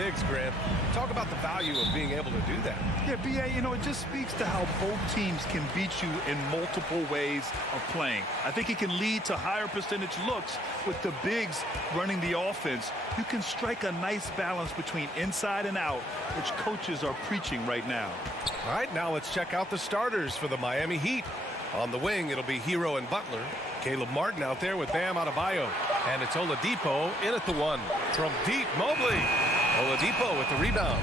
bigs, Grant. Talk about the value of being able to do that. Yeah, B.A., it just speaks to how both teams can beat you in multiple ways of playing. I think it can lead to higher percentage looks with the bigs running the offense. You can strike a nice balance between inside and out, which coaches are preaching right now. All right, now let's check out the starters for the Miami Heat. On the wing, it'll be Hero and Butler. Caleb Martin out there with Bam Adebayo. And it's Oladipo in at the one. From deep, Mobley. Oladipo with the rebound.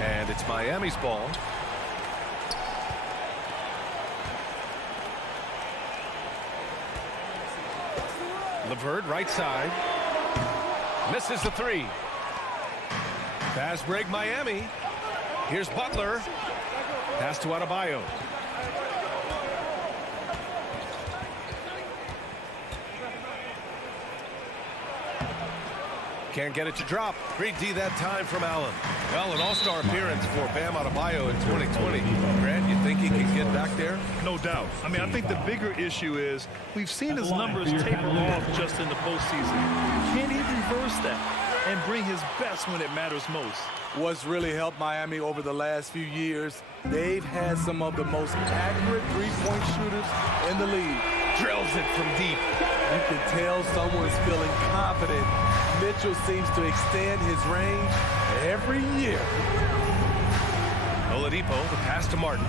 And it's Miami's ball. LeVert, right side. Misses the three. Fast break, Miami. Here's Butler. Pass to Adebayo. Can't get it to drop. Great D that time from Allen. Well, an all-star appearance for Bam Adebayo in 2020. Grant, you think he can get back there? No doubt. I think the bigger issue is we've seen his numbers taper off just in the postseason. Can he reverse that and bring his best when it matters most? What's really helped Miami over the last few years, they've had some of the most accurate three-point shooters in the league. Drills it from deep. You can tell someone's feeling confident. Mitchell seems to extend his range every year. Oladipo, the pass to Martin.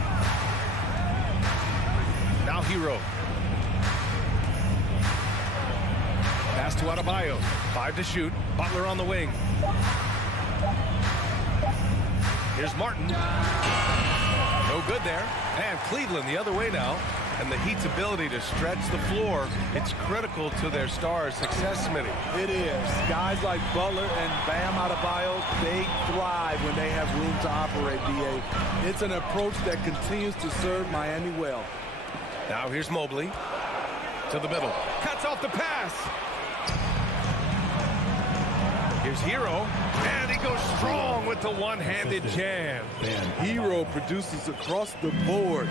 Now Hero. Pass to Adebayo. 5 to shoot. Butler on the wing. Here's Martin. No good there. And Cleveland the other way now. And the Heat's ability to stretch the floor, it's critical to their stars' success, Smitty. It is. Guys like Butler and Bam Adebayo, they thrive when they have room to operate, B.A. It's an approach that continues to serve Miami well. Now here's Mobley. To the middle. Cuts off the pass. Here's Hero. And he goes strong with the one-handed jam. Hero produces across the board.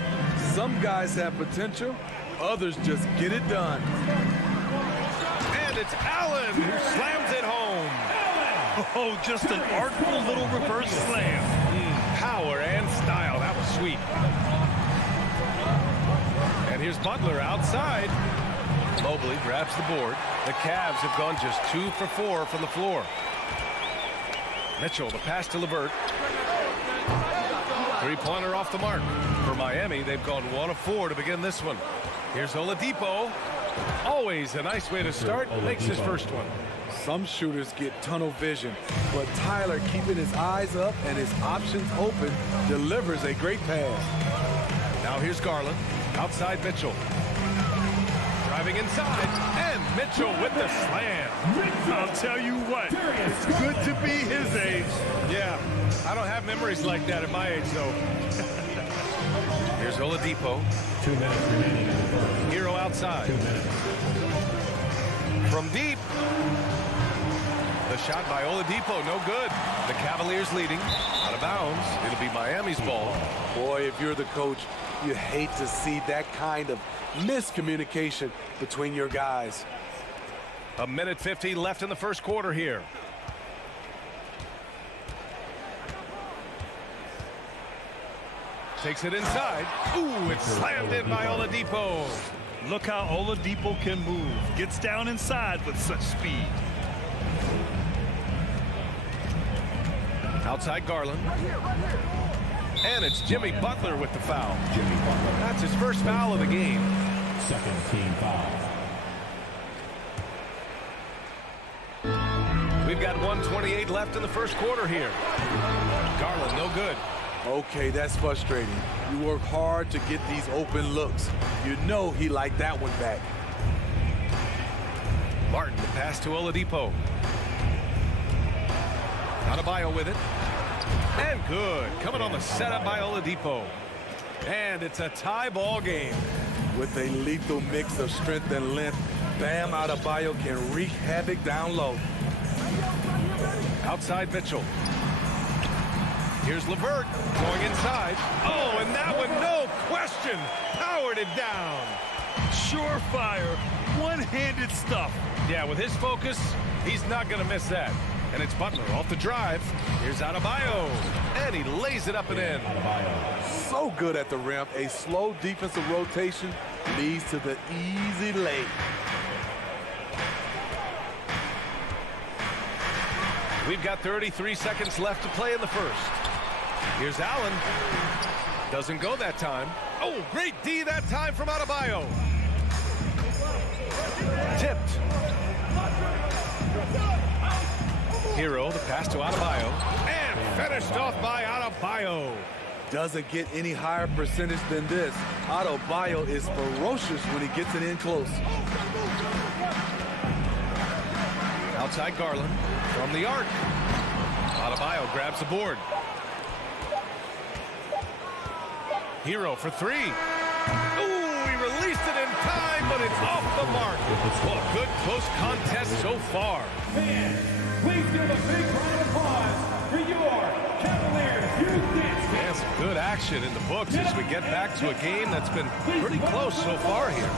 Some guys have potential, others just get it done. And it's Allen who slams it home. Oh, just an artful little reverse slam. Power and style. That was sweet. And here's Butler outside. Mobley grabs the board. The Cavs have gone just 2 for 4 from the floor. Mitchell, the pass to LeVert. Three-pointer off the mark. For Miami, they've gone 1 of 4 to begin this one. Here's Oladipo. Always a nice way to start. Makes his first one. Some shooters get tunnel vision, but Tyler, keeping his eyes up and his options open, delivers a great pass. Now here's Garland. Outside Mitchell. Driving inside. And Mitchell with the slam. I'll tell you what, it's good to be his age. Yeah, I don't have memories like that at my age, though. Here's Oladipo. 2 minutes remaining. Hero outside. 2 minutes. From deep. The shot by Oladipo, no good. The Cavaliers leading. Out of bounds. It'll be Miami's ball. Boy, if you're the coach, you hate to see that kind of miscommunication between your guys. 1:50 left in the first quarter here. Takes it inside. Ooh, it's slammed in by Oladipo. Look how Oladipo can move. Gets down inside with such speed. Outside Garland. And it's Jimmy Butler with the foul. Jimmy Butler. That's his first foul of the game. Second team foul. We've got 1:28 left in the first quarter here. Garland, no good. Okay, that's frustrating. You work hard to get these open looks. You know he liked that one back. Martin, the pass to Oladipo. Adebayo with it. And good. Coming on the setup by Oladipo. And it's a tie ball game. With a lethal mix of strength and length, Bam Adebayo can wreak havoc down low. Outside Mitchell. Here's LeVert going inside. Oh, and that one, no question, powered it down. Surefire, one-handed stuff. Yeah, with his focus, he's not going to miss that. And it's Butler off the drive. Here's Adebayo. And he lays it up and in. So good at the rim. A slow defensive rotation leads to the easy lay. We've got 33 seconds left to play in the first. Here's Allen. Doesn't go that time. Oh, great D that time from Adebayo. Tipped. Hero, the pass to Adebayo. And finished off by Adebayo. Doesn't get any higher percentage than this. Adebayo is ferocious when he gets it in close. Outside Garland from the arc. Adebayo grabs the board. Hero for three. Ooh, he released it in time, but it's off the mark. Well, a good close contest so far. Fans, please give a big round of applause for your Cavaliers youth dance. Yeah, some good action in the books as we get back to a game that's been pretty close so far here.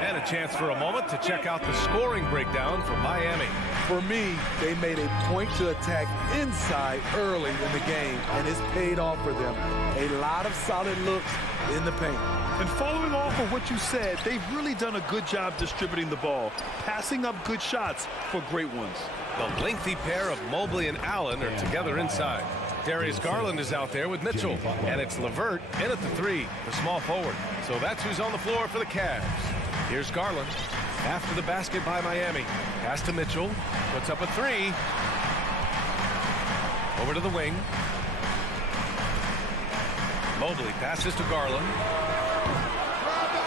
And a chance for a moment to check out the scoring breakdown for Miami. For me, they made a point to attack inside early in the game, and it's paid off for them. A lot of solid looks in the paint. And following off of what you said, they've really done a good job distributing the ball, passing up good shots for great ones. The lengthy pair of Mobley and Allen are together inside. Darius Garland is out there with Mitchell, and it's LeVert in at the three, the small forward. So that's who's on the floor for the Cavs. Here's Garland after the basket by Miami. Pass to Mitchell, puts up a three. Over to the wing. Mobley passes to Garland.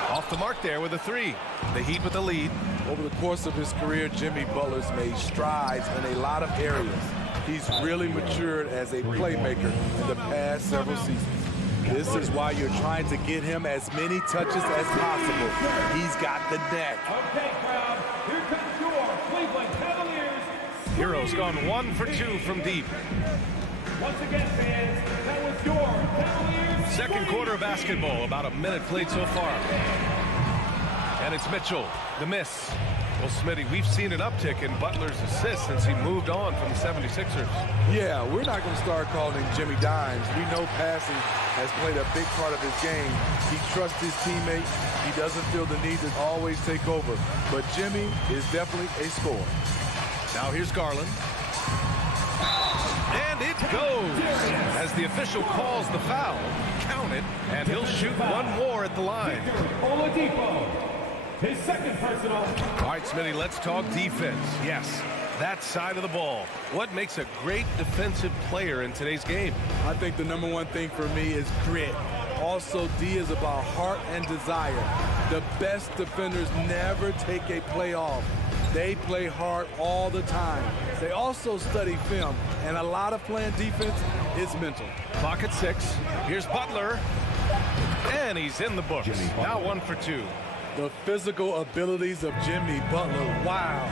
Off the mark there with a three. The Heat with the lead. Over the course of his career, Jimmy Butler's made strides in a lot of areas. He's really matured as a playmaker in the past several seasons. This is why you're trying to get him as many touches as possible. He's got the neck. Okay, crowd, here comes your Cleveland Cavaliers. Hero's gone 1 for 2 from deep. Once again, fans, that was your Cavaliers. Second quarter of basketball, about a minute played so far. And it's Mitchell, the miss. Well, Smitty, we've seen an uptick in Butler's assists since he moved on from the 76ers. Yeah, we're not going to start calling him Jimmy Dimes. We know passing has played a big part of his game. He trusts his teammates. He doesn't feel the need to always take over. But Jimmy is definitely a scorer. Now here's Garland. And it goes. As the official calls the foul, count it, and he'll shoot one more at the line. Oladipo. His second personal. All right, Smitty, let's talk defense. Yes, that side of the ball. What makes a great defensive player in today's game? I think the number one thing for me is grit. Also, D is about heart and desire. The best defenders never take a play off. They play hard all the time. They also study film, and a lot of playing defense is mental. Clock at 6. Here's Butler. And he's in the books. Now 1 for 2. The physical abilities of Jimmy Butler, wow.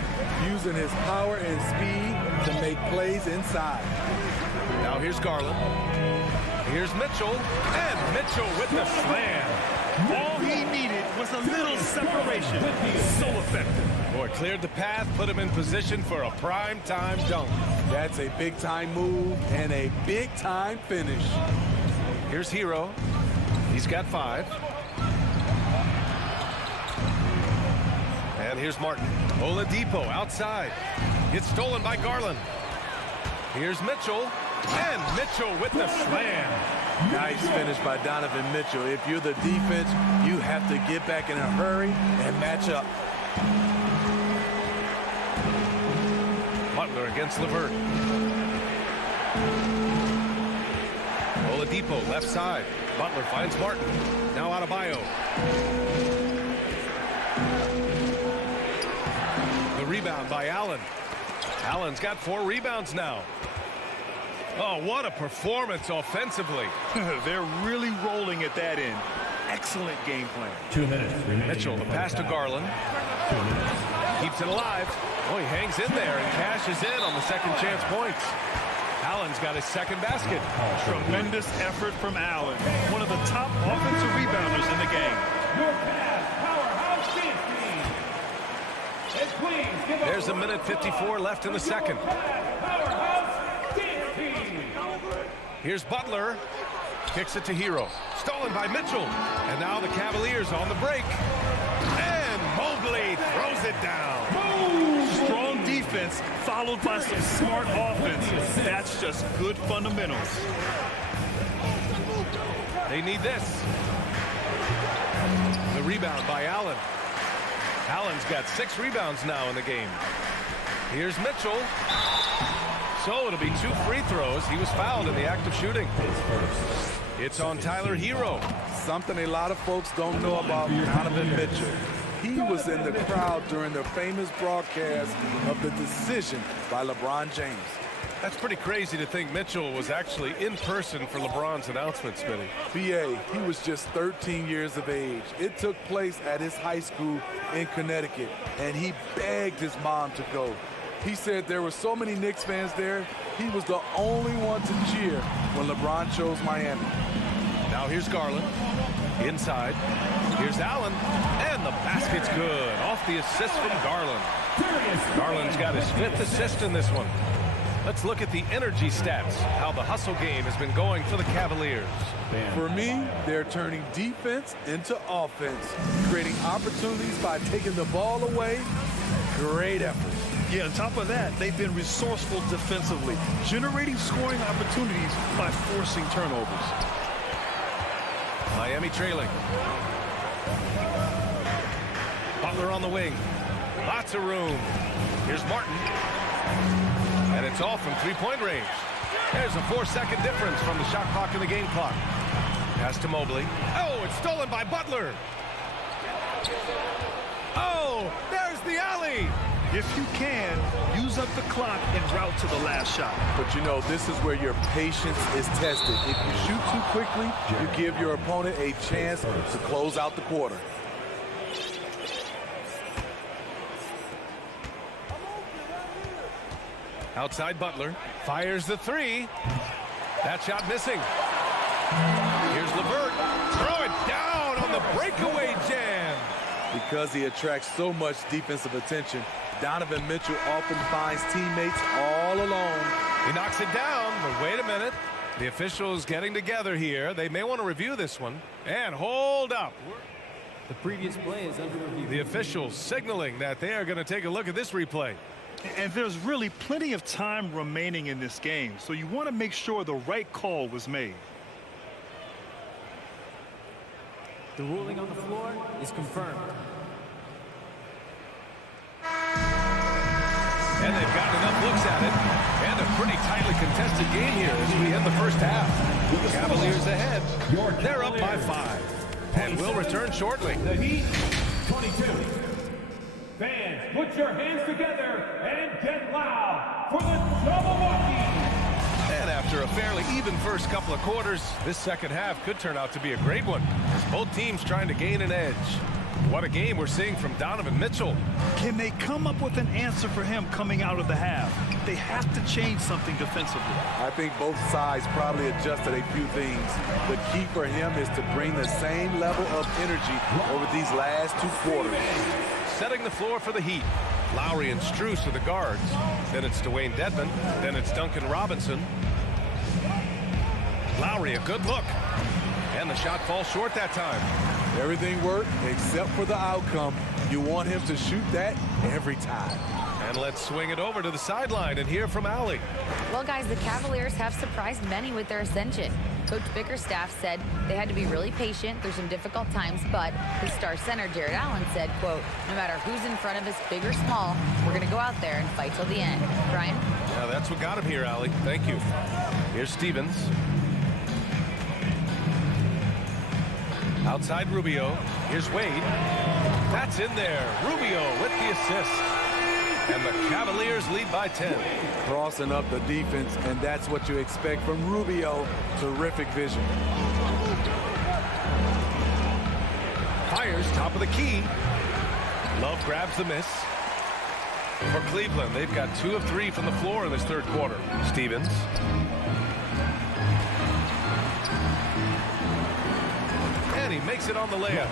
Using his power and speed to make plays inside. Now here's Garland. Here's Mitchell. And Mitchell with the slam. All he needed was a little separation. So effective. Boy, cleared the path, put him in position for a prime-time dunk. That's a big-time move and a big-time finish. Here's Hero. He's got 5. And here's Martin. Oladipo outside. Gets stolen by Garland. Here's Mitchell. And Mitchell with the slam. Nice finish by Donovan Mitchell. If you're the defense, you have to get back in a hurry and match up. Butler against LeVert. Oladipo left side. Butler finds Martin. Now Adebayo. The rebound by Allen. Allen's got 4 rebounds now. Oh, what a performance offensively. They're really rolling at that end. Excellent game plan. 2 minutes remaining. Mitchell, the pass to Garland. Keeps it alive. Oh, he hangs in there and cashes in on the second chance points. Allen's got his second basket. Tremendous effort from Allen. One of the top offensive rebounders in the game. Your Cavs powerhouse dance team. It's Please give There's a minute 54 left in the second. Powerhouse Dance Team. Here's Butler. Kicks it to Hero. Stolen by Mitchell. And now the Cavaliers on the break. And Mobley throws it down. Strong defense followed by some smart offense. That's just good fundamentals. They need this. The rebound by Allen. Allen's got 6 rebounds now in the game. Here's Mitchell. So it'll be 2 free throws. He was fouled in the act of shooting. It's on Tyler Hero. Something a lot of folks don't know about Donovan Mitchell. He was in the crowd during the famous broadcast of the decision by LeBron James. That's pretty crazy to think Mitchell was actually in person for LeBron's announcement, Smitty. B.A., he was just 13 years of age. It took place at his high school in Connecticut, and he begged his mom to go. He said there were so many Knicks fans there, he was the only one to cheer when LeBron chose Miami. Now here's Garland. Inside. Here's Allen. And the basket's good. Off the assist from Garland. Garland's got his 5th assist in this one. Let's look at the energy stats, how the hustle game has been going for the Cavaliers. For me, they're turning defense into offense, creating opportunities by taking the ball away. Great effort. Yeah, on top of that, they've been resourceful defensively, generating scoring opportunities by forcing turnovers. Miami trailing. Butler on the wing. Lots of room. Here's Martin. And it's all from 3-point range. There's a 4-second difference from the shot clock and the game clock. Pass to Mobley. Oh, it's stolen by Butler. Oh, there's the alley. If you can, use up the clock en route to the last shot. But you know, this is where your patience is tested. If you shoot too quickly, you give your opponent a chance to close out the quarter. Outside Butler. Fires the 3. That shot missing. Here's LeVert. Throw it down on the breakaway jam. Because he attracts so much defensive attention, Donovan Mitchell often finds teammates all alone. He knocks it down, but wait a minute. The officials getting together here. They may want to review this one. And hold up. The previous play is under review. The officials signaling that they are going to take a look at this replay. And there's really plenty of time remaining in this game, so you want to make sure the right call was made. The ruling on the floor is confirmed. And they've gotten enough looks at it. And a pretty tightly contested game here as we end the first half. Cavaliers ahead. They're up by 5. And will return shortly. The Heat, 22. Fans, put your hands together and get loud for the Milwaukee. And after a fairly even first couple of quarters, this second half could turn out to be a great one, as both teams trying to gain an edge. What a game we're seeing from Donovan Mitchell. Can they come up with an answer for him coming out of the half? They have to change something defensively. I think both sides probably adjusted a few things. The key for him is to bring the same level of energy over these last 2 quarters. Setting the floor for the Heat. Lowry and Strus are the guards. Then it's Dwayne Dedmon. Then it's Duncan Robinson. Lowry, a good look. And the shot falls short that time. Everything worked except for the outcome. You want him to shoot that every time. And let's swing it over to the sideline and hear from Allie. Well, guys, the Cavaliers have surprised many with their ascension. Coach Bickerstaff said they had to be really patient through some difficult times, but his star center, Jared Allen, said, quote, no matter who's in front of us, big or small, we're going to go out there and fight till the end. Brian? Yeah, that's what got him here, Allie. Thank you. Here's Stevens. Outside Rubio. Here's Wade. That's in there. Rubio with the assist. And the Cavaliers lead by 10. Crossing up the defense, and that's what you expect from Rubio. Terrific vision. Fires top of the key. Love grabs the miss. For Cleveland, they've got 2 of 3 from the floor in this third quarter. Stevens. And he makes it on the layup.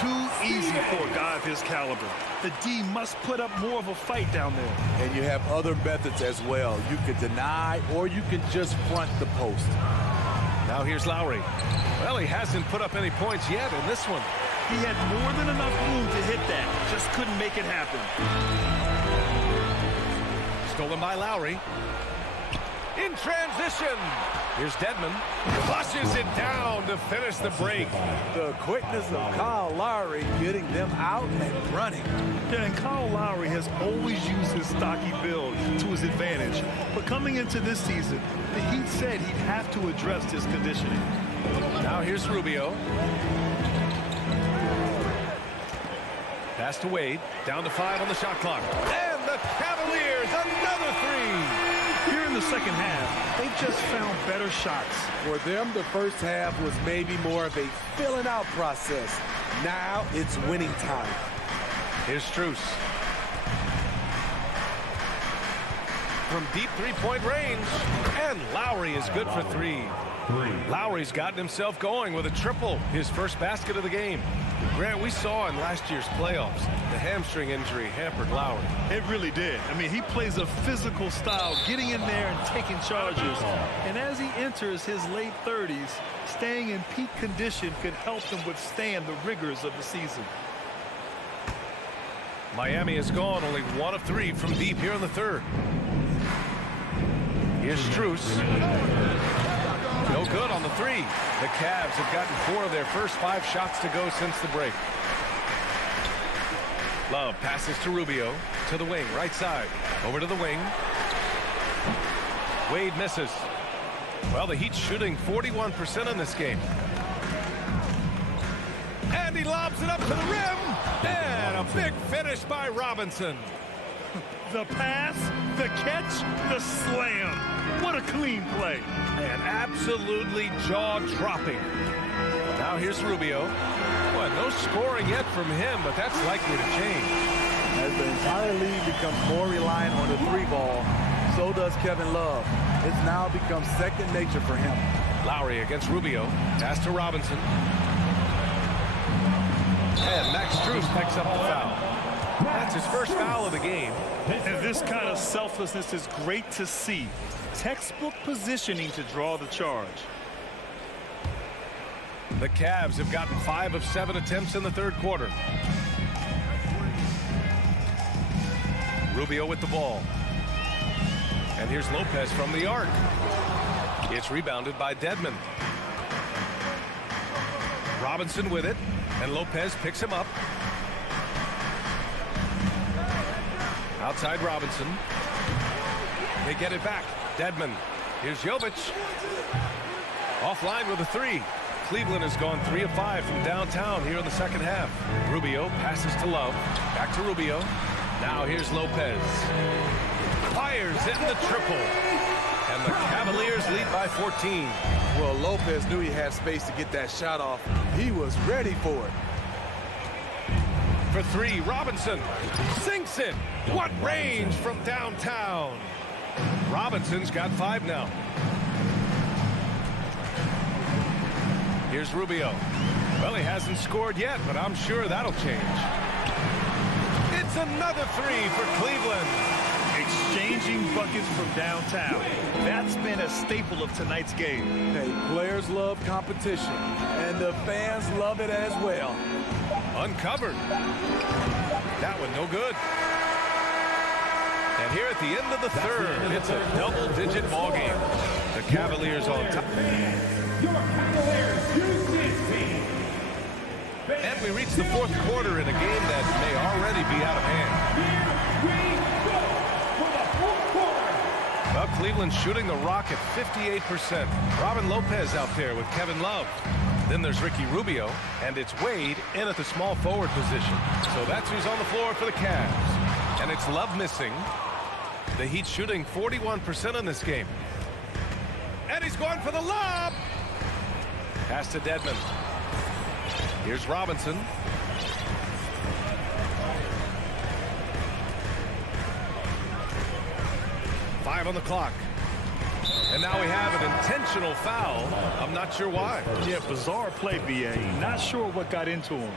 Too easy for a guy of his caliber. The D must put up more of a fight down there. And you have other methods as well. You can deny or you can just front the post. Now here's Lowry. Well, he hasn't put up any points yet in this one. He had more than enough room to hit that. Just couldn't make it happen. Stolen by Lowry. In transition. Here's Dedmon. Flushes it down to finish the break. The quickness of Kyle Lowry getting them out and running. Yeah, and Kyle Lowry has always used his stocky build to his advantage. But coming into this season, the Heat said he'd have to address his conditioning. Now here's Rubio. Pass to Wade. Down to 5 on the shot clock. And the Cavaliers, another three. Here in the second half, they've just found better shots. For them, the first half was maybe more of a filling out process. Now it's winning time. Here's Strus. From deep three-point range. And Lowry is good for 3. Lowry's gotten himself going with a triple, his first basket of the game. Grant, we saw in last year's playoffs, the hamstring injury hampered Lowry. It really did. I mean, he plays a physical style, getting in there and taking charges. And as he enters his late 30s, staying in peak condition could help him withstand the rigors of the season. Miami has gone only 1 of 3 from deep here in the third. Here's Strus. No good on the 3. The Cavs have gotten 4 of their first 5 shots to go since the break. Love passes to Rubio. To the wing, right side. Over to the wing. Wade misses. Well, the Heat shooting 41% in this game. And he lobs it up to the rim. And a big finish by Robinson. The pass, the catch, the slam. What a clean play. And absolutely jaw-dropping. Now here's Rubio. Well, no scoring yet from him, but that's likely to change. As the entire league becomes more reliant on the 3-ball, so does Kevin Love. It's now become second nature for him. Lowry against Rubio. Pass to Robinson. And Max Strus picks up the foul. That's his first foul of the game. And this kind of selflessness is great to see. Textbook positioning to draw the charge. The Cavs have gotten 5 of 7 attempts in the third quarter. Rubio with the ball. And here's Lopez from the arc. It's rebounded by Dedmon. Robinson with it. And Lopez picks him up. Outside Robinson. They get it back. Dedmon. Here's Jovic. Offline with a 3. Cleveland has gone 3 of 5 from downtown here in the second half. Rubio passes to Love. Back to Rubio. Now here's Lopez. Fires in the triple. And the Cavaliers lead by 14. Well, Lopez knew he had space to get that shot off. He was ready for it. For 3, Robinson sinks it. What range from downtown? Robinson's got 5 now. Here's Rubio. Well, he hasn't scored yet, but I'm sure that'll change. It's another 3 for Cleveland. Exchanging buckets from downtown. That's been a staple of tonight's game. Hey, players love competition, and the fans love it as well. Uncovered. That one no good. And here at the end of the third, it's a double-digit ball game. The Cavaliers on top. Your Cavaliers Houston team. And we reach the fourth quarter in a game that may already be out of hand. Here we go for the fourth quarter. Well, Cleveland's shooting the rock at 58%. Robin Lopez out there with Kevin Love. Then there's Ricky Rubio, and it's Wade in at the small forward position. So that's who's on the floor for the Cavs. And it's Love missing. The Heat shooting 41% in this game. And he's going for the lob. Pass to Dedmon. Here's Robinson. Five on the clock. And now we have an intentional foul. I'm not sure why. Yeah, bizarre play, B.A. Not sure what got into him.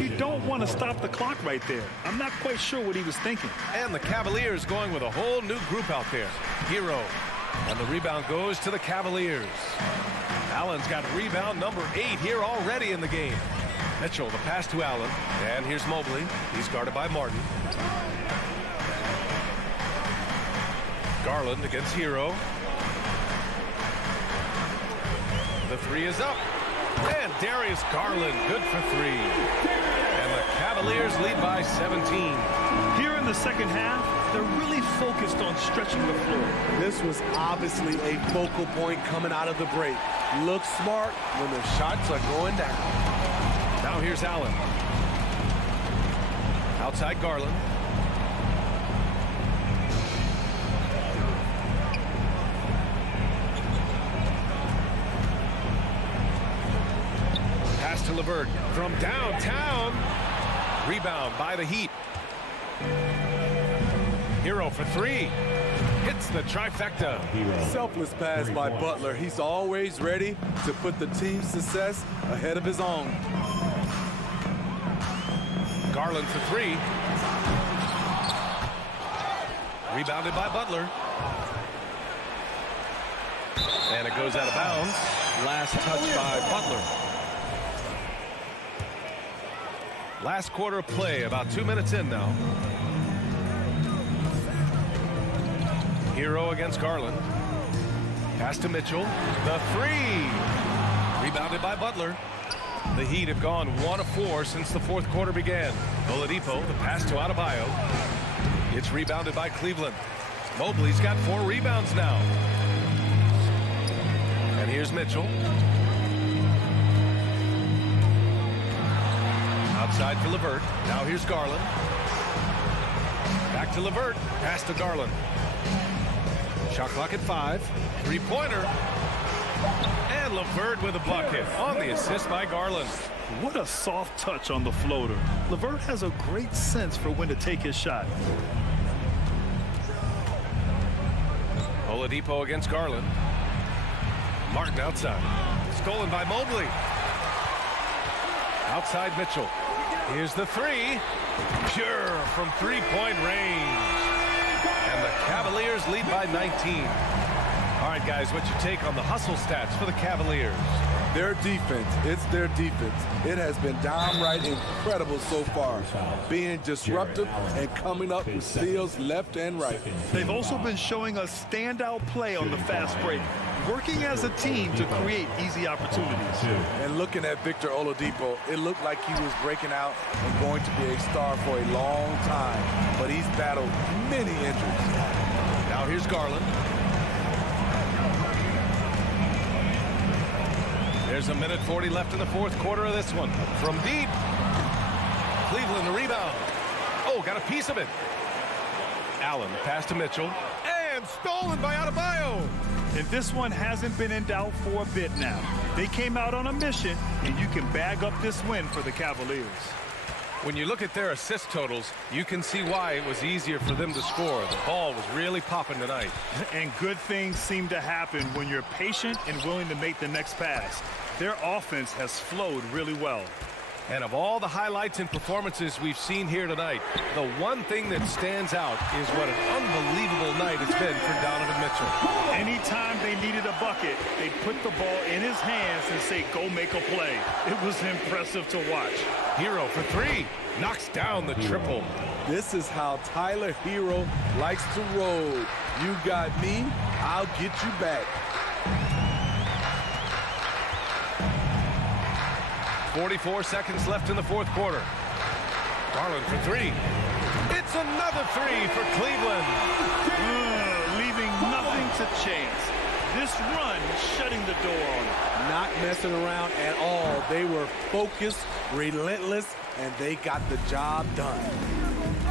You don't want to stop the clock right there. I'm not quite sure what he was thinking. And the Cavaliers going with a whole new group out there. Hero. And the rebound goes to the Cavaliers. Allen's got rebound number 8 here already in the game. Mitchell, the pass to Allen. And here's Mobley. He's guarded by Martin. Garland against Hero. The 3 is up. And Darius Garland, good for 3. And the Cavaliers lead by 17. Here in the second half, they're really focused on stretching the floor. This was obviously a focal point coming out of the break. Look smart when the shots are going down. Now here's Allen. Outside Garland. Pass to LeVert from downtown. Rebound by the Heat. Hero for 3. Hits the trifecta. Selfless pass by Butler. He's always ready to put the team's success ahead of his own. Garland for 3. Rebounded by Butler. And it goes out of bounds. Last touch by Butler. Last quarter of play, about 2 minutes in now. Hero against Garland. Pass to Mitchell. The 3. Rebounded by Butler. The Heat have gone 1 of 4 since the fourth quarter began. Oladipo, the pass to Adebayo. It's rebounded by Cleveland. Mobley's got 4 rebounds now. And here's Mitchell. Outside to LeVert. Now here's Garland. Back to LeVert. Pass to Garland. Shot clock at 5. 3-pointer. And LeVert with a bucket on the assist by Garland. What a soft touch on the floater. LeVert has a great sense for when to take his shot. Oladipo against Garland. Martin outside. Stolen by Mobley. Outside Mitchell. Here's the 3. Pure from 3-point range. And the Cavaliers lead by 19. All right, guys, what's your take on the hustle stats for the Cavaliers? Their defense, it's their defense. It has been downright incredible so far, being disruptive and coming up with steals left and right. They've also been showing us standout play on the fast break, working as a team to create easy opportunities. And looking at Victor Oladipo, it looked like he was breaking out and going to be a star for a long time, but he's battled many injuries. Now here's Garland. There's 1:40 left in the fourth quarter of this one. From deep. Cleveland the rebound. Oh, got a piece of it. Allen, pass to Mitchell. And stolen by Adebayo. And this one hasn't been in doubt for a bit now. They came out on a mission, and you can bag up this win for the Cavaliers. When you look at their assist totals, you can see why it was easier for them to score. The ball was really popping tonight. And good things seem to happen when you're patient and willing to make the next pass. Their offense has flowed really well. And of all the highlights and performances we've seen here tonight, the one thing that stands out is what an unbelievable night it's been for Donovan Mitchell. Anytime they needed a bucket, they put the ball in his hands and say, go make a play. It was impressive to watch. Hero for 3. Knocks down the triple. This is how Tyler Hero likes to roll. You got me, I'll get you back. 44 seconds left in the fourth quarter. Garland for 3. It's another 3 for Cleveland. Leaving nothing to chance. This run shutting the door on it. Not messing around at all. They were focused, relentless, and they got the job done.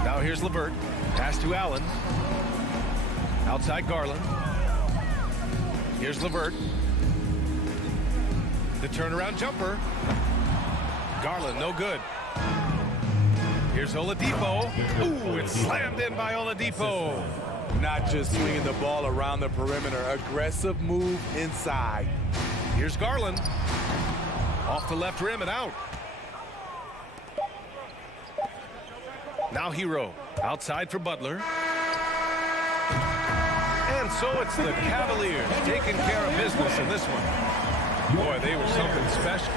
Now here's LeVert. Pass to Allen. Outside Garland. Here's LeVert. The turnaround jumper. Garland, no good. Here's Oladipo. Ooh, it's slammed in by Oladipo. not just swinging the ball around the perimeter. Aggressive move inside. Here's Garland. Off the left rim and out. Now Hero. Outside for Butler. And so it's the Cavaliers taking care of business in this one. Boy, they were something special.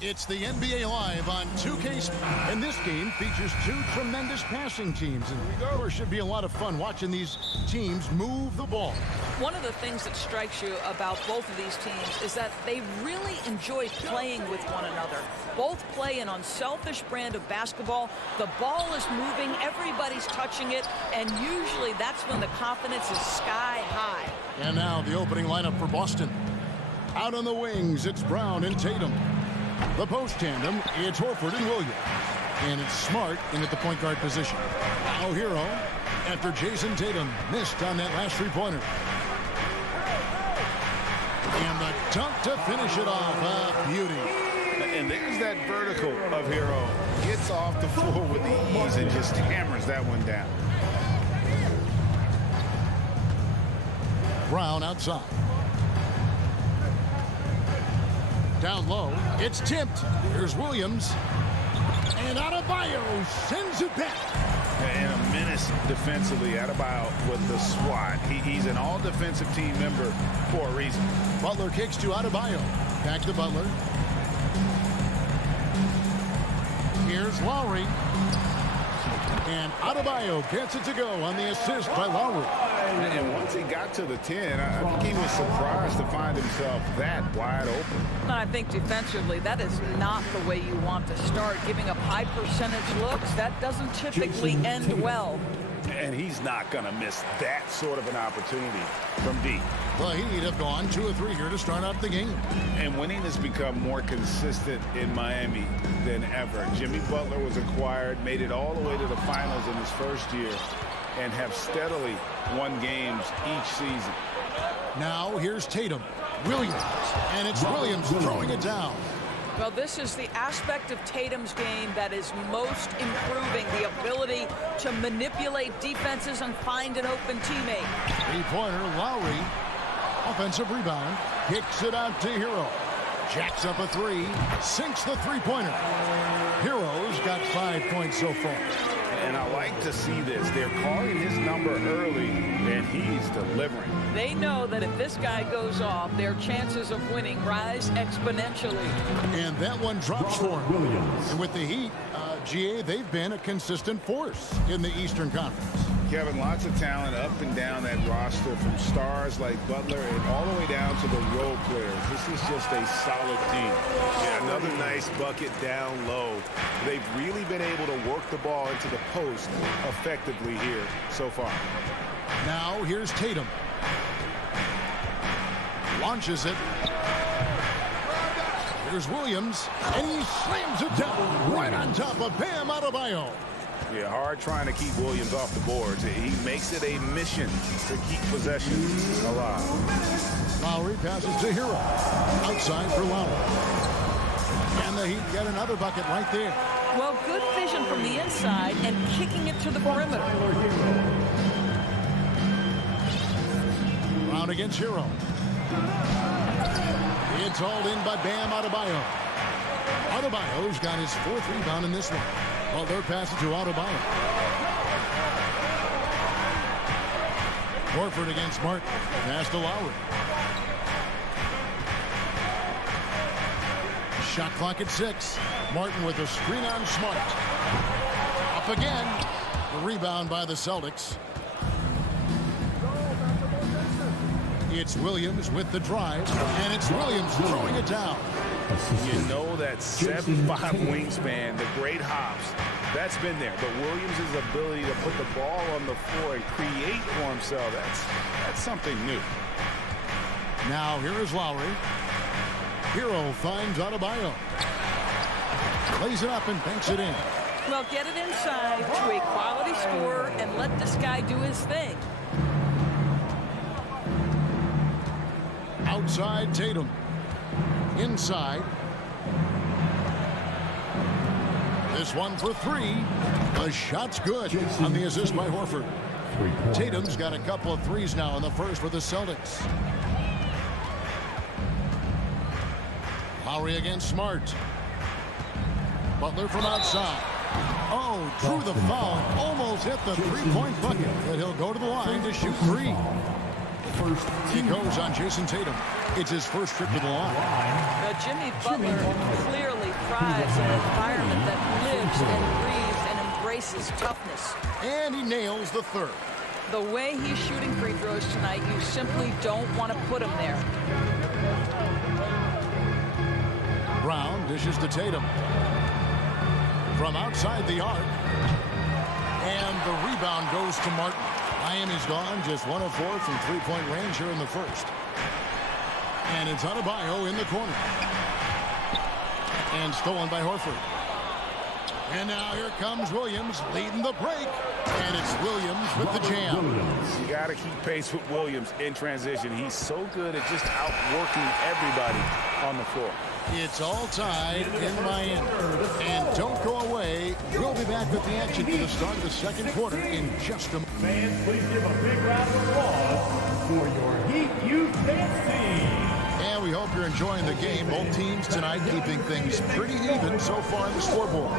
It's the NBA Live on 2K, and this game features two tremendous passing teams. And there should be a lot of fun watching these teams move the ball. One of the things that strikes you about both of these teams is that they really enjoy playing with one another. Both play an unselfish brand of basketball. The ball is moving, everybody's touching it, and usually that's when the confidence is sky high. And now the opening lineup for Boston. Out on the wings, it's Brown and Tatum. The post tandem, it's Horford and Williams. And it's Smart in at the point guard position. Now Hero, after Jason Tatum missed on that last three-pointer. And the dunk to finish it off. A beauty. And there's that vertical of Hero. Gets off the floor with ease and just hammers that one down. Brown outside. Down low, it's tipped. Here's Williams. And Adebayo sends it back. And a menace defensively. Adebayo with the swat. He's an all-defensive team member for a reason. Butler kicks to Adebayo. Back to Butler. Here's Lowry. And Adebayo gets it to go on the assist by Lowry. And once he got to the 10, I think he was surprised to find himself that wide open. I think defensively, that is not the way you want to start. Giving up high percentage looks, that doesn't typically end well. And he's not going to miss that sort of an opportunity from deep. The Heat have gone 2 of 3 here to start out the game. And winning has become more consistent in Miami than ever. Jimmy Butler was acquired, made it all the way to the finals in his first year, and have steadily won games each season. Now here's Tatum. Williams. And it's Williams throwing it down. Well, this is the aspect of Tatum's game that is most improving, the ability to manipulate defenses and find an open teammate. Three-pointer, Lowry. Offensive rebound. Kicks it out to Hero. Jacks up a three. Sinks the three-pointer. Hero's got 5 points so far. And I like to see this. They're calling his number early, and he's delivering. They know that if this guy goes off, their chances of winning rise exponentially. And that one drops for him. And with the Heat, GA, they've been a consistent force in the Eastern Conference. Kevin, lots of talent up and down that roster, from stars like Butler and all the way down to the role players. This is just a solid team. Yeah, another nice bucket down low. They've really been able to work the ball into the post effectively here so far. Now here's Tatum. Launches it. Here's Williams, and he slams it down right on top of Bam Adebayo. Yeah, hard trying to keep Williams off the boards. He makes it a mission to keep possession alive. Lowry passes to Hero. Outside for Lowry. And the Heat get another bucket right there. Well, good vision from the inside and kicking it to the perimeter. Brown against Hero. It's hauled in by Bam Adebayo. Adebayo's got his 4th rebound in this one. Butler passes to Adebayo. Horford against Martin. Pass to Lowry. Shot clock at 6. Martin with a screen on Smart. Up again. The rebound by the Celtics. It's Williams with the drive. And it's Williams throwing it down. You know that 7'5" wingspan, the great hops, that's been there. But Williams' ability to put the ball on the floor and create for himself, that's something new. Now here is Lowry. Hero finds Adebayo. Lays it up and banks it in. Well, get it inside to a quality scorer and let this guy do his thing. Outside Tatum. Inside. This one for 3. The shot's good on the assist by Horford. Tatum's got a couple of threes now in the first for the Celtics. Lowry against Smart. Butler from outside. Oh, drew the foul. Almost hit the three-point bucket. But he'll go to the line to shoot three. He goes on Jason Tatum. It's his first trip to the line. Now, Jimmy Butler clearly thrives in an environment that lives and breathes and embraces toughness. And he nails the third. The way he's shooting free throws tonight, you simply don't want to put him there. Brown dishes to Tatum. From outside the arc. And the rebound goes to Martin. Miami's gone just 1 of 4 from three-point range here in the first. And it's Adebayo in the corner. And stolen by Horford. And now here comes Williams leading the break. And it's Williams with the jam. You got to keep pace with Williams in transition. He's so good at just outworking everybody on the floor. It's all tied in Miami. And don't go away. We'll be back with the action for the start of the second quarter in just a moment. Fans, please give a big round of applause for your Heat Youth Dance Team. And we hope you're enjoying the game. Both teams tonight keeping things pretty even so far on the scoreboard.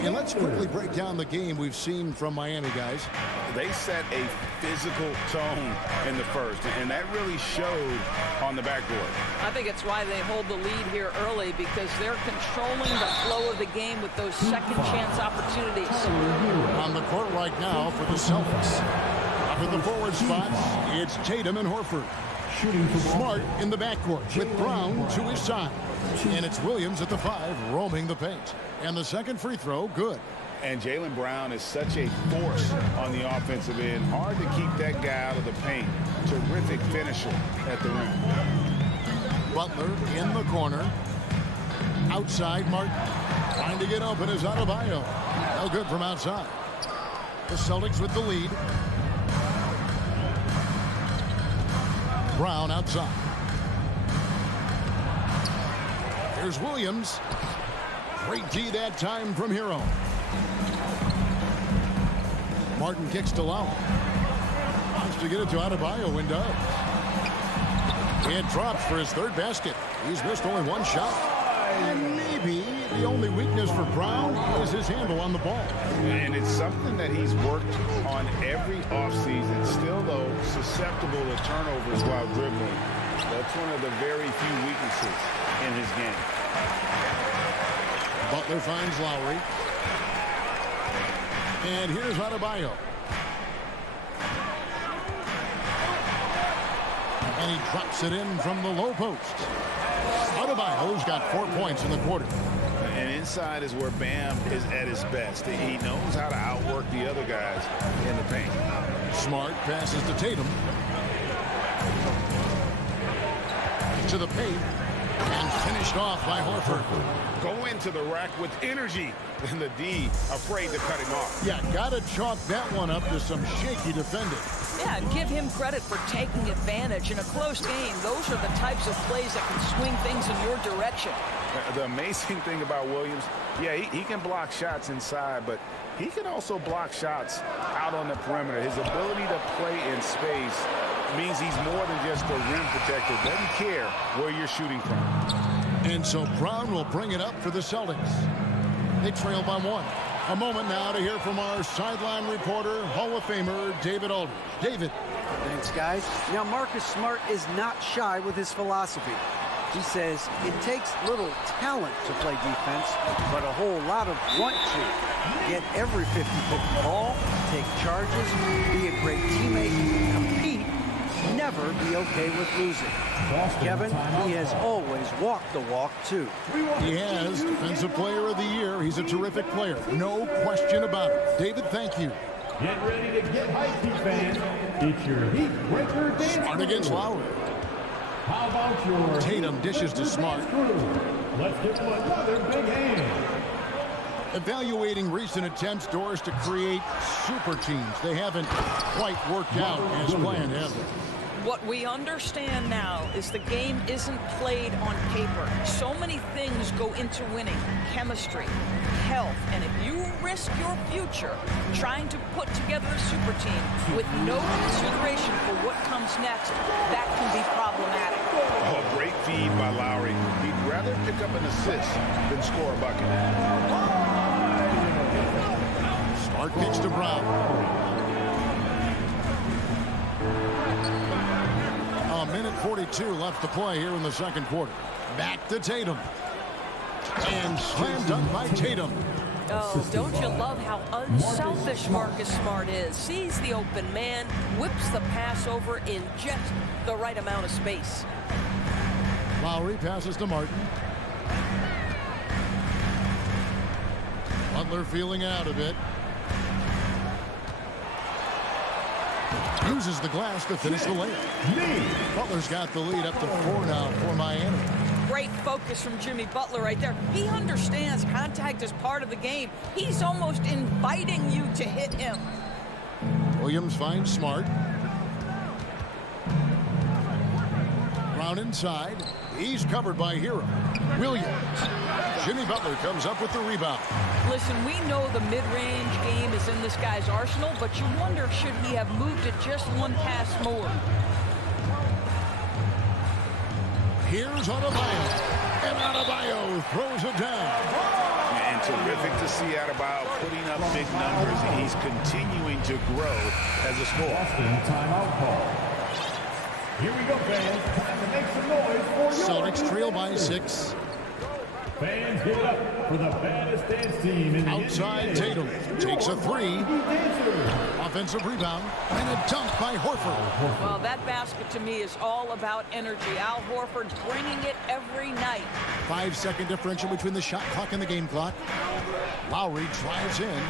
And let's quickly break down the game we've seen from Miami, guys. They set a physical tone in the first, and that really showed on the backboard. I think it's why they hold the lead here early, because they're controlling the flow of the game with those second chance opportunities. On the court right now for the Celtics. Up in the forward spots, it's Tatum and Horford. Smart in the backcourt with Brown to his side. And it's Williams at the 5 roaming the paint. And the second free throw, good. And Jaylen Brown is such a force on the offensive end. Hard to keep that guy out of the paint. Terrific finisher at the rim. Butler in the corner. Outside, Martin. Trying to get open is Adebayo. No good from outside. The Celtics with the lead. Brown outside. Here's Williams. Great D that time from Hero. Martin kicks to Lowry. Wants to get it to Adebayo and does. It drops for his third basket. He's missed only one shot. And maybe the only weakness for Brown is his handle on the ball. And it's something that he's worked on every offseason. Still, though, susceptible to turnovers while dribbling. That's one of the very few weaknesses in his game. Butler finds Lowry. And here's Adebayo. And he drops it in from the low post. Adebayo's got 4 points in the quarter. And inside is where Bam is at his best. He knows how to outwork the other guys in the paint. Smart passes to Tatum. To the paint. And finished off by Horford. Go into the rack with energy. And the D afraid to cut him off. Yeah, gotta chalk that one up to some shaky defending. Yeah, and give him credit for taking advantage. In a close game, those are the types of plays that can swing things in your direction. The amazing thing about Williams, yeah, he can block shots inside, but he can also block shots out on the perimeter. His ability to play in space means he's more than just a rim protector. Doesn't care where you're shooting from. And so Brown will bring it up for the Celtics. They trail by 1. A moment now to hear from our sideline reporter, Hall of Famer David Aldridge. David. Thanks, guys. Now, Marcus Smart is not shy with his philosophy. He says it takes little talent to play defense, but a whole lot of want to. Get every 50-50 ball, take charges, be a great teammate, compete, never be okay with losing. Kevin, he has always walked the walk, too. He has. Defensive Player of the Year. He's a terrific player. No question about it. David, thank you. Get ready to get hyped, Heat fans. It's your Heat Breaker Dance. Smart against Lowry. How about your Tatum dishes to Smart. Let's give him another big hand. Evaluating recent attempts, Doris, to create super teams. They haven't quite worked out as planned, have they? What we understand now is the game isn't played on paper. So many things go into winning. Chemistry, health, and if you risk your future trying to put together a super team with no consideration for what comes next. That can be problematic. Oh, great feed by Lowry. He'd rather pick up an assist than score a bucket. Smart kicks to Brown. A minute 42 left to play here in the second quarter. Back to Tatum. And slam dunk by Tatum. Oh, don't you love how unselfish Marcus Smart is? Sees the open man, whips the pass over in just the right amount of space. Lowry passes to Martin. Butler feeling out a bit. Uses the glass to finish the layup. Butler's got the lead up to 4 now for Miami. Great focus from Jimmy Butler right there. He understands contact is part of the game. He's almost inviting you to hit him. Williams finds Smart. Brown inside. He's covered by Hero. Williams. Jimmy Butler comes up with the rebound. Listen, we know the mid-range game is in this guy's arsenal, but you wonder, should he have moved it just one pass more? Here's Adebayo. And Adebayo throws it down. And terrific to see Adebayo putting up big numbers, and he's continuing to grow as a scorer. Timeout call. Here we go, fans. Time to make some noise for your Celtics trail by 6. Fans, give it up for the baddest dance team in the Outside, NBA. Tatum takes a 3. Offensive rebound and a dunk by Horford. Well, that basket to me is all about energy. Al Horford bringing it every night. 5-second differential between the shot clock and the game clock. Lowry drives in.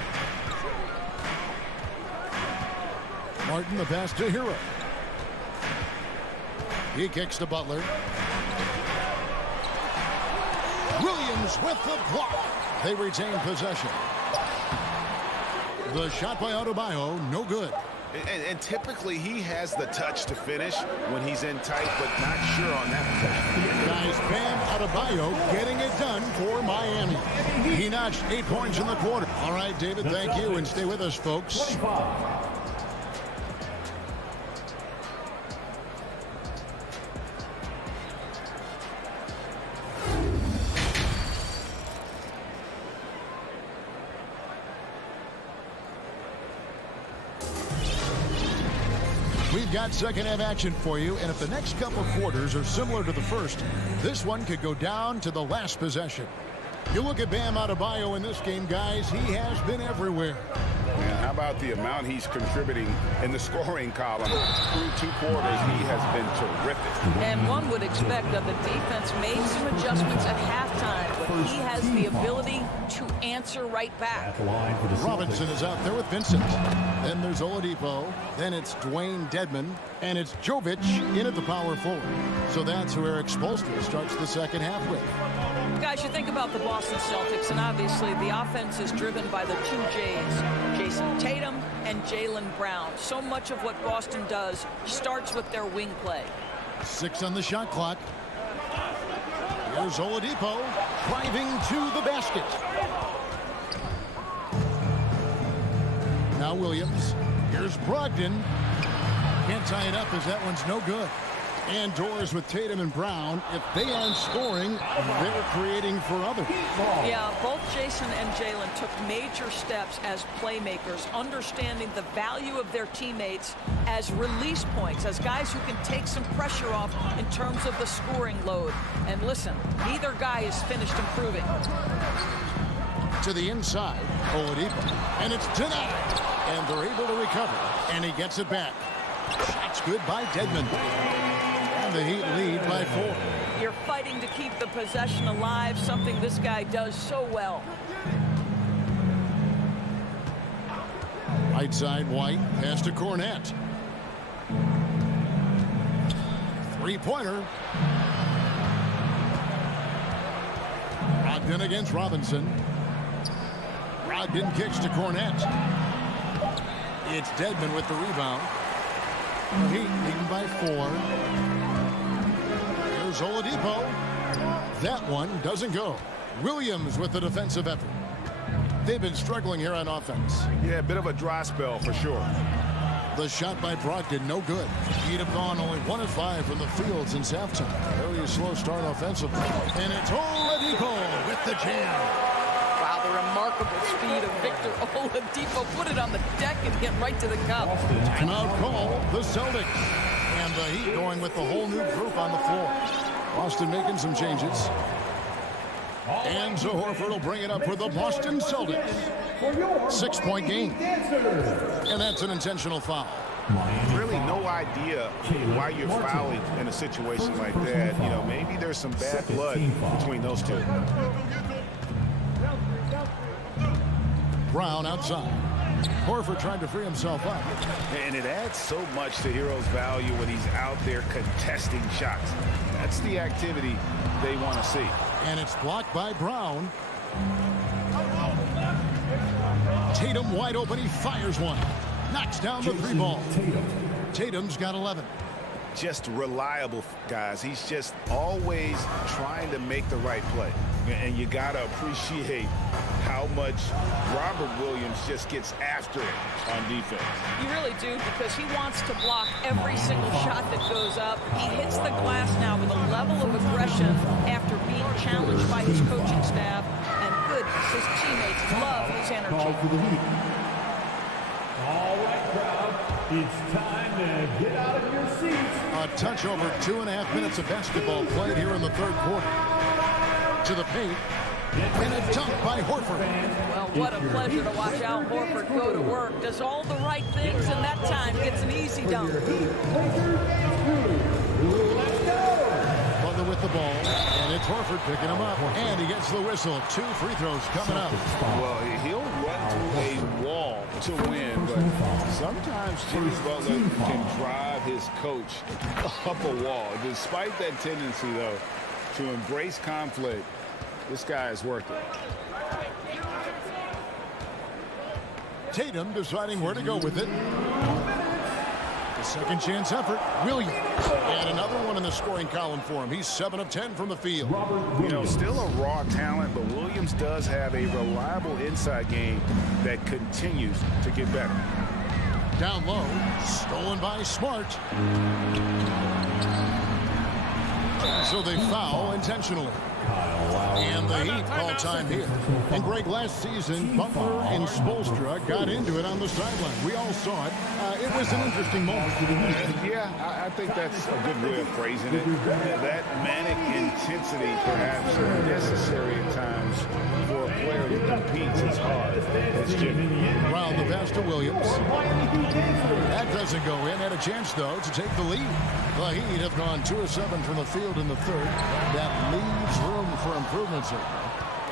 Martin the pass to Hero. He kicks to Butler. Williams with the block. They retain possession. The shot by Adebayo, no good. And typically he has the touch to finish when he's in tight, but not sure on that play. Guys, Bam Adebayo getting it done for Miami. He notched 8 points in the quarter. All right, David, thank you, and stay with us, folks. 25. We've got second half action for you, and if the next couple quarters are similar to the first, this one could go down to the last possession. You look at Bam Adebayo in this game, guys, he has been everywhere. And how about the amount he's contributing in the scoring column? Through 2 quarters, he has been terrific. And one would expect that the defense made some adjustments at halftime, but he has the ability to answer right back. Robinson is out there with Vincent. Then there's Oladipo. Then it's Dwayne Dedmon. And it's Jovic in at the power forward. So that's who Eric Spoelstra starts the second half with. Guys, you think about the Boston Celtics, and obviously the offense is driven by the 2 J's, Jason Tatum and Jaylen Brown. So much of what Boston does starts with their wing play. 6 on the shot clock. Here's Oladipo driving to the basket. Now Williams. Here's Brogdon. Can't tie it up as that one's no good. And doors with Tatum and Brown. If they aren't scoring, they're creating for others. Yeah, both Jason and Jaylen took major steps as playmakers, understanding the value of their teammates as release points, as guys who can take some pressure off in terms of the scoring load. And listen, neither guy is finished improving. To the inside, Oladipo. And it's denied. And they're able to recover. And he gets it back. Shot's good by Dedmon. And the Heat lead by 4. You're fighting to keep the possession alive, something this guy does so well. Right side, White. Pass to Cornette. 3-pointer. Brogdon against Robinson. Brogdon kicks to Cornette. It's Dedmon with the rebound. Heat leading by 4. Here's Oladipo. That one doesn't go. Williams with the defensive effort. they've been struggling here on offense. Yeah, a bit of a dry spell for sure. The shot by Brogdon, no good. He'd have gone only 1 of 5 from the field since halftime. Very slow start offensively. And it's Oladipo with the jam. Wow, the remarkable speed of Victor Oladipo. Put it on the deck and get right to the cup. Timeout call, the Celtics. And the Heat going with the whole new group on the floor. Boston making some changes. And Horford will bring it up for the Boston Celtics. 6-point game. And that's an intentional foul. Really no idea why you're fouling in a situation like that. You know, maybe there's some bad blood between those two. Brown outside. Horford trying to free himself up. And it adds so much to Hero's value when he's out there contesting shots. That's the activity they want to see. And it's blocked by Brown. Tatum wide open. He fires one. Knocks down the 3 ball. Tatum's got 11. Just reliable, guys. He's just always trying to make the right play. And you got to appreciate how much Robert Williams just gets after it on defense. You really do, because he wants to block every single shot that goes up. He hits the glass now with a level of aggression after being challenged by his coaching staff. And goodness, his teammates love his energy. All right, crowd, it's time to get out of your seats. A touch over 2.5 minutes of basketball played here in the third quarter. To the paint. And a dunk by Horford. Well, what a pleasure to watch Al Horford go to work. Does all the right things, and that time gets an easy dunk. Butler with the ball. And it's Horford picking him up. And he gets the whistle. 2 free throws coming up. Well, he'll run through a wall to win, but sometimes Jimmy Butler can drive his coach up a wall. Despite that tendency, though, to embrace conflict, this guy is worth it. Tatum deciding where to go with it. The second chance effort, Williams. And another one in the scoring column for him. He's 7 of 10 from the field. You know, still a raw talent, but Williams does have a reliable inside game that continues to get better. Down low, stolen by Smart. So they foul intentionally. And the Heat call time here. And Greg, last season, Butler and Spoelstra got into it on the sideline. We all saw it. It was an interesting moment. Yeah, I think that's a good way of phrasing it. That manic intensity perhaps necessary at times for a player who competes as hard as Jimmy. Brown the pass to Williams. That doesn't go in. Had a chance, though, to take the lead. The Heat have gone 2 of 7 from the field in the third. That leaves room for improvement, sir.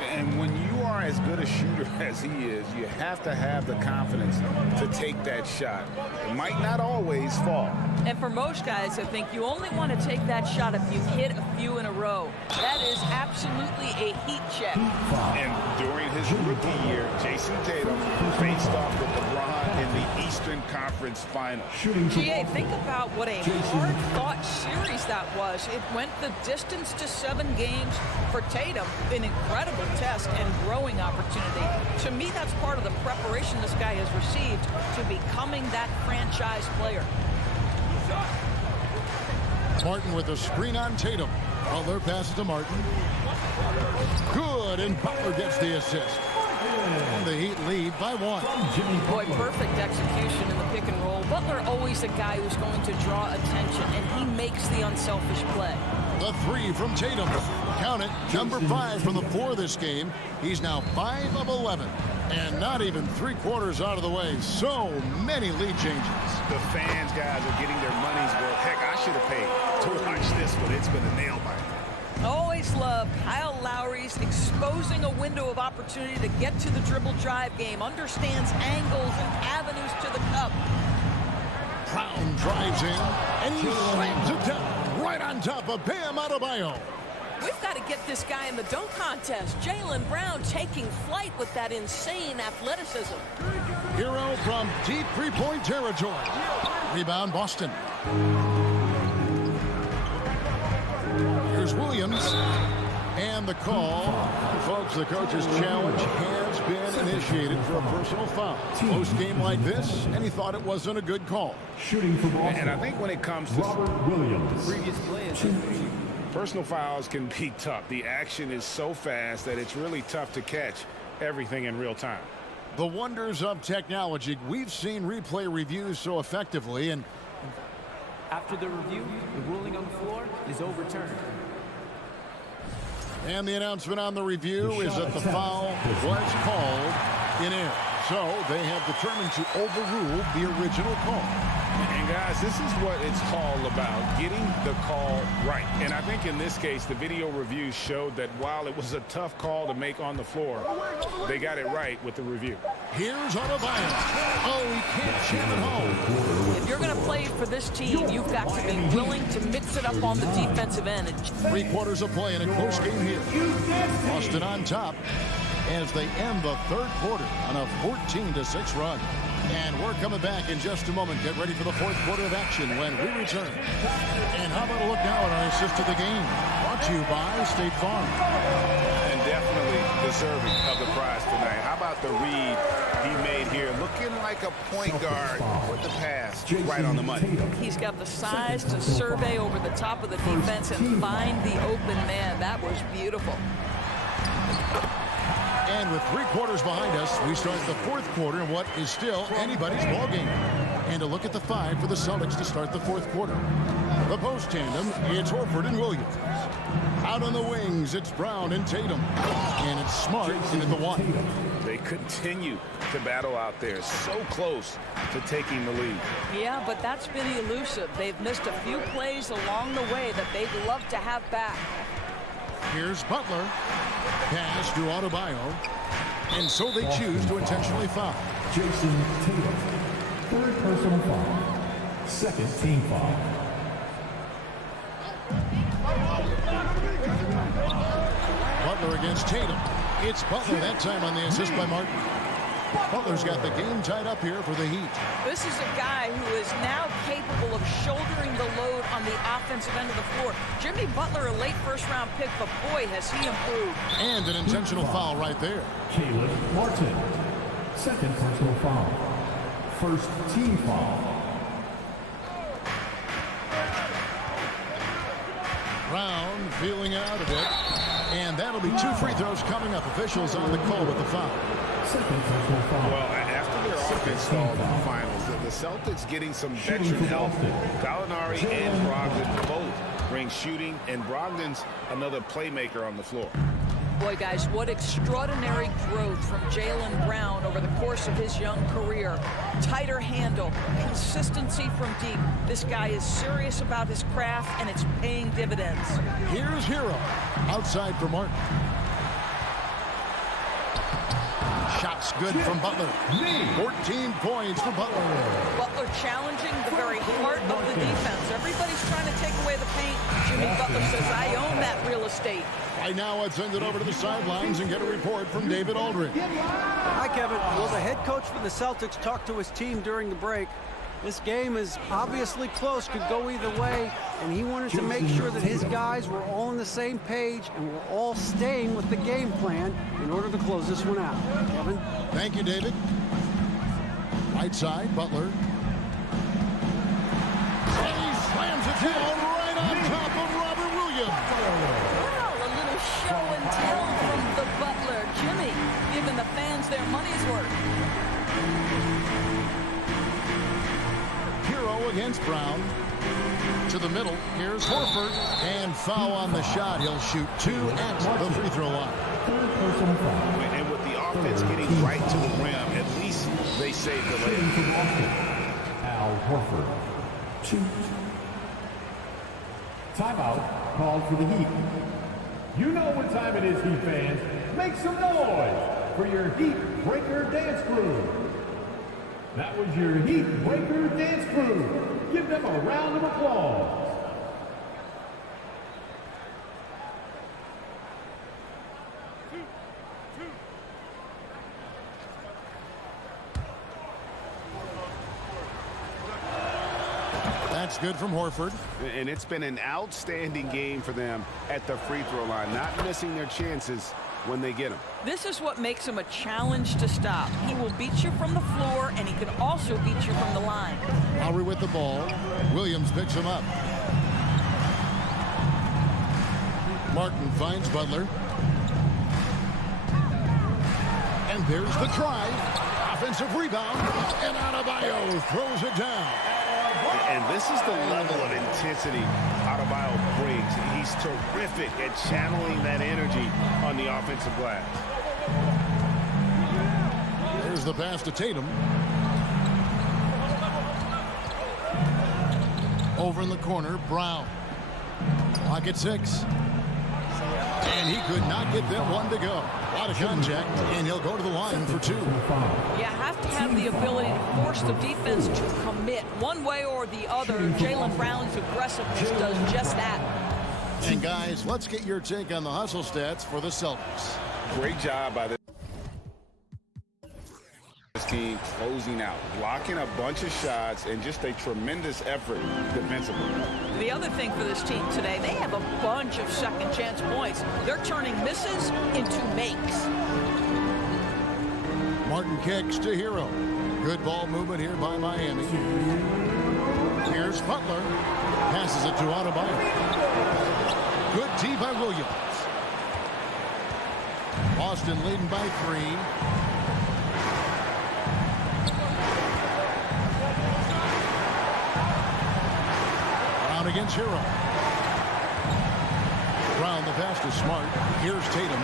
And when you are as good a shooter as he is, you have to have the confidence to take that shot. It might not always fall. And for most guys, I think you only want to take that shot if you hit a few in a row. That is absolutely a heat check. And during his rookie year, Jason Tatum faced off with LeBron in the Eastern Conference Final. GA, think about what a hard-fought series that was. It went the distance to 7 games. For Tatum, an incredible test and growing opportunity. To me, that's part of the preparation this guy has received to becoming that franchise player. Martin with a screen on Tatum. Butler passes to Martin. Good, and Butler gets the assist. And the Heat lead by 1. Boy, perfect execution in the pick and roll. Butler always a guy who's going to draw attention, and he makes the unselfish play. The 3 from Tatum. Count it, number 5 from the floor this game. He's now 5 of 11. And not even 3/4 out of the way. So many lead changes. The fans, guys, are getting their money's worth. Heck, I should have paid to watch this, but it's been a nail biter. Always love Kyle Lowry's exposing a window of opportunity to get to the dribble drive game. Understands angles and avenues to the cup. Brown drives in, and he slams it down right on top of Bam Adebayo. We've got to get this guy in the dunk contest. Jaylen Brown taking flight with that insane athleticism. Hero from deep 3-point territory. Rebound, Boston. Here's Williams. And the call, folks, the coach's challenge has been initiated for a personal foul. Close game like this, and he thought it wasn't a good call. Shooting for Boston. And I think when it comes to Robert Williams. Previous play is personal fouls can be tough. The action is so fast that it's really tough to catch everything in real time. The wonders of technology. We've seen replay reviews so effectively, and after the review, the ruling on the floor is overturned. And the announcement on the review is that the foul was called in air. So they have determined to overrule the original call. And guys, this is what it's all about, getting the call right. And I think in this case, the video review showed that while it was a tough call to make on the floor, they got it right with the review. Here's Adebayo. Oh, he can't jam it home. If you're going to play for this team, you've got to be willing to mix it up on the defensive end. 3/4 of play in a close game here. Boston on top as they end the third quarter on a 14-6 run. And we're coming back in just a moment. Get ready for the fourth quarter of action when we return. And how about a look now at our assist of the game? Brought to you by State Farm. And definitely deserving of the prize tonight. How about the read he made here? Looking like a point guard with the pass right on the money. He's got the size to survey over the top of the defense and find the open man. That was beautiful. And with 3/4 behind us, we start the fourth quarter in what is still anybody's ballgame. And a look at the five for the Celtics to start the fourth quarter. The post tandem, it's Horford and Williams. Out on the wings, it's Brown and Tatum. And it's Smart in at the one. They continue to battle out there, so close to taking the lead. Yeah, but that's been elusive. They've missed a few plays along the way that they'd love to have back. Here's Butler. Pass to Adebayo. And so they choose to intentionally foul. Jason Tatum. Third personal foul. Second team foul. Butler against Tatum. It's Butler that time on the assist by Martin. Butler's got the game tied up here for the Heat. This is a guy who is now capable of shouldering the load on the offensive end of the floor. Jimmy Butler, a late first-round pick, but boy, has he improved. And an intentional foul right there. Caleb Martin. Second personal foul. First team foul. Brown feeling it out a bit. And that'll be 2 free throws coming up. Officials on the call with the foul. Second personal foul. Well, after their offense stalled in the finals, the Celtics getting some veteran help. Gallinari and Brogdon both bring shooting, and Brogdon's another playmaker on the floor. Boy, guys, what extraordinary growth from Jaylen Brown over the course of his young career. Tighter handle, consistency from deep. This guy is serious about his craft, and it's paying dividends. Here's Hero. Outside for Martin. Shots good from Butler. 14 points for Butler. Butler challenging the very heart of the defense. Everybody's trying to take away the paint. Jimmy Butler says, I own that real estate. Right now, let's send it over to the sidelines and get a report from David Aldridge. Hi, Kevin. Well, the head coach for the Celtics talked to his team during the break. This game is obviously close, could go either way, and he wanted to make sure that his guys were all on the same page and were all staying with the game plan in order to close this one out. Kevin? Thank you, David. Right side, Butler. And he slams it down right on top of Robert Williams. Well, a little show and tell from the Butler. Jimmy giving the fans their money's worth. Hero against Brown. To the middle, here's Horford. And foul on the shot. He'll shoot 2 at the free throw line. And with the offense getting right to the rim, at least they saved the layup. Al Horford. 2. Timeout called for the Heat. You know what time it is, Heat fans. Make some noise for your Heat Breaker Dance Crew. That was your Heat Breaker Dance Crew. Give them a round of applause. That's good from Horford. And it's been an outstanding game for them at the free throw line, not missing their chances when they get them. This is what makes him a challenge to stop. He will beat you from the floor, and he can also beat you from the line. Lowry with the ball. Williams picks him up. Martin finds Butler. And there's the try. Offensive rebound. And Adebayo throws it down. And this is the level of intensity Adebayo brings. He's terrific at channeling that energy on the offensive glass. Here's the pass to Tatum. Over in the corner, Brown. Clock at 6. And he could not get that one to go. A lot of contact, and he'll go to the line for 2. You have to have the ability to force the defense to commit one way or the other. Jaylen Brown's aggressiveness does just that. And guys, let's get your take on the hustle stats for the Celtics. Great job by this team closing out, blocking a bunch of shots, and just a tremendous effort defensively. The other thing for this team today, they have a bunch of second chance points. They're turning misses into makes. Martin kicks to Hero. Good ball movement here by Miami. Here's Butler. Passes it to Adebayo. Good D by Williams. Boston leading by 3. Brown against Hero. Brown, the pass to Smart. Here's Tatum.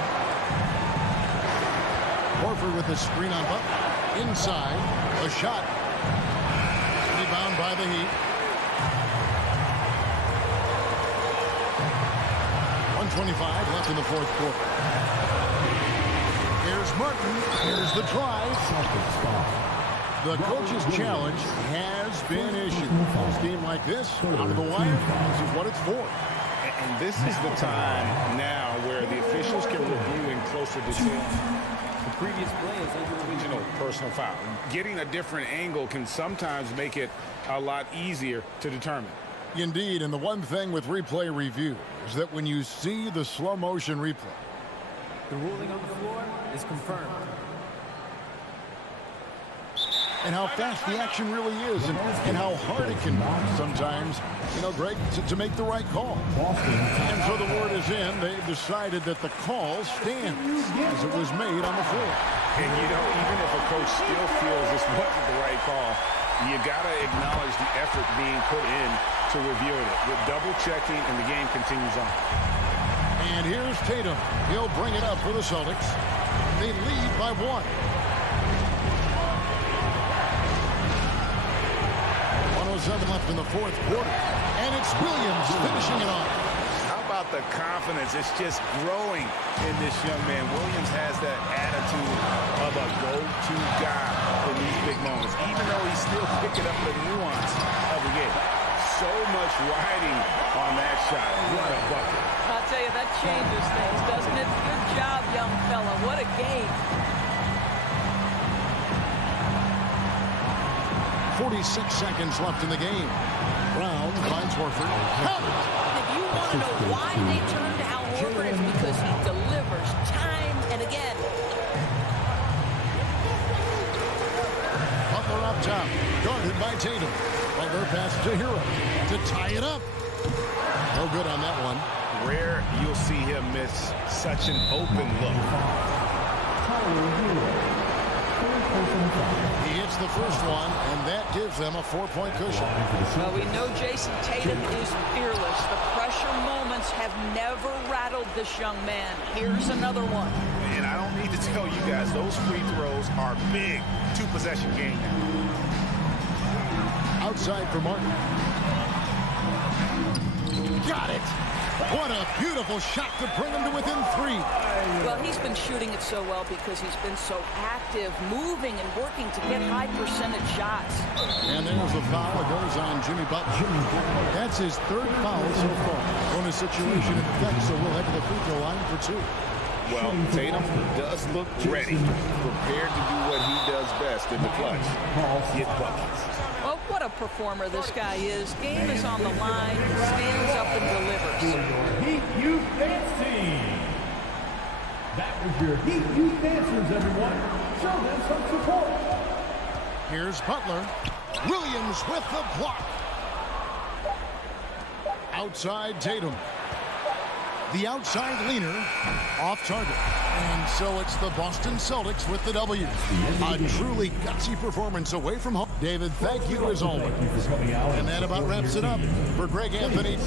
Horford with the screen on Butler. Inside. A shot. Rebound by the Heat. 1:25 left in the fourth quarter. Here's Martin. Here's the drive. The coach's challenge has been issued. A team like this, out of the wire, this is what it's for. And this is the time now where the officials can review in closer detail. The previous play is Original personal foul. Getting a different angle can sometimes make it a lot easier to determine. Indeed, and the one thing with replay review is that when you see the slow motion replay, the ruling on the floor is confirmed. And how fast the action really is, and how hard it can be sometimes, Greg, to make the right call. And so the word is in. They've decided that the call stands as it was made on the floor. And, even if a coach still feels this wasn't the right call, you got to acknowledge the effort being put in to reviewing it. With double-checking, and the game continues on. And here's Tatum. He'll bring it up for the Celtics. They lead by 1. 1:07 left in the fourth quarter. And it's Williams finishing it off. How about the confidence? It's just growing in this young man. Williams has that attitude of a go-to guy in these big moments, even though he's still picking up the nuance of the game. So much riding on that shot. What a bucket. I'll tell you, that changes things, doesn't it? Good job, young fella. What a game. 46 seconds left in the game. Brown finds Horford. If you want to know why they turned to Al Horford, it's because he delivers time and again. Butler up top, guarded by Tatum. Butler passes to Hero to tie it up. No good on that one. Rare you'll see him miss such an open look. He hits the first one, and that gives them a 4-point cushion. Well, we know Jason Tatum is fearless. The pressure moments have never rattled this young man. Here's another one. And I don't need to tell you guys, those free throws are big. 2-possession game now. Outside for Martin. Got it. What a beautiful shot to bring him to within 3. Well, he's been shooting it so well because he's been so active, moving and working to get high percentage shots. And there's the foul. It goes on Jimmy Butler. That's his 3rd foul so far. Bonus situation in effect, so we'll head to the free throw line for 2. Well, Tatum does look ready, prepared to do what he does best in the clutch, get buckets. Well, what a performer this guy is. Game is on the line. He stands up and delivers. Heat Youth Dance Team. That was your Heat Youth Dancers, everyone. Show them some support. Here's Butler. Williams with the block. Outside Tatum. The outside leaner off target. And so it's the Boston Celtics with the W. A truly gutsy performance away from home. David, thank you as always. And that about wraps it up for Greg Anthony.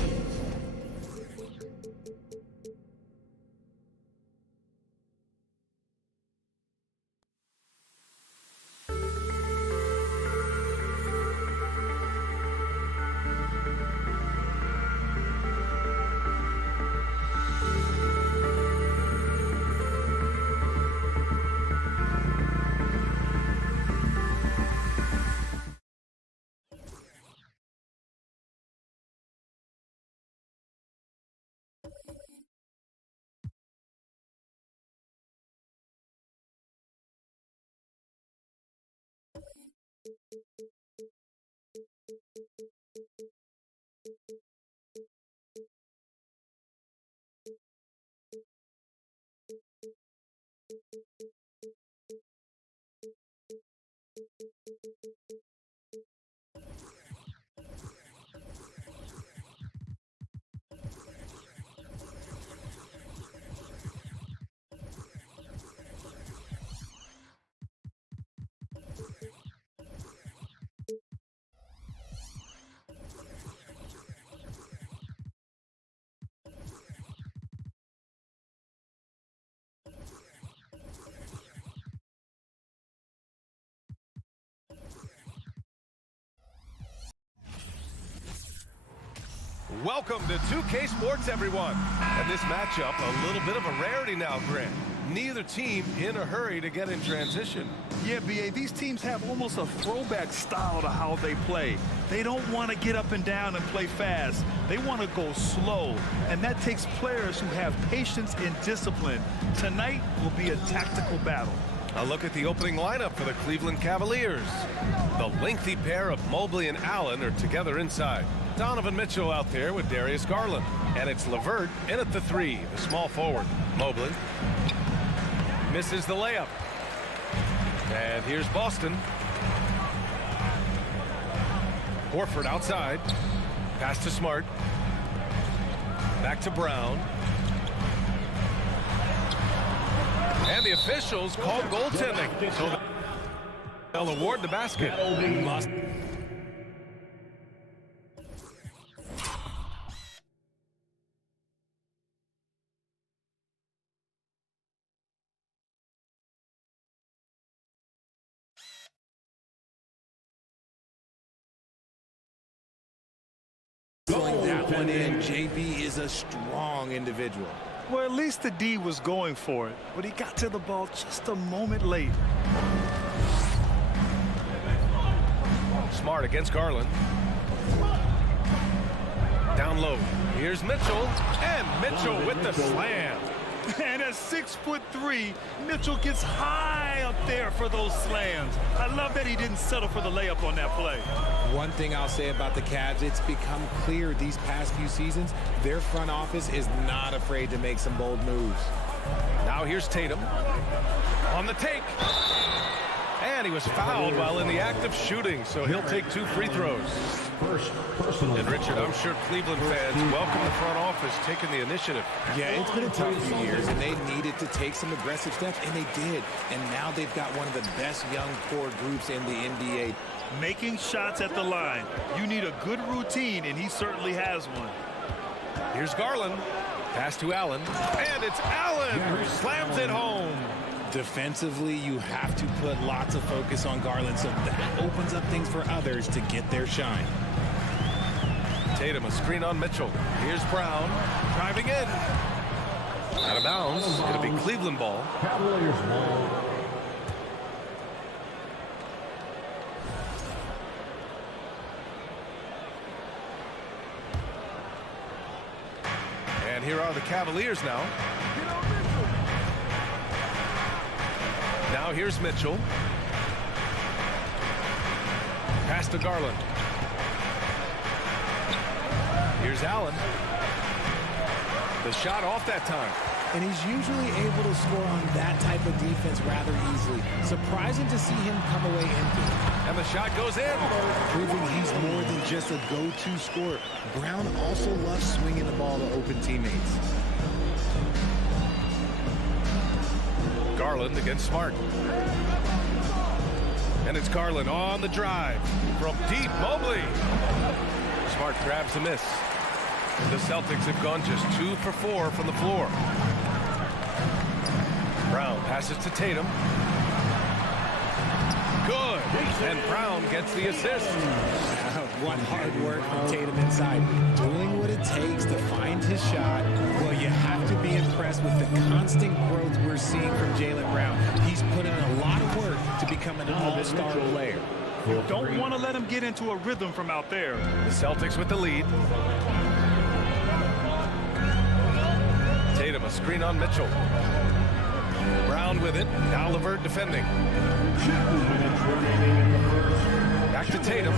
Welcome to 2K Sports, everyone. And this matchup, a little bit of a rarity now, Grant. Neither team in a hurry to get in transition. Yeah, B.A., these teams have almost a throwback style to how they play. They don't want to get up and down and play fast. They want to go slow, and that takes players who have patience and discipline. Tonight will be a tactical battle. A look at the opening lineup for the Cleveland Cavaliers. The lengthy pair of Mobley and Allen are together inside. Donovan Mitchell out there with Darius Garland. And it's LeVert in at the 3, the small forward. Mobley misses the layup. And here's Boston. Horford outside. Pass to Smart. Back to Brown. And the officials call goaltending. So they'll award the basket. That one in. JB is a strong individual. Well, at least the D was going for it, but he got to the ball just a moment late. Smart against Garland. Down low. Here's Mitchell. And Mitchell with the slam. And at 6'3", Mitchell gets high up there for those slams. I love that he didn't settle for the layup on that play. One thing I'll say about the Cavs, it's become clear these past few seasons, their front office is not afraid to make some bold moves. Now here's Tatum on the take. And he was fouled while in the act of shooting, so he'll take 2 free throws. And Richard, I'm sure Cleveland fans welcome the front office taking the initiative. Yeah, it's been a tough few years, and they needed to take some aggressive steps, and they did. And now they've got one of the best young core groups in the NBA. Making shots at the line. You need a good routine, and he certainly has one. Here's Garland. Pass to Allen. And it's Allen who slams it home. Defensively, you have to put lots of focus on Garland, so that opens up things for others to get their shine. Tatum, a screen on Mitchell. Here's Brown driving in. Out of bounds. It'll be Cleveland ball. Cavaliers ball. And here are the Cavaliers now. Now here's Mitchell. Pass to Garland. Here's Allen. The shot off that time. And he's usually able to score on that type of defense rather easily. Surprising to see him come away empty. And the shot goes in. Proving he's more than just a go-to scorer. Brown also loves swinging the ball to open teammates. Garland against Smart. And it's Garland on the drive. From deep, Mobley. Smart grabs the miss. The Celtics have gone just 2 for 4 from the floor. Brown passes to Tatum. Good. And Brown gets the assist. What hard work from Tatum inside. Doing what it takes to find his shot. Well, you have to be impressed with the constant growth we're seeing from Jaylen Brown. He's put in a lot of work to become an all-star player. You don't want to let him get into a rhythm from out there. The Celtics with the lead. Tatum, a screen on Mitchell. Brown with it. Now LeVert defending. 2 minutes remaining in the first. Back to Tatum.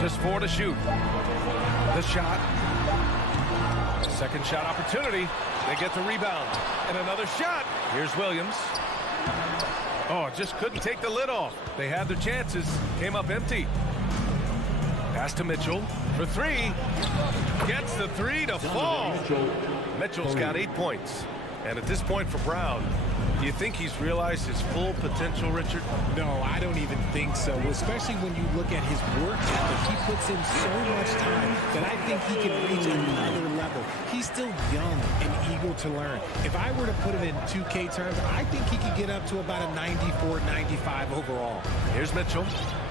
Just 4 to shoot. The shot. Second shot opportunity. They get the rebound. And another shot. Here's Williams. Oh, just couldn't take the lid off. They had their chances. Came up empty. Pass to Mitchell for 3. Gets the 3 to fall. Mitchell's got 8 points. And at this point for Brown, do you think he's realized his full potential, Richard? No, I don't even think so, especially when you look at his work ethic. He puts in so much time that I think he can reach another level. He's still young and eager to learn. If I were to put it in 2K terms, I think he could get up to about a 94, 95 overall. Here's Mitchell.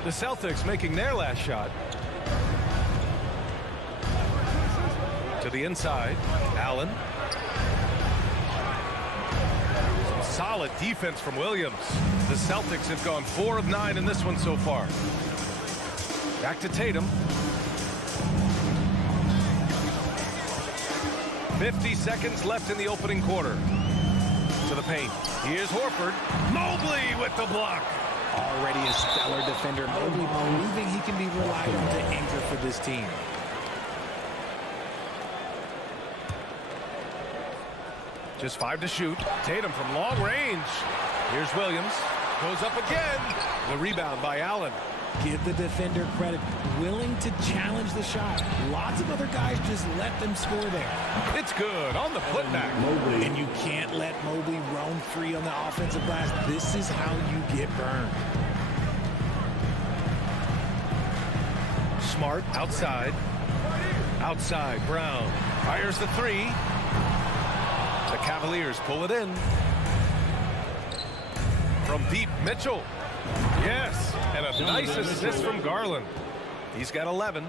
The Celtics making their last shot. To the inside, Allen. Solid defense from Williams. The Celtics have gone 4 of 9 in this one so far. Back to Tatum. 50 seconds left in the opening quarter. To the paint. Here's Horford. Mobley with the block. Already a stellar defender. Mobley proving he can be relied on to anchor for this team. Just 5 to shoot. Tatum from long range. Here's Williams. Goes up again. The rebound by Allen. Give the defender credit. Willing to challenge the shot. Lots of other guys just let them score there. It's good on the putback. And you can't let Mobley roam free on the offensive glass. This is how you get burned. Smart outside. Outside, Brown. Fires the 3. The Cavaliers pull it in. From deep, Mitchell. Yes, and a nice assist from Garland. He's got 11.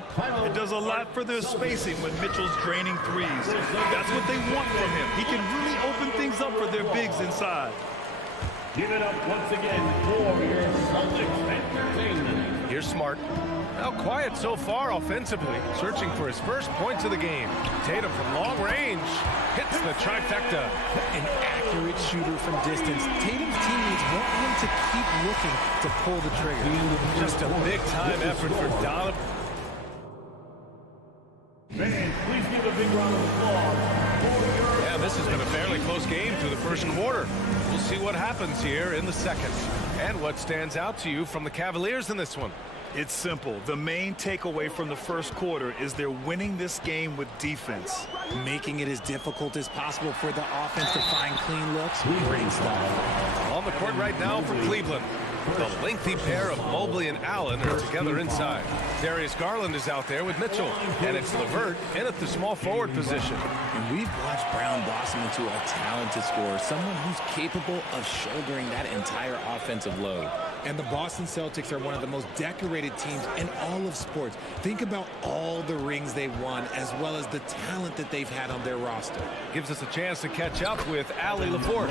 It does a lot for their spacing when Mitchell's draining threes. That's what they want from him. He can really open things up for their bigs inside. Give it up once again for your Celtics entertainment. Here's Smart. Now quiet so far offensively, searching for his first points of the game. Tatum from long range hits the trifecta. An accurate shooter from distance. Tatum's teammates want him to keep looking to pull the trigger. Just a big-time effort for Donovan. Fans, please give a big round of applause for your... Yeah, this has been a fairly close game through the first quarter. We'll see what happens here in the second. And what stands out to you from the Cavaliers in this one? It's simple. The main takeaway from the first quarter is they're winning this game with defense. Making it as difficult as possible for the offense to find clean looks. Great stuff. On the court right now for Cleveland. The lengthy pair of Mobley and Allen are together inside. Darius Garland is out there with Mitchell. And it's LeVert in at the small forward position. And we've watched Brown blossom into a talented scorer. Someone who's capable of shouldering that entire offensive load. And the Boston Celtics are one of the most decorated teams in all of sports. Think about all the rings they've won, as well as the talent that they've had on their roster. Gives us a chance to catch up with Allie LaForce.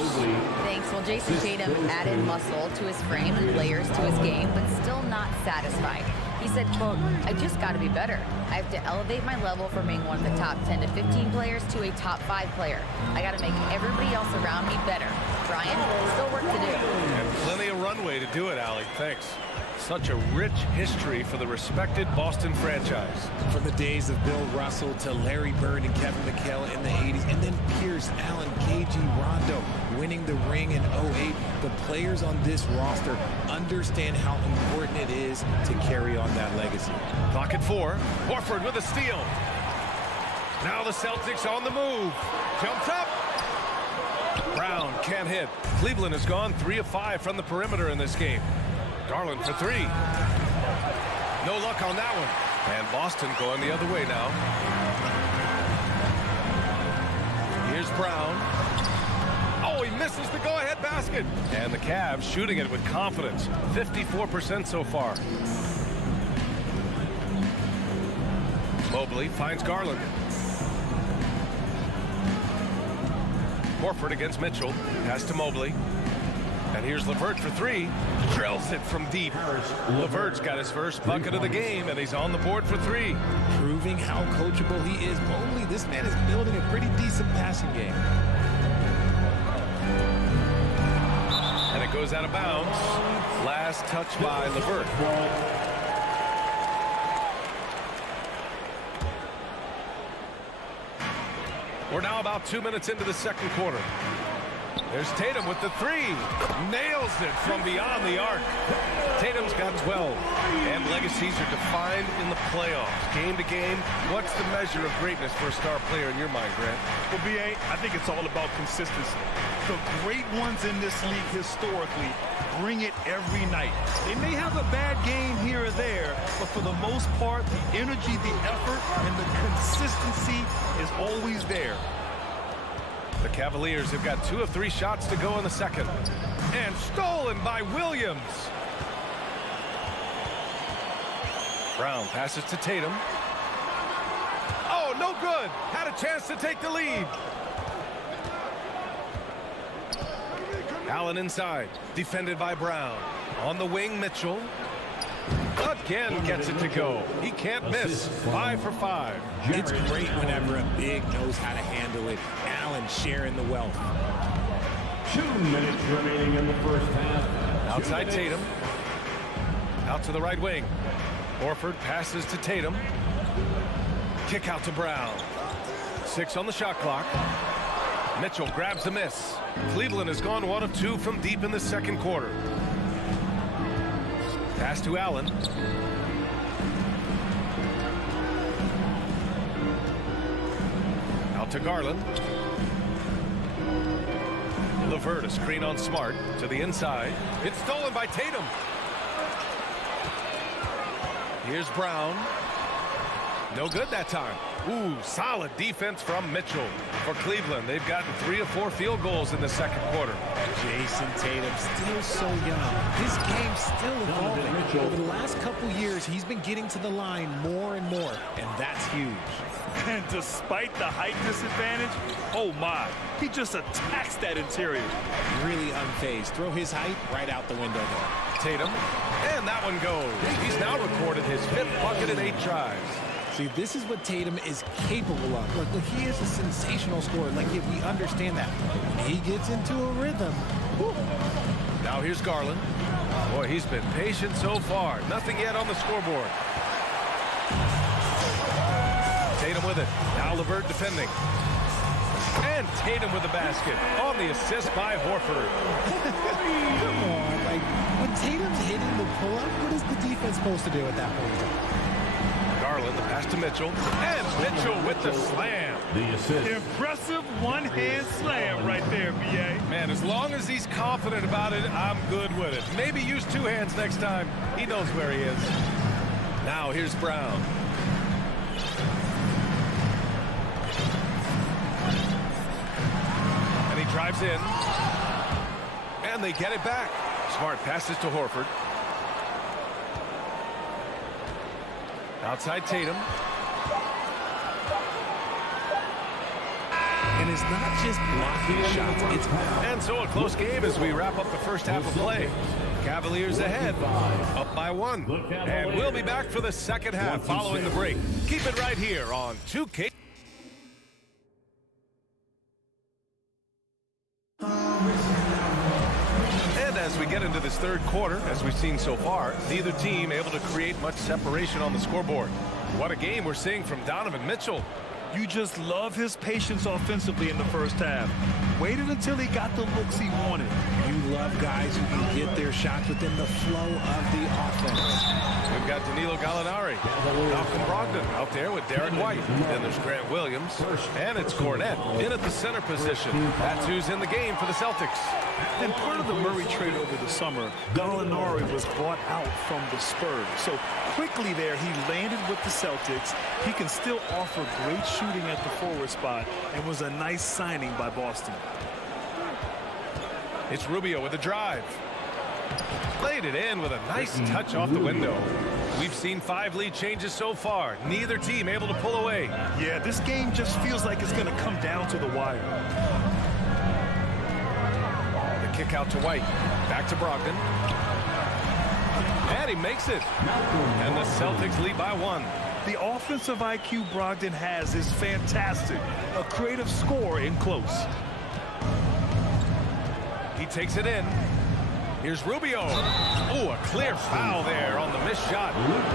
Thanks. Well, Jason Tatum added muscle to his frame and layers to his game, but still not satisfied. He said, quote, "I just got to be better. I have to elevate my level from being one of the top 10 to 15 players to a top 5 player. I got to make everybody else around me better. Brian, still work to do." And plenty of runway to do it, Allie. Thanks. Such a rich history for the respected Boston franchise. From the days of Bill Russell to Larry Bird and Kevin McHale in the 80s, and then Pierce, Allen, KG, Rondo winning the ring in 08, the players on this roster understand how important it is to carry on that legacy. Clock at 4. Horford with a steal. Now the Celtics on the move. Jumps up. Brown can't hit. Cleveland has gone 3 of 5 from the perimeter in this game. Garland for 3. No luck on that one. And Boston going the other way now. Here's Brown. Oh, he misses the go-ahead basket. And the Cavs shooting it with confidence. 54% so far. Mobley finds Garland. Horford against Mitchell. Pass to Mobley. And here's LeVert for 3. Drills it from deep. LeVert's got his first bucket of the game, and he's on the board for 3. Proving how coachable he is. Mobley, this man is building a pretty decent passing game. And it goes out of bounds. Last touch by LeVert. We're now about 2 minutes into the second quarter. There's Tatum with the 3. Nails it from beyond the arc. Tatum's got 12. And legacies are defined in the playoffs. Game to game, what's the measure of greatness for a star player in your mind, Grant? Well, B.A., I think it's all about consistency. The great ones in this league historically bring it every night. They may have a bad game here or there, but for the most part, the energy, the effort, and the consistency is always there. The Cavaliers have got 2 of 3 shots to go in the second. And stolen by Williams. Brown passes to Tatum. Oh, no good. Had a chance to take the lead. Allen inside. Defended by Brown. On the wing, Mitchell. Again gets it to go. He can't miss. 5 for 5. It's great whenever a big knows how to handle it. Allen sharing the wealth. 2 minutes remaining in the first half. Outside Tatum. Out to the right wing. Horford passes to Tatum. Kick out to Brown. 6 on the shot clock. Mitchell grabs the miss. Cleveland has gone 1 of 2 from deep in the second quarter. Pass to Allen. Out to Garland. LeVert, a screen on Smart to the inside. It's stolen by Tatum. Here's Brown. No good that time. Ooh, solid defense from Mitchell. For Cleveland, they've gotten 3 of 4 field goals in the second quarter. Jason Tatum, still so young. His game's still evolving. Over the last couple years, he's been getting to the line more and more, and that's huge. And despite the height disadvantage, oh my, he just attacks that interior. Really unfazed. Throw his height right out the window there. Tatum, and that one goes. He's now recorded his 5th bucket in 8 tries. See, this is what Tatum is capable of. Look, he is a sensational scorer. Like, if we understand that. When he gets into a rhythm. Whew. Now here's Garland. Boy, he's been patient so far. Nothing yet on the scoreboard. Tatum with it. Now LeVert defending. And Tatum with the basket. On the assist by Horford. Come on. Like, when Tatum's hitting the pull-up, what is the defense supposed to do at that point? Garland, the pass to Mitchell. And Mitchell with the slam. The assist. Impressive one-hand slam right there, B.A. Man, as long as he's confident about it, I'm good with it. Maybe use 2 hands next time. He knows where he is. Now here's Brown. And he drives in. And they get it back. Smart passes to Horford. Outside Tatum. And it's not just blocking shots. It's and so a close game as we wrap up the first half of play. Cavaliers ahead, up by 1. And we'll be back for the second half following the break. Keep it right here on 2K. And as we get into this third quarter, as we've seen so far, neither team able to create much separation on the scoreboard. What a game we're seeing from Donovan Mitchell. You just love his patience offensively in the first half. Waited until he got the looks he wanted. You love guys who can get their shots within the flow of the offense. We've got Danilo Gallinari, Malcolm Brogdon out there with Derek White. Then there's Grant Williams, and it's Cornette in at the center position. That's who's in the game for the Celtics. And part of the Murray trade over the summer, Gallinari was bought out from the Spurs. So quickly there, he landed with the Celtics. He can still offer great shooting at the forward spot and was a nice signing by Boston. It's Rubio with a drive. Played it in with a nice touch off the window. We've seen 5 lead changes so far. Neither team able to pull away. Yeah, this game just feels like it's going to come down to the wire. The kick out to White. Back to Brogdon. And he makes it. And the Celtics lead by 1. The offensive IQ Brogdon has is fantastic. A creative score in close. He takes it in. Here's Rubio. Oh, a clear foul there on the missed shot.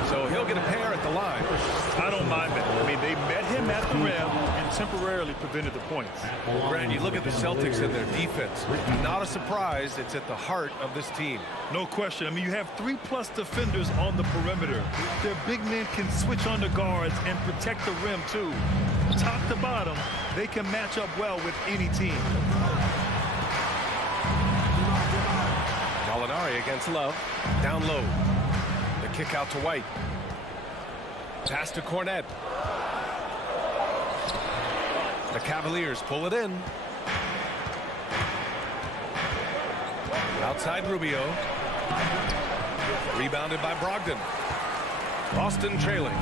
So he'll get a pair at the line. I don't mind that. I mean, they met him at the rim and temporarily prevented the points. Grant, you look at the Celtics and their defense. Not a surprise. It's at the heart of this team. No question. I mean, you have 3+ defenders on the perimeter. Their big men can switch on the guards and protect the rim, too. Top to bottom, they can match up well with any team. Gallinari against Love. Down low. The kick out to White. Pass to Cornette. The Cavaliers pull it in. Outside Rubio. Rebounded by Brogdon. Boston trailing.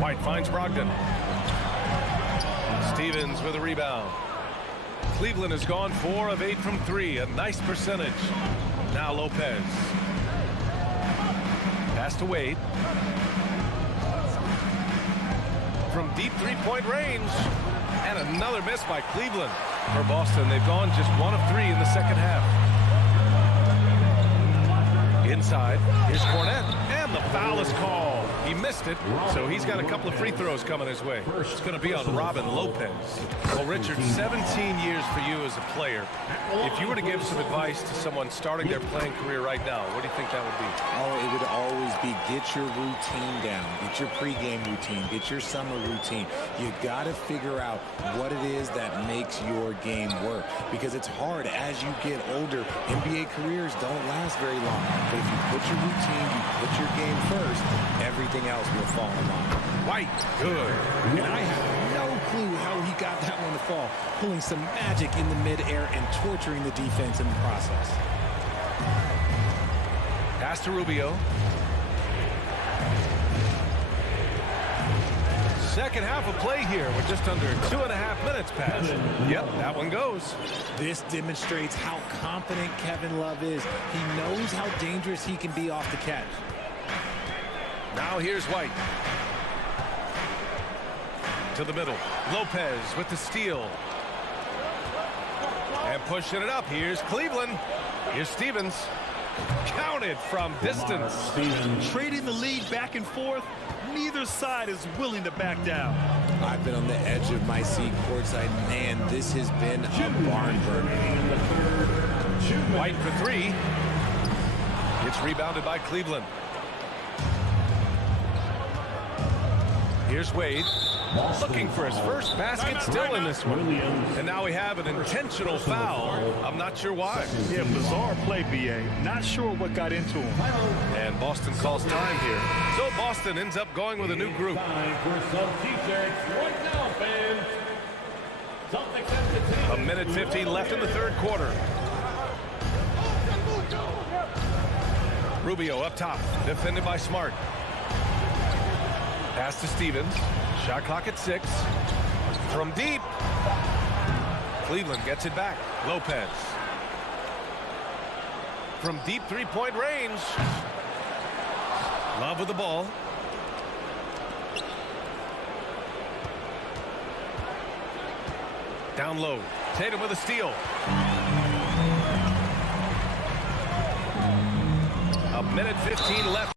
White finds Brogdon. Stevens with a rebound. Cleveland has gone 4 of 8 from 3. A nice percentage. Now Lopez. Pass to Wade. From deep 3-point range. And another miss by Cleveland. For Boston, they've gone just 1 of 3 in the second half. Inside, here's Cornette, and the foul is called. He missed it, so he's got a couple of free throws coming his way. It's going to be on Robin Lopez. Well, Richard, 17 years for you as a player. If you were to give some advice to someone starting their playing career right now, what do you think that would be? Oh, it would always be get your routine down. Get your pregame routine. Get your summer routine. You got to figure out what it is that makes your game work, because it's hard as you get older. NBA careers don't last very long. But if you put your routine, you put your game first, everything else will fall in line. White, good. And I have no clue how he got that one to fall, pulling some magic in the midair and torturing the defense in the process. Pass to Rubio. Second half of play here. We're just under 2.5 minutes past. Yep, that one goes. This demonstrates how confident Kevin Love is. He knows how dangerous he can be off the catch. Now here's White. To the middle. Lopez with the steal. And pushing it up. Here's Cleveland. Here's Stevens. Counted from distance. Trading the lead back and forth. Neither side is willing to back down. I've been on the edge of my seat courtside. Man, this has been a barn burner. White for 3. It's rebounded by Cleveland. Here's Wade. Looking for his first basket still in this one. And now we have an intentional foul. I'm not sure why. Yeah, bizarre play, B.A. Not sure what got into him. And Boston calls time here. So Boston ends up going with a new group. A minute 15 left in the third quarter. Rubio up top, defended by Smart. Pass to Stevens. Shot clock at 6. From deep. Cleveland gets it back. Lopez. from deep three-point range. Love with the ball. Down low. Tatum with a steal. A minute 15 left.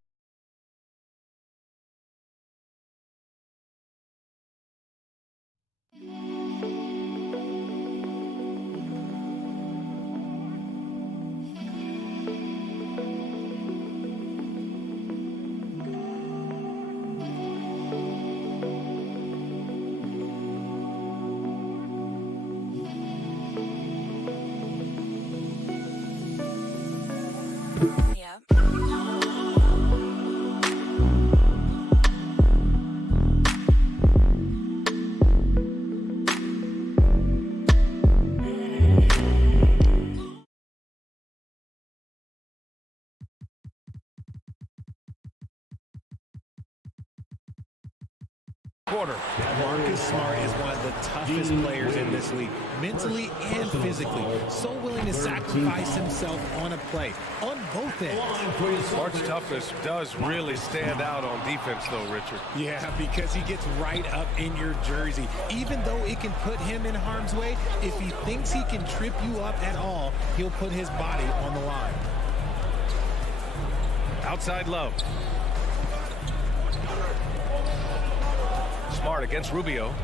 Quarter. Marcus Smart is one of the toughest players in this league, mentally and physically. So willing to sacrifice himself on a play, on both ends. Smart's toughness does really stand out on defense, though, Richard. Yeah, because he gets right up in your jersey. Even though it can put him in harm's way, if he thinks he can trip you up at all, he'll put his body on the line. Outside Love. Smart against Rubio.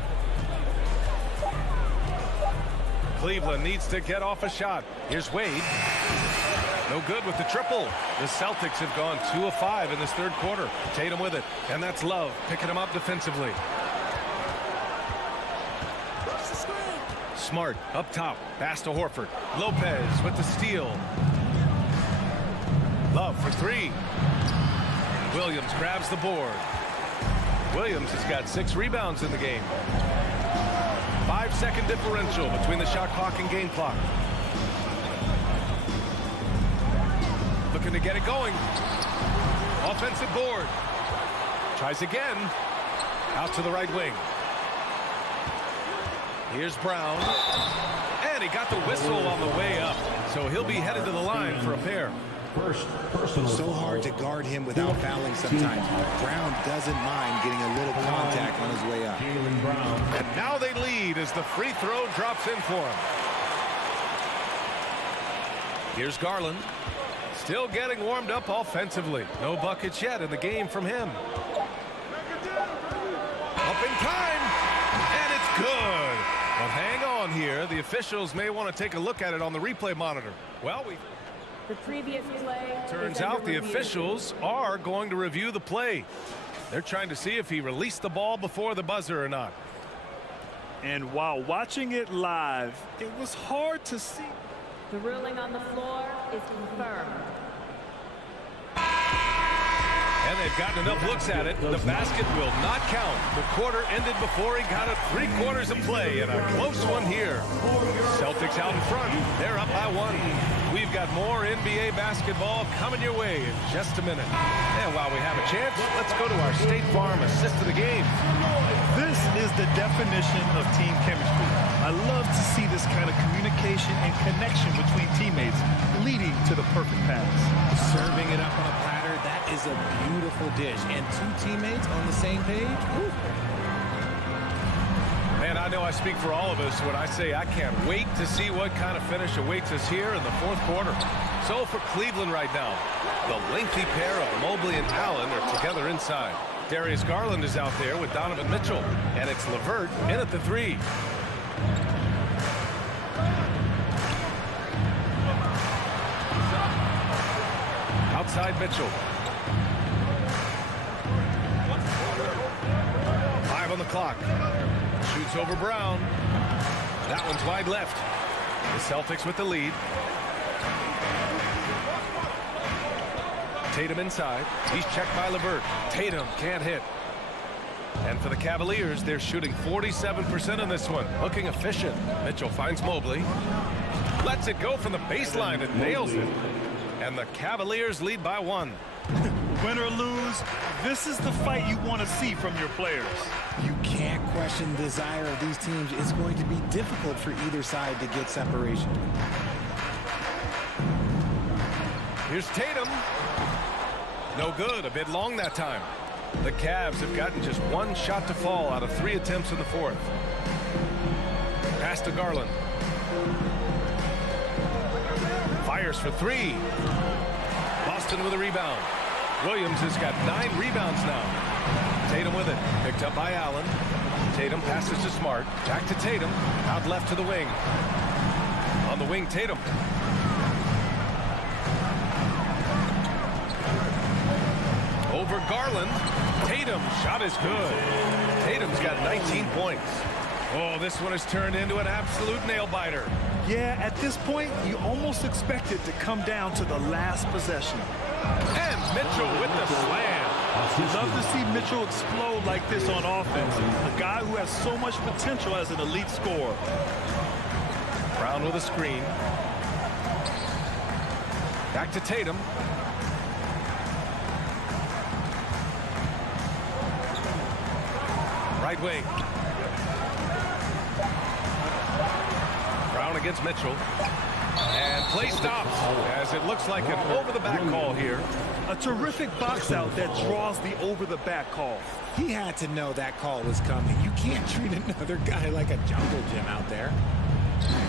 Cleveland needs to get off a shot. Here's Wade. No good with the triple. The Celtics have gone 2 of 5 in this third quarter. Tatum with it, and that's Love picking him up defensively. Smart up top. Pass to Horford. Lopez with the steal. Love for 3. Williams grabs the board. Williams has got 6 rebounds in the game. 5-second differential between the shot clock and game clock. Looking to get it going. Offensive board. Tries again. Out to the right wing. Here's Brown. And he got the whistle on the way up. So he'll be headed to the line for a pair. So hard to guard him without fouling sometimes. Brown doesn't mind getting a little contact on his way up. And now they lead as the free throw drops in for him. Here's Garland. Still getting warmed up offensively. No buckets yet in the game from him. Up in time. And it's good. But hang on here. The officials may want to take a look at it on the replay monitor. Well, the previous play. Turns out the officials are going to review the play. They're trying to see if he released the ball before the buzzer or not. And while watching it live, it was hard to see. The ruling on the floor is confirmed. And they've gotten enough looks at it. The basket will not count. The quarter ended before he got it. 3 quarters of play and a close one here. Celtics out in front. They're up by 1. We've got more NBA basketball coming your way in just a minute. And while we have a chance, let's go to our State Farm assist of the game. This is the definition of team chemistry. I love to see this kind of communication and connection between teammates leading to the perfect pass. Serving it up on a platter, that is a beautiful dish. And 2 teammates on the same page. Woo. Man, I know I speak for all of us when I say I can't wait to see what kind of finish awaits us here in the 4th quarter. So for Cleveland right now, the lengthy pair of Mobley and Allen are together inside. Darius Garland is out there with Donovan Mitchell, and it's LeVert in at the 3. Outside Mitchell. 5 on the clock. Shoots over Brown. That one's wide left. The Celtics with the lead. Tatum inside. He's checked by LeVert. Tatum can't hit. And for the Cavaliers, they're shooting 47% in this one. Looking efficient. Mitchell finds Mobley. Lets it go from the baseline and nails it. And the Cavaliers lead by 1. Win or lose, this is the fight you want to see from your players. You can't question the desire of these teams. It's going to be difficult for either side to get separation. Here's Tatum. No good. A bit long that time. The Cavs have gotten just one shot to fall out of 3 attempts in the fourth. Pass to Garland. Fires for 3. Boston with a rebound. Williams has got 9 rebounds now. Tatum with it. Picked up by Allen. Tatum passes to Smart. Back to Tatum. Out left to the wing. On the wing, Tatum. Over Garland. Tatum. Shot is good. Tatum's got 19 points. Oh, this one has turned into an absolute nail-biter. Yeah, at this point, you almost expect it to come down to the last possession. And Mitchell with the slam. You love to see Mitchell explode like this on offense. A guy who has so much potential as an elite scorer. Brown with a screen. Back to Tatum. Right wing. Brown against Mitchell. And play stops as it looks like an over-the-back call here. A terrific box out that draws the over-the-back call. He had to know that call was coming. You can't treat another guy like a jungle gym out there.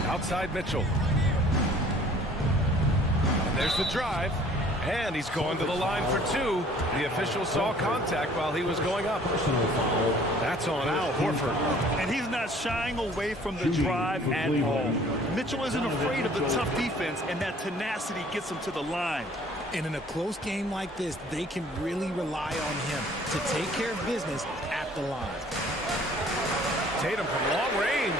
Outside Mitchell. And there's the drive. And he's going to the line for 2. The official saw contact while he was going up. That's on Al Horford. And he's not shying away from the drive at all. Mitchell isn't afraid of the tough defense, and that tenacity gets him to the line. And in a close game like this, they can really rely on him to take care of business at the line. Tatum from long range.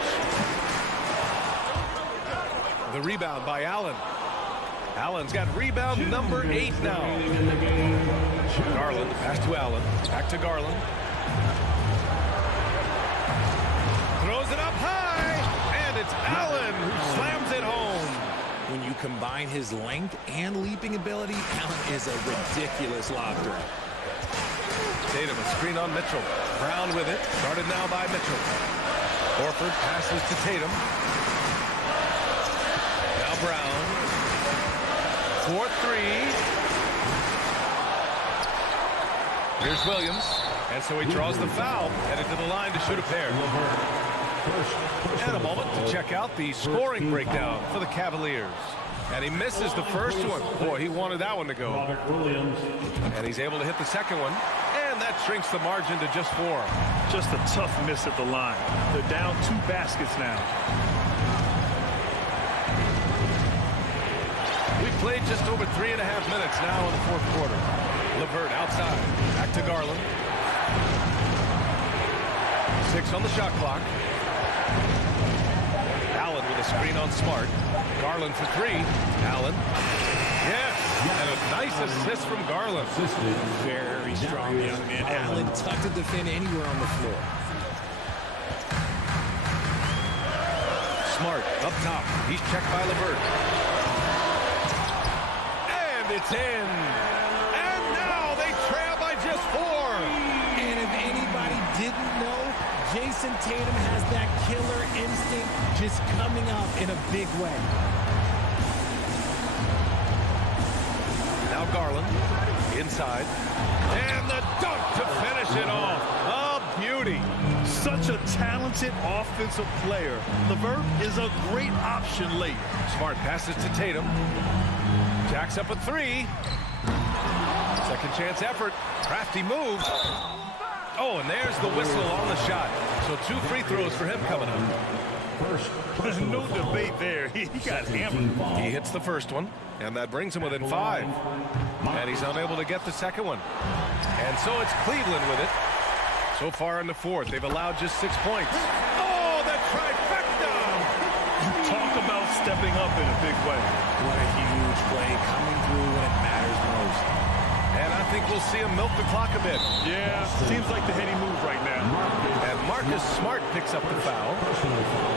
The rebound by Allen. Allen's got rebound number 8 now. Garland, pass to Allen. Back to Garland. Throws it up high, and it's Allen who slams it home. When you combine his length and leaping ability, Allen is a ridiculous lob threat. Tatum, a screen on Mitchell. Brown with it. Started now by Mitchell. Horford passes to Tatum. Now Brown. 4-3. Here's Williams. And so he draws the foul. Headed to the line to shoot a pair. And a moment to check out the scoring breakdown for the Cavaliers. And he misses the first one. Boy, he wanted that one to go. And he's able to hit the second one. And that shrinks the margin to just 4. Just a tough miss at the line. They're down 2 baskets now. We've played just over 3.5 minutes now in the fourth quarter. LeVert outside. Back to Garland. 6 on the shot clock. Allen with a screen on Smart. Garland for 3. Allen. Yes. And a nice assist from Garland. Very strong young man. Allen tough to defend anywhere on the floor. Smart up top. He's checked by LeVert. And it's in. And now they trail by just 4. And if anybody didn't know, Jason Tatum has that killer instinct just coming up in a big way. Now Garland inside. And the dunk to finish it off. A beauty. Such a talented offensive player. LeVert is a great option late. Smart passes to Tatum. Jacks up a 3. Second chance effort. Crafty move. Oh, and there's the whistle on the shot. So 2 free throws for him coming up. There's no debate there. He got hammered. He hits the first one, and that brings him within 5. And he's unable to get the second one. And so it's Cleveland with it. So far in the fourth, they've allowed just 6 points. Oh, the trifecta! You talk about stepping up in a big way. What a huge play coming through when it matters most. And I think we'll see him milk the clock a bit. Yeah, seems like the heady move right now. And Marcus Smart picks up the foul.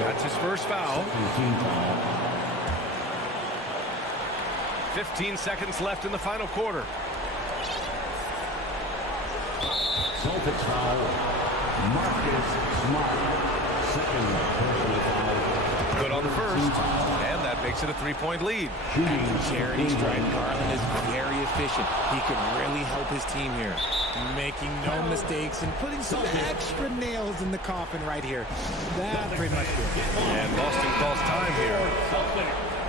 That's his first foul. 15 seconds left in the final quarter. Celtics foul. Marcus Smart. Second personal foul. Good on the first. And that Makes it a 3-point lead. Charity stripe. Garland is very efficient. He can really help his team here. Making no mistakes and putting some extra nails in the coffin right here. That's pretty much good. And Boston calls time here.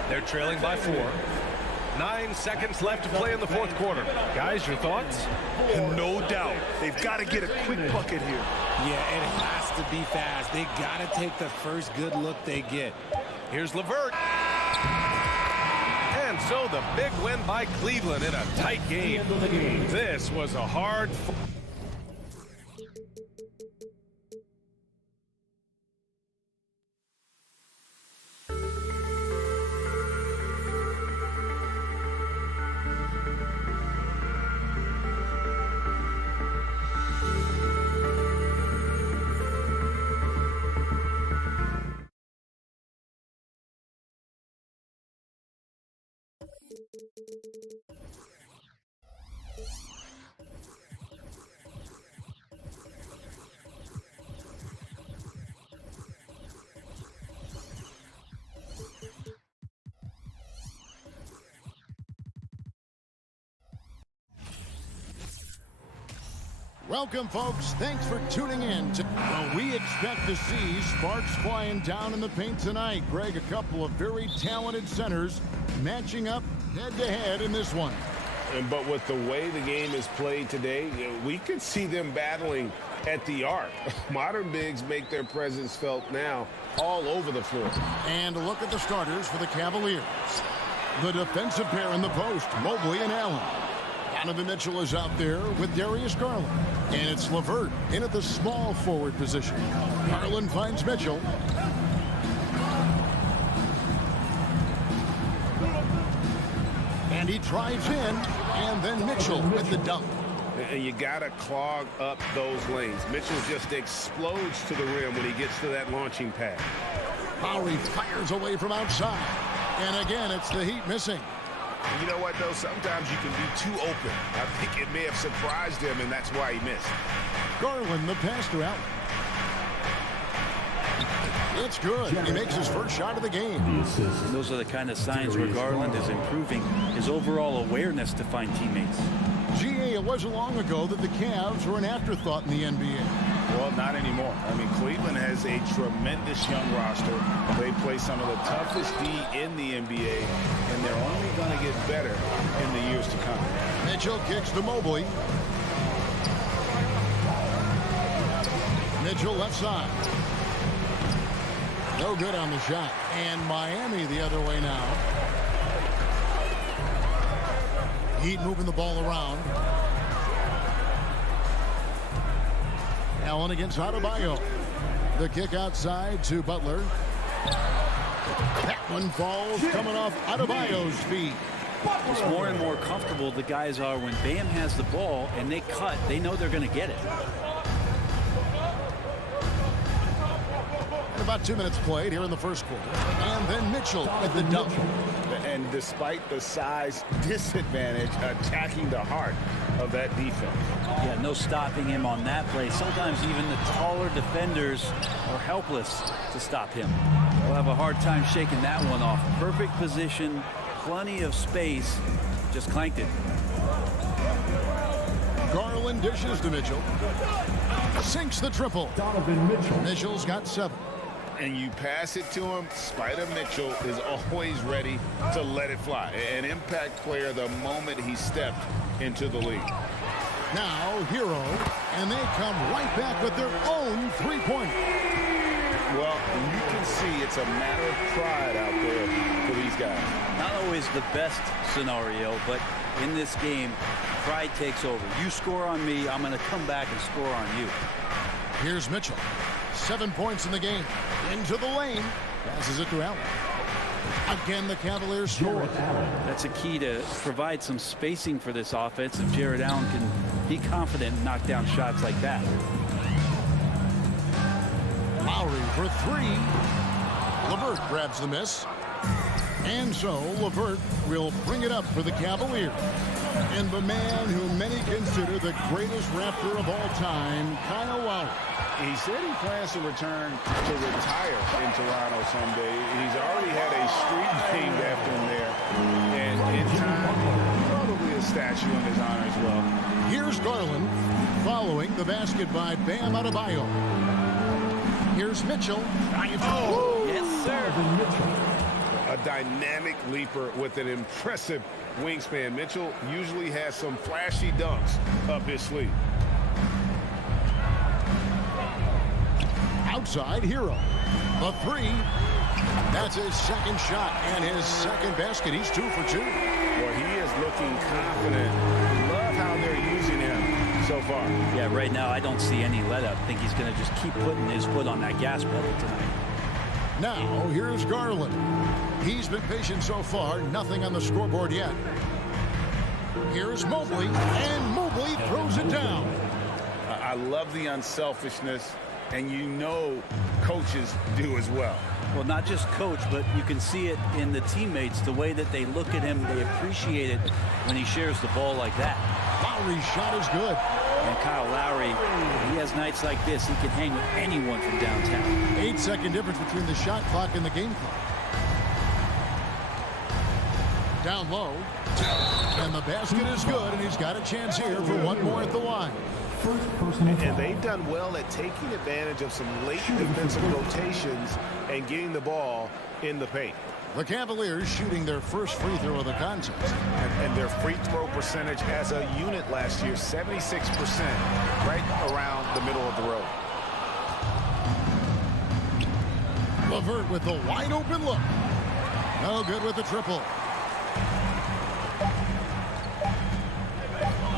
They're trailing by 4. 9 seconds left to play in the fourth quarter. Guys, your thoughts? No doubt. They've got to get a quick bucket here. Yeah, it has to be fast. They got to take the first good look they get. Here's LeVert. And so the big win by Cleveland in a tight game. This was a hard... Welcome, folks. Thanks for tuning in. Well, we expect to see sparks flying down in the paint tonight. Greg, a couple of very talented centers matching up head-to-head in this one. But with the way the game is played today, we could see them battling at the arc. Modern bigs make their presence felt now all over the floor. And look at the starters for the Cavaliers. The defensive pair in the post, Mobley and Allen. Donovan Mitchell is out there with Darius Garland. And it's LeVert in at the small forward position. Garland finds Mitchell. And he drives in, and then Mitchell with the dunk. And you got to clog up those lanes. Mitchell just explodes to the rim when he gets to that launching pad. Lowry fires away from outside. And again, it's the Heat missing. You know what, though? Sometimes you can be too open. I think it may have surprised him, and that's why he missed. Garland, the pass to Allen. It's good. He makes his first shot of the game. Those are the kind of signs where Garland is improving his overall awareness to find teammates. GA, it wasn't long ago that the Cavs were an afterthought in the NBA. Well, not anymore. I mean, Cleveland has a tremendous young roster. They play some of the toughest D in the NBA, and they're only going to get better in the years to come. Mitchell kicks to Mobley. Mitchell left side. No good on the shot. And Miami the other way now. Heat moving the ball around. Allen against Adebayo. The kick outside to Butler. That one falls coming off Adebayo's feet. It's more and more comfortable the guys are when Bam has the ball and they cut, they know they're going to get it. And about 2 minutes played here in the first quarter. And then Mitchell with the dunk. And despite the size disadvantage, attacking the heart of that defense. Yeah, no stopping him on that play. Sometimes even the taller defenders are helpless to stop him. We'll have a hard time shaking that one off. Perfect position, plenty of space, just clanked it. Garland dishes to Mitchell. Sinks the triple. Donovan Mitchell. Mitchell's got 7. And you pass it to him, Spider Mitchell is always ready to let it fly. An impact player the moment he stepped into the league. Now, Hero, and they come right back with their own three-pointer. Well, you can see it's a matter of pride out there for these guys. Not always the best scenario, but in this game, pride takes over. You score on me, I'm going to come back and score on you. Here's Mitchell. 7 points in the game. Into the lane. Passes it to Allen. Again, the Cavaliers score. That's a key to provide some spacing for this offense if Jared Allen can be confident and knock down shots like that. Lowry for 3. LeVert grabs the miss. And so LeVert will bring it up for the Cavaliers. And the man who many consider the greatest Raptor of all time, Kyle Lowry. He said he plans to return to retire in Toronto someday. He's already had a street named after him there. And in time, probably a statue in his honor as well. Here's Garland following the basket by Bam Adebayo. Here's Mitchell. Oh, yes, sir. A dynamic leaper with an impressive wingspan. Mitchell usually has some flashy dunks up his sleeve. Outside Hero. The three. That's his second shot and his second basket. He's 2 for 2. Well, he is looking confident. Love how they're using him so far. Yeah, right now I don't see any let up. I think he's going to just keep putting his foot on that gas pedal tonight. Now, here's Garland. He's been patient so far. Nothing on the scoreboard yet. Here's Mobley, and Mobley throws it down. I love the unselfishness, and you know coaches do as well. Well, not just coach, but you can see it in the teammates, the way that they look at him. They appreciate it when he shares the ball like that. Lowry's shot is good. And Kyle Lowry, he has nights like this. He can hang with anyone from downtown. 8-second difference between the shot clock and the game clock. Down low. And the basket is good, and he's got a chance here for one more at the line. And they've done well at taking advantage of some late defensive rotations and getting the ball in the paint. The Cavaliers shooting their first free throw of the contest. And their free throw percentage as a unit last year, 76%, right around the middle of the road. LeVert with the wide open look. No good with the triple.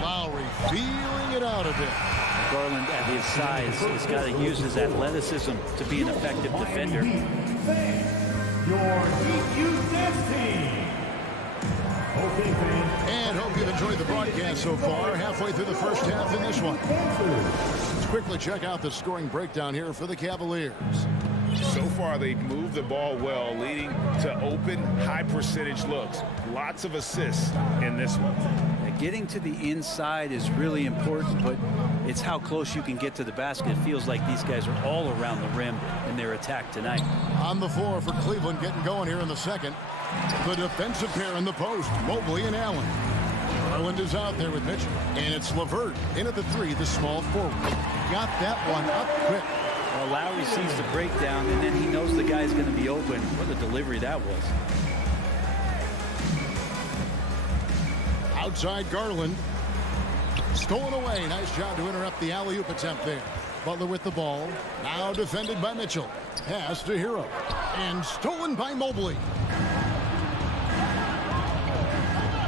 Lowry feeling it out a bit. Garland, at his size, has got to use his athleticism to be an effective defender. Your Heat Youth Dance Team. Okay, fans. And hope you've enjoyed the broadcast so far. Halfway through the first half in this one. Let's quickly check out the scoring breakdown here for the Cavaliers. So far, they've moved the ball well, leading to open, high-percentage looks. Lots of assists in this one. Getting to the inside is really important, but it's how close you can get to the basket. It feels like these guys are all around the rim in their attack tonight. On the floor for Cleveland, getting going here in the second. The defensive pair in the post, Mobley and Allen. Garland is out there with Mitchell, and it's LeVert in at the three, the small forward. Got that one up quick. Well, Lowry sees the breakdown, and then he knows the guy's going to be open. What a delivery that was. Outside Garland. Stolen away. Nice job to interrupt the alley-oop attempt there. Butler with the ball. Now defended by Mitchell. Pass to Hero. And stolen by Mobley.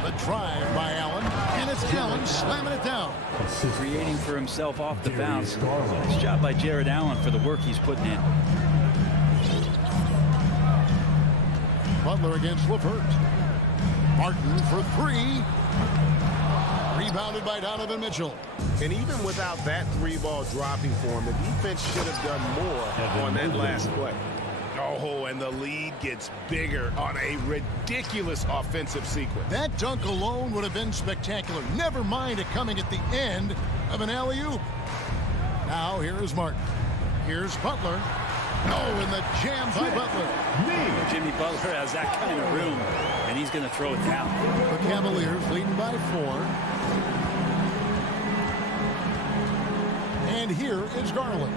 The drive by Allen. And it's Allen slamming it down. Creating for himself off the bounce. Nice job by Jared Allen for the work he's putting in. Butler against LeVert. Martin for three. Rebounded by Donovan Mitchell. And even without that three-ball dropping for him, the defense should have done more on that last play. Oh, and the lead gets bigger on a ridiculous offensive sequence. That dunk alone would have been spectacular. Never mind it coming at the end of an alley-oop. Now here is Martin. Here's Butler. Oh, and the jam by Butler. Jimmy Butler has that kind of room, and he's going to throw it down. The Cavaliers leading by 4. And here is Garland.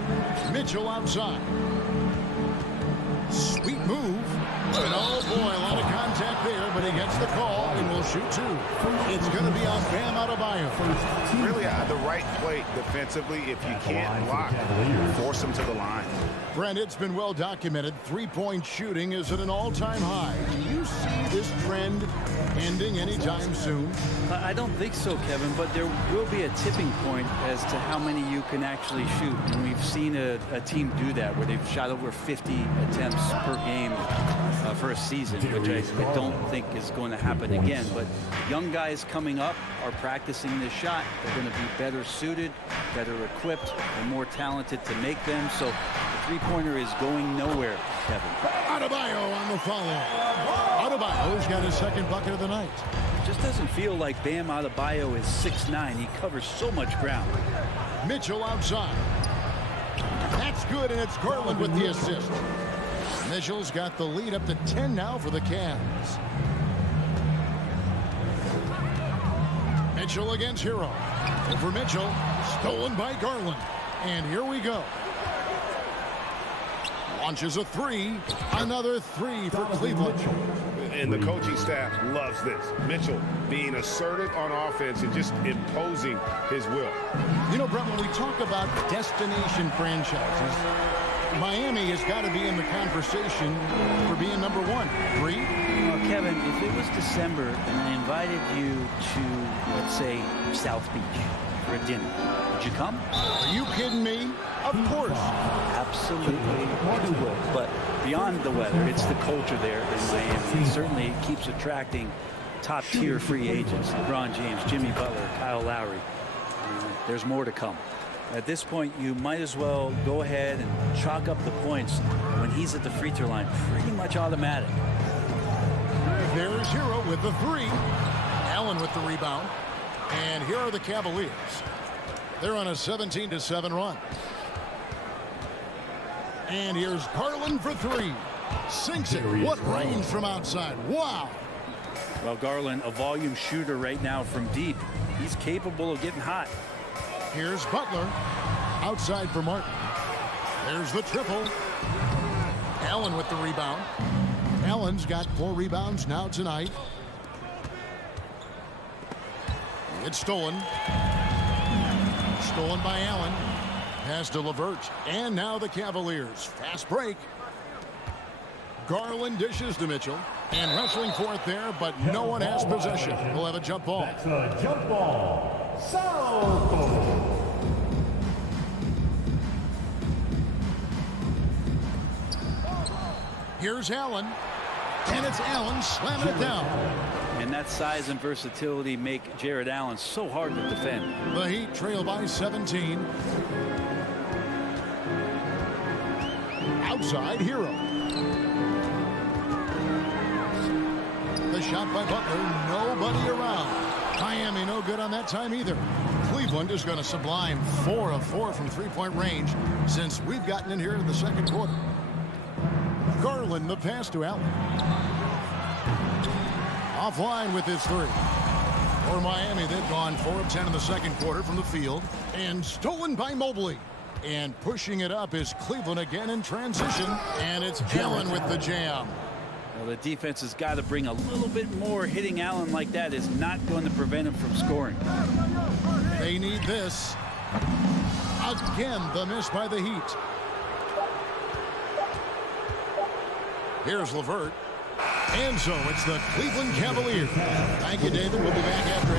Mitchell outside. Sweet move. And oh boy, a lot of contact there, but he gets the call and will shoot 2. It's going to be on Bam Adebayo. Really the right play defensively. If you can't block, force him to the line. Brent, it's been well documented. Three-point shooting is at an all-time high. Do you see this trend ending anytime soon? I don't think so, Kevin, but there will be a tipping point as to how many you can actually shoot. And we've seen a team do that where they've shot over 50 attempts per game for a season, which I don't think is going to happen again. But young guys coming up are practicing this shot. They're going to be better suited, better equipped, and more talented to make them. So the three-pointer is going nowhere, Kevin. Adebayo on the follow. Adebayo's got his second bucket of the night. It just doesn't feel like Bam Adebayo is 6'9". He covers so much ground. Mitchell outside. That's good, and it's Garland with the assist. Mitchell's got the lead up to 10 now for the Cavs. Mitchell against Hero. Over Mitchell. Stolen by Garland. And here we go. Launches a three. Another three for Cleveland. And the coaching staff loves this. Mitchell being assertive on offense and just imposing his will. You know, Brett, when we talk about destination franchises, Miami has got to be in the conversation for being number one. Agree? Well, Kevin, if it was December and I invited you to, let's say, South Beach for a dinner, would you come? Are you kidding me? Of course. Absolutely you would. But beyond the weather, it's the culture there in Miami. Certainly it keeps attracting top-tier free agents. LeBron James, Jimmy Butler, Kyle Lowry. There's more to come. At this point, you might as well go ahead and chalk up the points when he's at the free throw line. Pretty much automatic. There's Hero with the three. Allen with the rebound. And here are the Cavaliers. They're on a 17-7 run. And here's Garland for three. Sinks it. What range from outside. Wow. Well, Garland, a volume shooter right now from deep. He's capable of getting hot. Here's Butler. Outside for Martin. There's the triple. Allen with the rebound. Allen's got 4 rebounds now tonight. It's stolen. Stolen by Allen. Pass to LeVert. And now the Cavaliers. Fast break. Garland dishes to Mitchell. And wrestling for it there, but no one has possession. We'll have a jump ball. That's a jump ball. South. Here's Allen. And it's Allen slamming it down. And that size and versatility make Jared Allen so hard to defend. The Heat trail by 17. Outside, Hero. The shot by Butler, nobody around. Miami no good on that time either. Cleveland is going to sublime 4 of 4 from three-point range since we've gotten in here in the second quarter. Garland, the pass to Allen. Offline with his three. For Miami, they've gone 4 of 10 in the second quarter from the field. And stolen by Mobley. And pushing it up is Cleveland again in transition. And it's Allen with the jam. Well, the defense has got to bring a little bit more. Hitting Allen like that is not going to prevent him from scoring. They need this. Again, the miss by the Heat. Here's LeVert. And so it's the Cleveland Cavaliers. Thank you, David. We'll be back after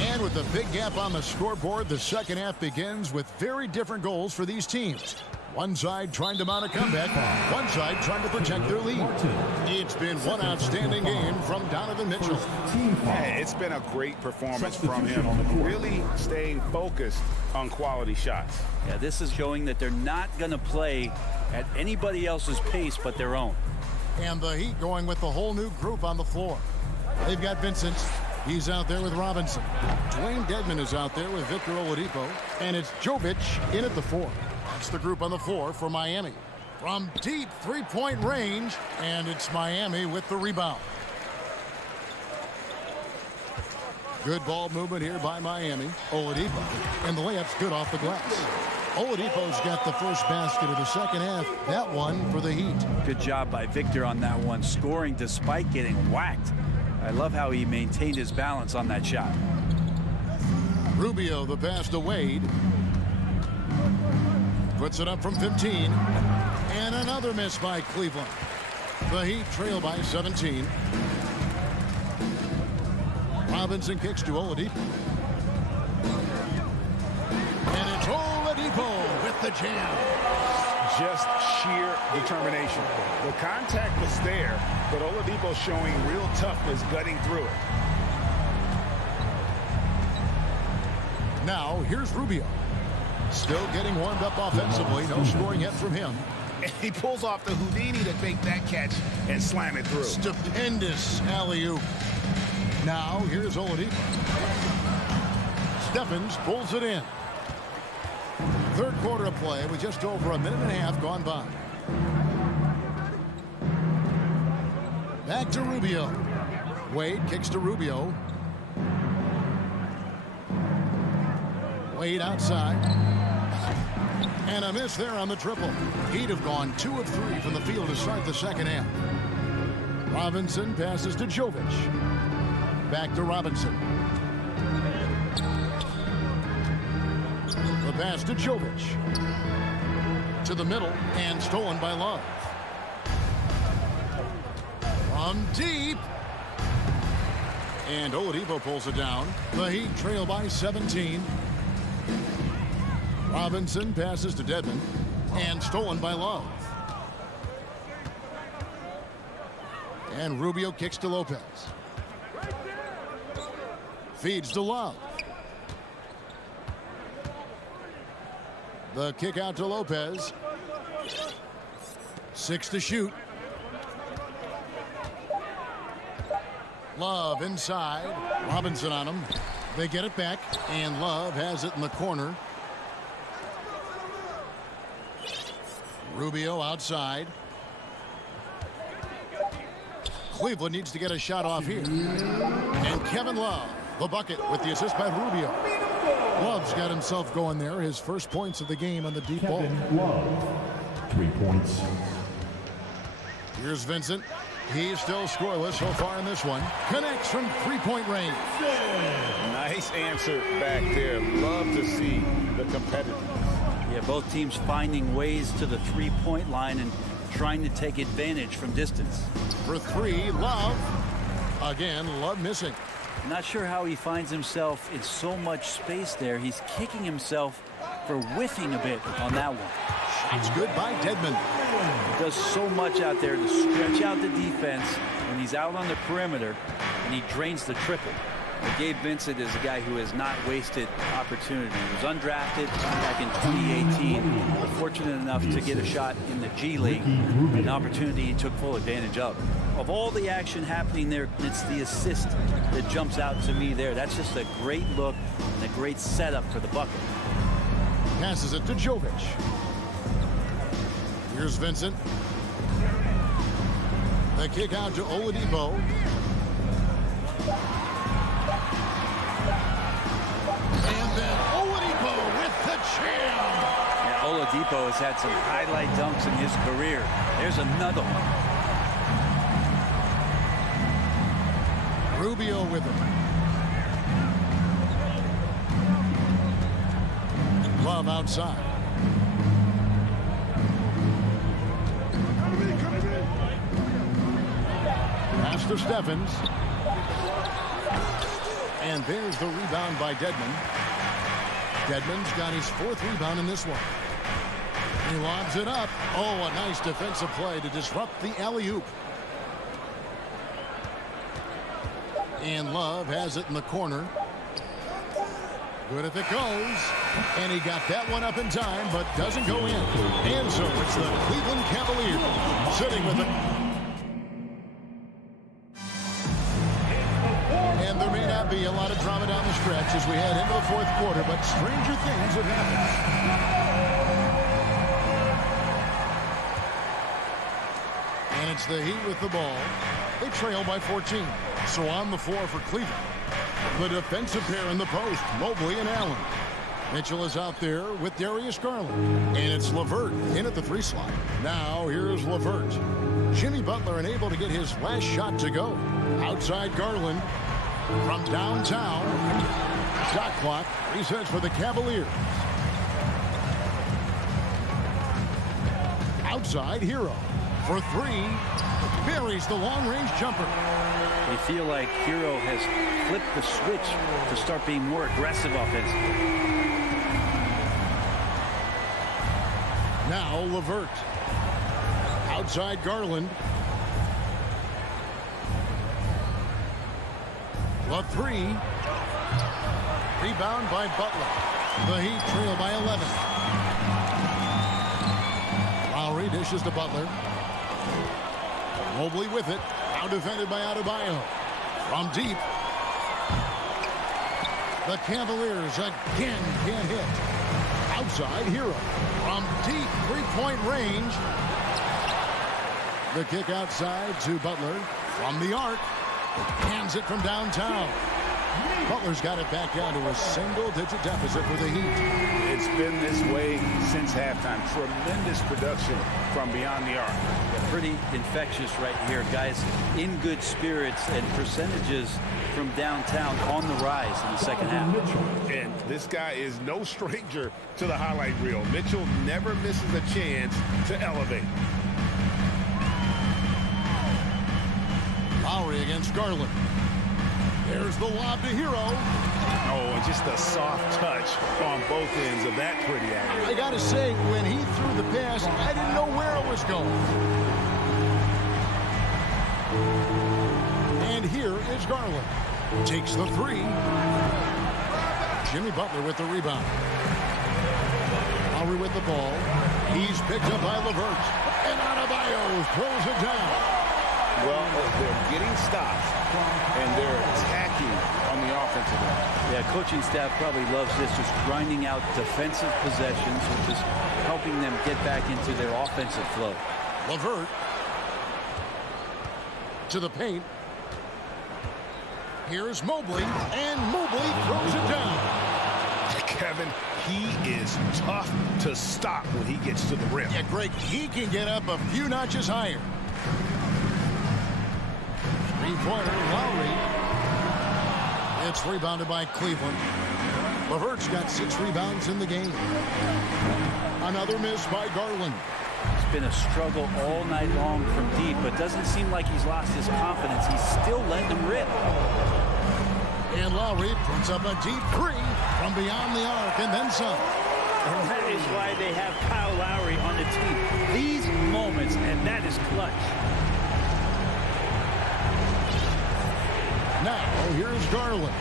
And with the big gap on the scoreboard, the second half begins with very different goals for these teams. One side trying to mount a comeback, one side trying to protect their lead. It's been one outstanding game from Donovan Mitchell. Yeah, it's been a great performance from him, really staying focused on quality shots. Yeah, this is showing that they're not going to play at anybody else's pace but their own. And the Heat going with the whole new group on the floor. They've got Vincent. He's out there with Robinson. Dwayne Dedmon is out there with Victor Oladipo. And it's Jovic in at the 4. That's the group on the floor for Miami. From deep three-point range, and it's Miami with the rebound. Good ball movement here by Miami. Oladipo, and the layup's good off the glass. Oladipo's got the first basket of the second half. That one for the Heat. Good job by Victor on that one, scoring despite getting whacked. I love how he maintained his balance on that shot. Rubio, the pass to Wade. Puts it up from 15. And another miss by Cleveland. The Heat trail by 17. Robinson kicks to Oladipo. And it's Oladipo with the jam. just sheer determination. The contact was there, but Oladipo showing real toughness gutting through it. Now, here's Rubio. Still getting warmed up offensively. No scoring yet from him. And he pulls off the Houdini to make that catch and slam it through. Stupendous alley-oop. Now, here's Oladipo. Stephens pulls it in. Third quarter of play with just over a minute and a half gone by. Back to Rubio. Wade kicks to Rubio. Wade outside. And a miss there on the triple. He'd have gone 2 of 3 from the field to start the second half. Robinson passes to Jovic. Back to Robinson. The pass to Jovic. To the middle and stolen by Love. From deep. And Oladipo pulls it down. The Heat trail by 17. Robinson passes to Dedmon and stolen by Love. And Rubio kicks to Lopez. Feeds to Love. The kick out to Lopez. 6 to shoot. Love inside. Robinson on him. They get it back, and Love has it in the corner. Rubio outside. Cleveland needs to get a shot off here. And Kevin Love, the bucket with the assist by Rubio. Love's got himself going there. His first points of the game on the deep ball. Love, 3 points. Here's Vincent. He's still scoreless so far in this one. Connects from 3-point range. Nice answer back there. Love to see the competitiveness. Yeah, both teams finding ways to the 3-point line and trying to take advantage from distance. For 3, Love. Again, Love missing. Not sure how he finds himself in so much space there. He's kicking himself for whiffing a bit on that one. It's good by Dedmon. He does so much out there to stretch out the defense when he's out on the perimeter, and he drains the triple. But Gabe Vincent is a guy who has not wasted opportunity. He was undrafted back in 2018, but fortunate enough to get a shot in the G League, an opportunity he took full advantage of. Of all the action happening there, it's the assist that jumps out to me there. That's just a great look and a great setup for the bucket. Passes it to Jovic. Here's Vincent. The kick out to Oladipo. And then Oladipo with the jam. Yeah, Oladipo has had some highlight dunks in his career. There's another one. Rubio with him. Love outside. Pass to Stephens. And there's the rebound by Dedmon. Dedmon's got his 4th rebound in this one. He lobs it up. Oh, a nice defensive play to disrupt the alley-oop. And Love has it in the corner. Good if it goes. And he got that one up in time, but doesn't go in. And so it's the Cleveland Cavaliers sitting with it. And there may not be a lot of drama down the stretch as we head into the 4th quarter, but stranger things have happened. And it's the Heat with the ball. They trail by 14. So on the floor for Cleveland. The defensive pair in the post, Mobley and Allen. Mitchell is out there with Darius Garland. And it's LeVert in at the 3 slot. Now here's LeVert. Jimmy Butler unable to get his last shot to go. Outside Garland. From downtown, shot clock resets for the Cavaliers. Outside Hero for 3, buries the long-range jumper. You feel like Hero has flipped the switch to start being more aggressive offensively. Now Levert. Outside Garland. The three. Rebound by Butler. The Heat trail by 11. Lowry dishes to Butler. Mobley with it. Now defended by Adebayo. From deep. The Cavaliers again can't hit. Outside Hero. From deep three-point range. The kick outside to Butler. From the arc. Hands it from downtown. Butler's got it back down to a single-digit deficit for the Heat. It's been this way since halftime. Tremendous production from beyond the arc. Yeah, pretty infectious right here. Guys in good spirits and percentages from downtown on the rise in the second half. And this guy is no stranger to the highlight reel. Mitchell never misses a chance to elevate. Lowry against Garland. There's the lob to Hero. Oh, and just a soft touch on both ends of that pretty action. I gotta say, when he threw the pass, I didn't know where it was going. And here is Garland. Takes the three. Jimmy Butler with the rebound. Lowry with the ball. He's picked up by Levert. And Adebayo throws it down. Well, they're getting stops, and they're attacking on the offensive end. Yeah, coaching staff probably loves this, just grinding out defensive possessions, which is helping them get back into their offensive flow. Levert to the paint. Here's Mobley, and Mobley throws it down. Kevin, he is tough to stop when he gets to the rim. Yeah, Greg, he can get up a few notches higher. Three-pointer, Lowry. It's rebounded by Cleveland. Levert's got 6 rebounds in the game. Another miss by Garland. It's been a struggle all night long from deep, but doesn't seem like he's lost his confidence. He's still letting them rip. And Lowry puts up a deep three from beyond the arc and then some. And that is why they have Kyle Lowry on the team. These moments, and that is clutch. Now, here's Garland.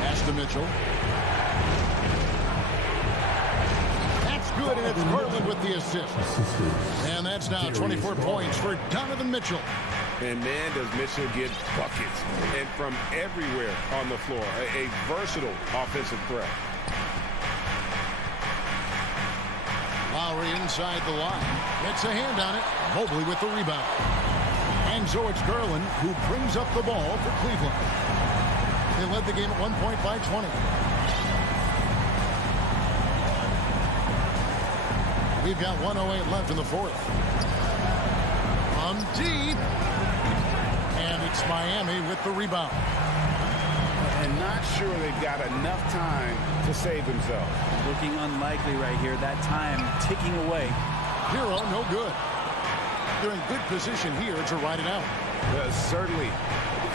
Pass to Mitchell. That's good, and it's Garland with the assist. And that's now 24 points for Donovan Mitchell. And man, does Mitchell get buckets. And from everywhere on the floor. A versatile offensive threat. Lowry inside the line. Gets a hand on it. Mobley with the rebound. And so it's Garland who brings up the ball for Cleveland. They led the game at 1 point by 20. We've got 1:08 left in the fourth. From deep. And it's Miami with the rebound. And not sure they've got enough time to save themselves. Looking unlikely right here. That time ticking away. Hero, no good. They're in good position here to ride it out. Certainly,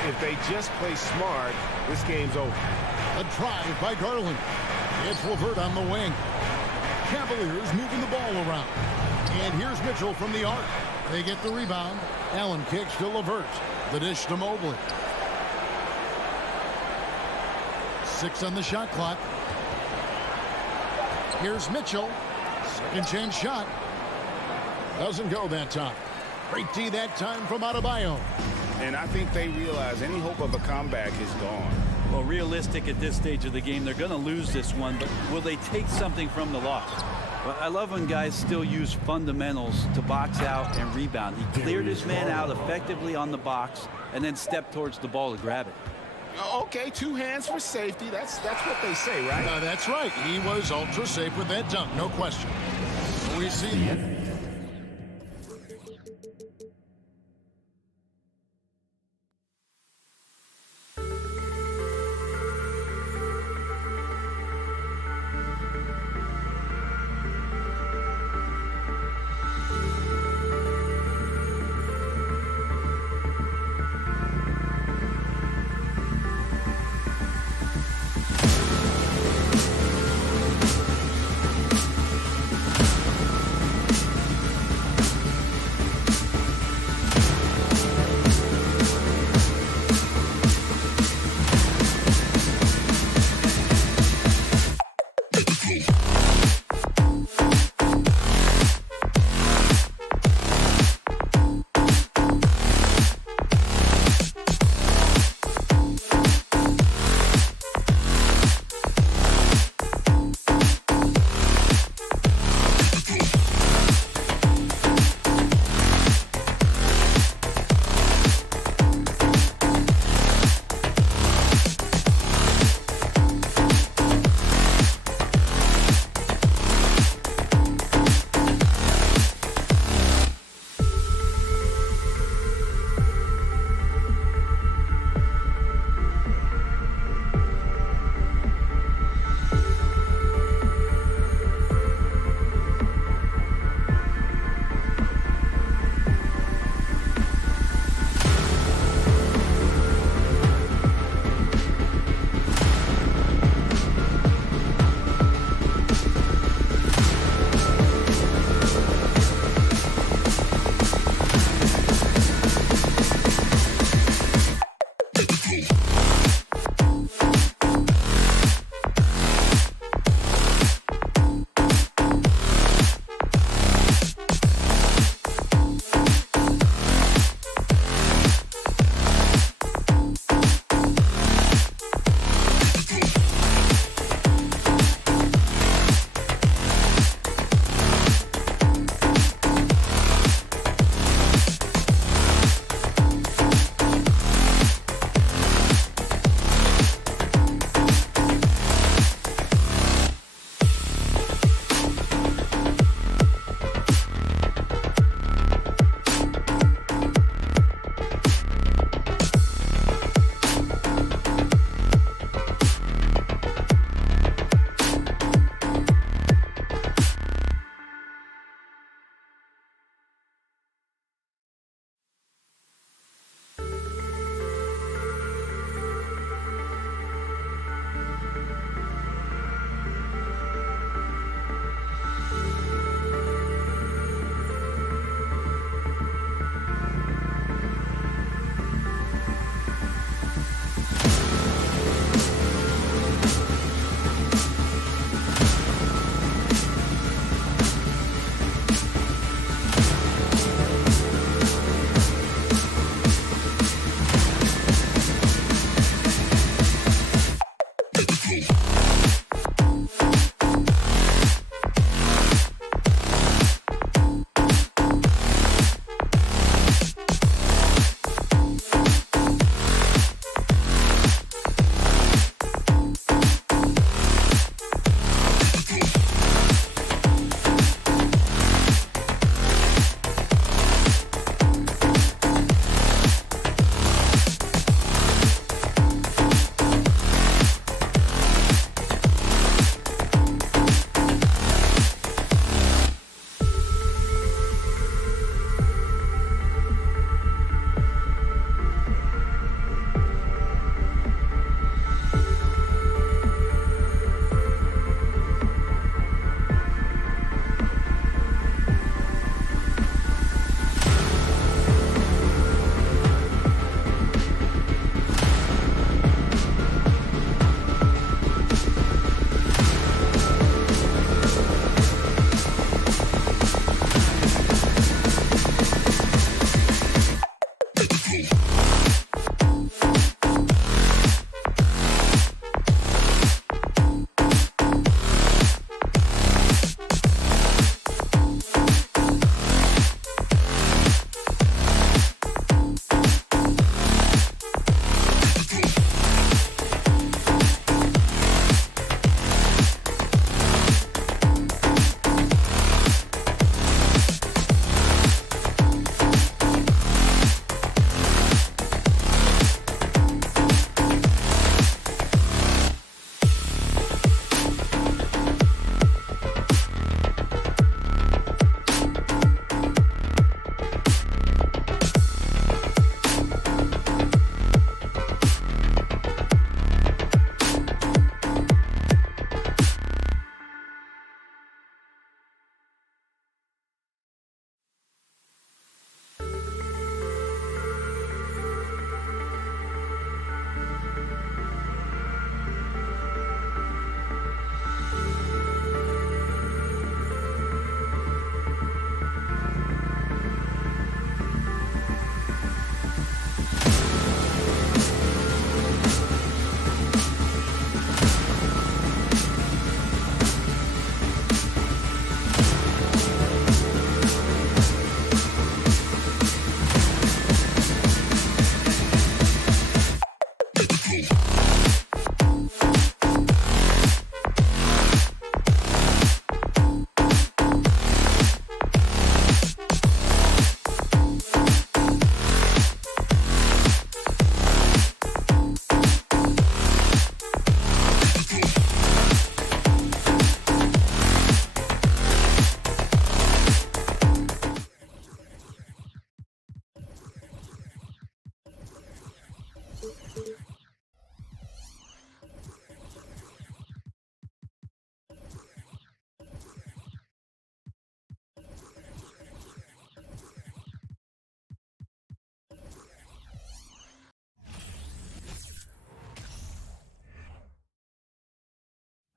if they just play smart, this game's over. A drive by Garland. It's Levert on the wing. Cavaliers moving the ball around. And here's Mitchell from the arc. They get the rebound. Allen kicks to Levert. The dish to Mobley. 6 on the shot clock. Here's Mitchell. Second chance shot. Doesn't go that time. Great D that time from Adebayo. And I think they realize any hope of a comeback is gone. Well, realistic at this stage of the game, they're going to lose this one, but will they take something from the loss? Well, I love when guys still use fundamentals to box out and rebound. He cleared his man out effectively on the box and then stepped towards the ball to grab it. Okay, 2 hands for safety. That's what they say, right? That's right. He was ultra safe with that dunk, no question. We see the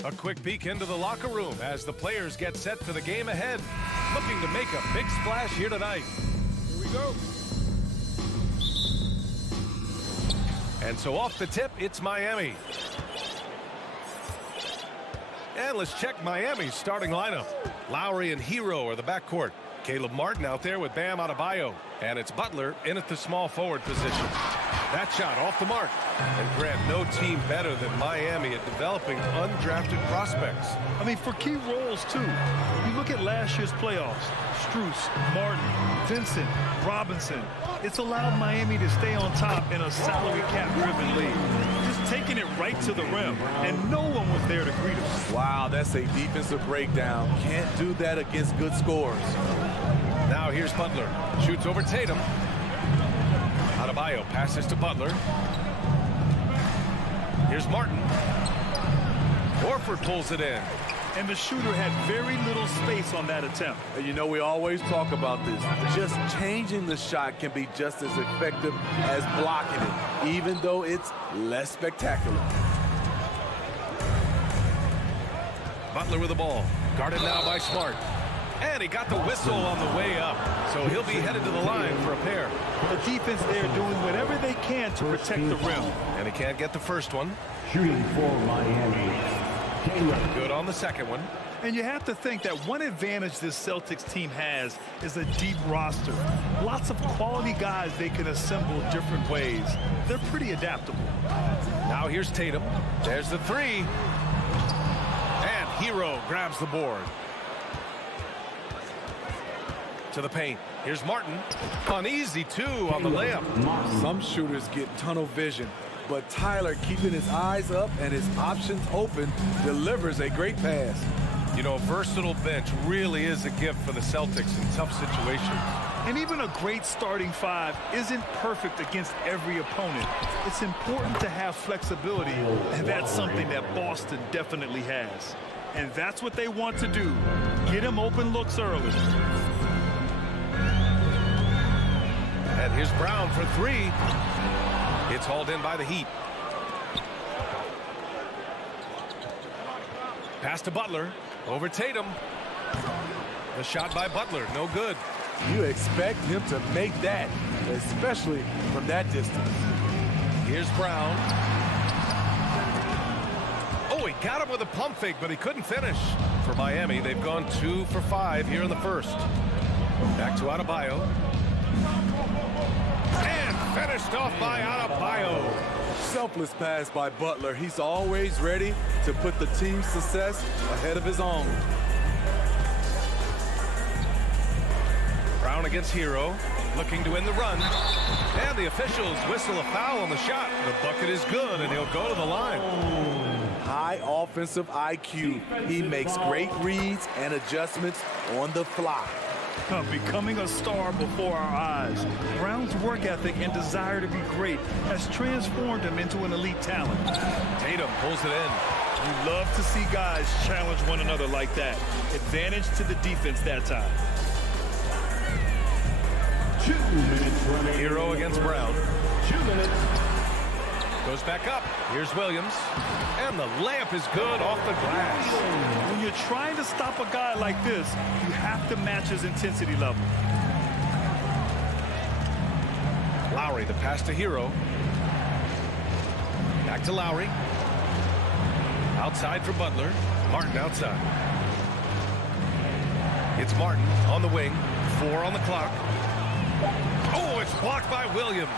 A quick peek into the locker room as the players get set for the game ahead. Looking to make a big splash here tonight. Here we go. And so off the tip, it's Miami. And let's check Miami's starting lineup. Lowry and Hero are the backcourt. Caleb Martin out there with Bam Adebayo. And it's Butler in at the small forward position. That shot off the mark. And Grant, no team better than Miami at developing undrafted prospects. I mean, for key roles, too. You look at last year's playoffs. Strus, Martin, Vincent, Robinson. It's allowed Miami to stay on top in a salary cap-driven league. Just taking it right to the rim, and no one was there to greet him. Wow, that's a defensive breakdown. Can't do that against good scores. Now here's Butler. Shoots over Tatum. Adebayo passes to Butler. Here's Martin. Horford pulls it in. And the shooter had very little space on that attempt. And you know, we always talk about this. Just changing the shot can be just as effective as blocking it, even though it's less spectacular. Butler with the ball. Guarded now by Smart. And he got the whistle on the way up. So he'll be headed to the line for a pair. The defense there doing whatever they can to protect the rim. And he can't get the first one. Shooting for Miami. Good on the second one. And you have to think that one advantage this Celtics team has is a deep roster. Lots of quality guys they can assemble different ways. They're pretty adaptable. Now here's Tatum. There's the three. And Hero grabs the board. To the paint. Here's Martin. Uneasy, too, on the layup. Some shooters get tunnel vision, but Tyler, keeping his eyes up and his options open, delivers a great pass. You know, a versatile bench really is a gift for the Celtics in tough situations. And even a great starting five isn't perfect against every opponent. It's important to have flexibility, and that's something that Boston definitely has. And that's what they want to do. Get him open looks early. And here's Brown for three. It's hauled in by the Heat. Pass to Butler. Over Tatum. The shot by Butler. No good. You expect him to make that, especially from that distance. Here's Brown. Oh, he got him with a pump fake, but he couldn't finish. For Miami, they've gone 2 for 5 here in the first. Back to Adebayo. And finished off by Adebayo. Selfless pass by Butler. He's always ready to put the team's success ahead of his own. Brown against Hero, looking to win the run. And the officials whistle a foul on the shot. The bucket is good, and he'll go to the line. High offensive IQ. He makes great reads and adjustments on the fly. Becoming a star before our eyes. Brown's work ethic and desire to be great has transformed him into an elite talent. Tatum pulls it in. You love to see guys challenge one another like that. Advantage to the defense that time. 2 minutes remaining. Hero against Brown. 2 minutes. Goes back up. Here's Williams. And the layup is good off the glass. When you're trying to stop a guy like this, you have to match his intensity level. Lowry, the pass to Hero. Back to Lowry. Outside for Butler. Martin outside. It's Martin on the wing. 4 on the clock. Oh, it's blocked by Williams.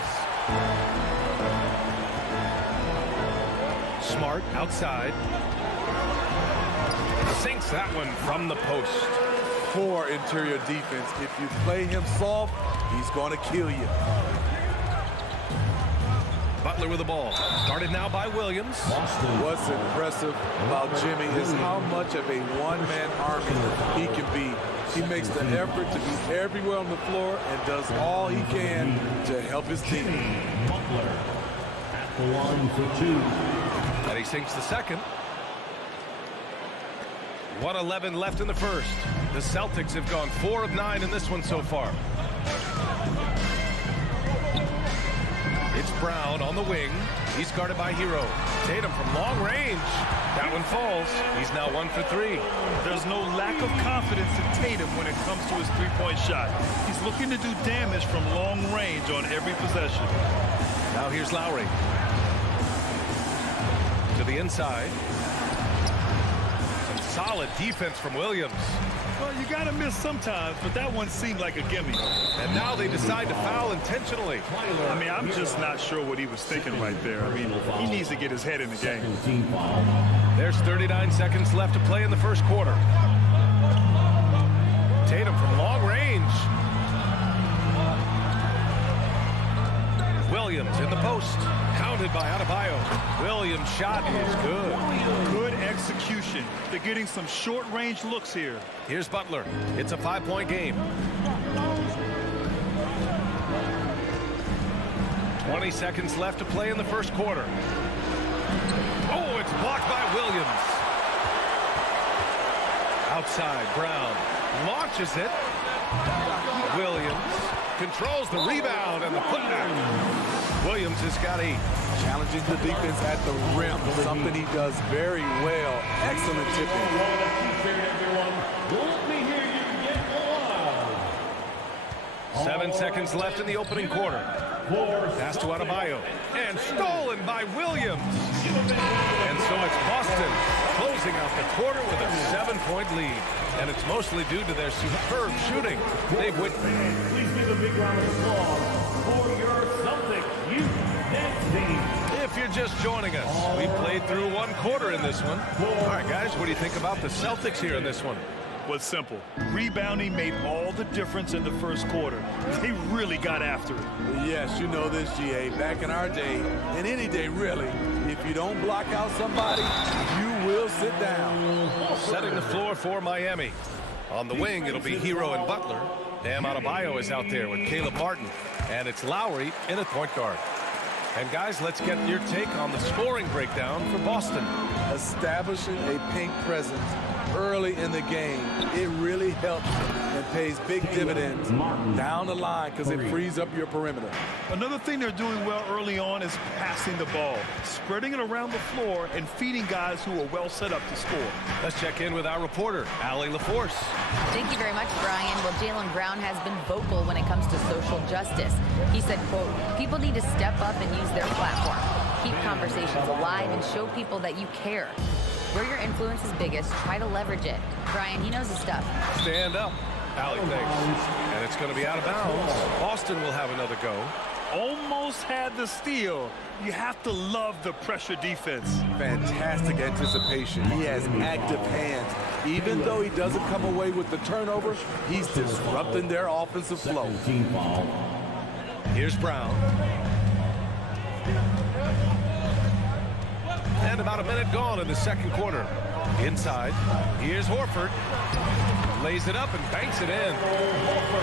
Smart outside. Sinks that one from the post. Poor interior defense. If you play him soft, he's going to kill you. Butler with the ball. Guarded now by Williams. What's impressive about Jimmy is how much of a one-man army he can be. He makes the effort to be everywhere on the floor and does all he can to help his team. Butler at the line for 2. And he sinks the second. 1:11 left in the first. The Celtics have gone 4 of 9 in this one so far. It's Brown on the wing. He's guarded by Hero. Tatum from long range. That one falls. He's now 1 for 3. There's no lack of confidence in Tatum when it comes to his three-point shot. He's looking to do damage from long range on every possession. Now here's Lowry. To the inside. Some solid defense from Williams. Well, you got to miss sometimes, but that one seemed like a gimme. And now they decide to foul intentionally. I mean, I'm just not sure what he was thinking right there. I mean, he needs to get his head in the game. There's 39 seconds left to play in the first quarter. Tatum from long range. Williams in the post. Counted by Adebayo. Williams' shot is good. Good execution. They're getting some short-range looks here. Here's Butler. It's a 5-point game. 20 seconds left to play in the first quarter. Oh, it's blocked by Williams. Outside, Brown launches it. Williams controls the rebound and the putback. Williams has got 8. Challenging the defense at the rim, something he does very well. Excellent tipping. 7 seconds left in the opening quarter. Pass to Adebayo. And stolen by Williams. And so it's Boston closing out the quarter with a 7-point lead. And it's mostly due to their superb shooting. They've won. Please give a big round of applause for your Celtics youth dance team. If you're just joining us, we played through 1 quarter in this one. All right, guys, what do you think about the Celtics here in this one? Was simple. Rebounding made all the difference in the first quarter. They really got after it. Yes, you know this, GA. Back in our day, and any day really, if you don't block out somebody, you will sit down. Setting the floor for Miami. On the wing, it'll be Hero and Butler. Bam Adebayo is out there with Caleb Martin. And it's Lowry in at point guard. And guys, let's get your take on the scoring breakdown for Boston. Establishing a paint presence early in the game, it really helps and pays big dividends down the line because it frees up your perimeter. Another thing they're doing well early on is passing the ball, spreading it around the floor and feeding guys who are well set up to score. Let's check in with our reporter, Allie LaForce. Thank you very much, Brian. Well, Jaylen Brown has been vocal when it comes to social justice. He said, quote, people need to step up and use their platform. Keep conversations alive and show people that you care. Where your influence is biggest, try to leverage it. Brian, he knows his stuff. Stand up. Allie, thanks. And it's going to be out of bounds. Boston will have another go. Almost had the steal. You have to love the pressure defense. Fantastic anticipation. He has active hands. Even though he doesn't come away with the turnover, he's disrupting their offensive flow. Here's Brown. And about a minute gone in the second quarter. Inside, here's Horford. Lays it up and banks it in.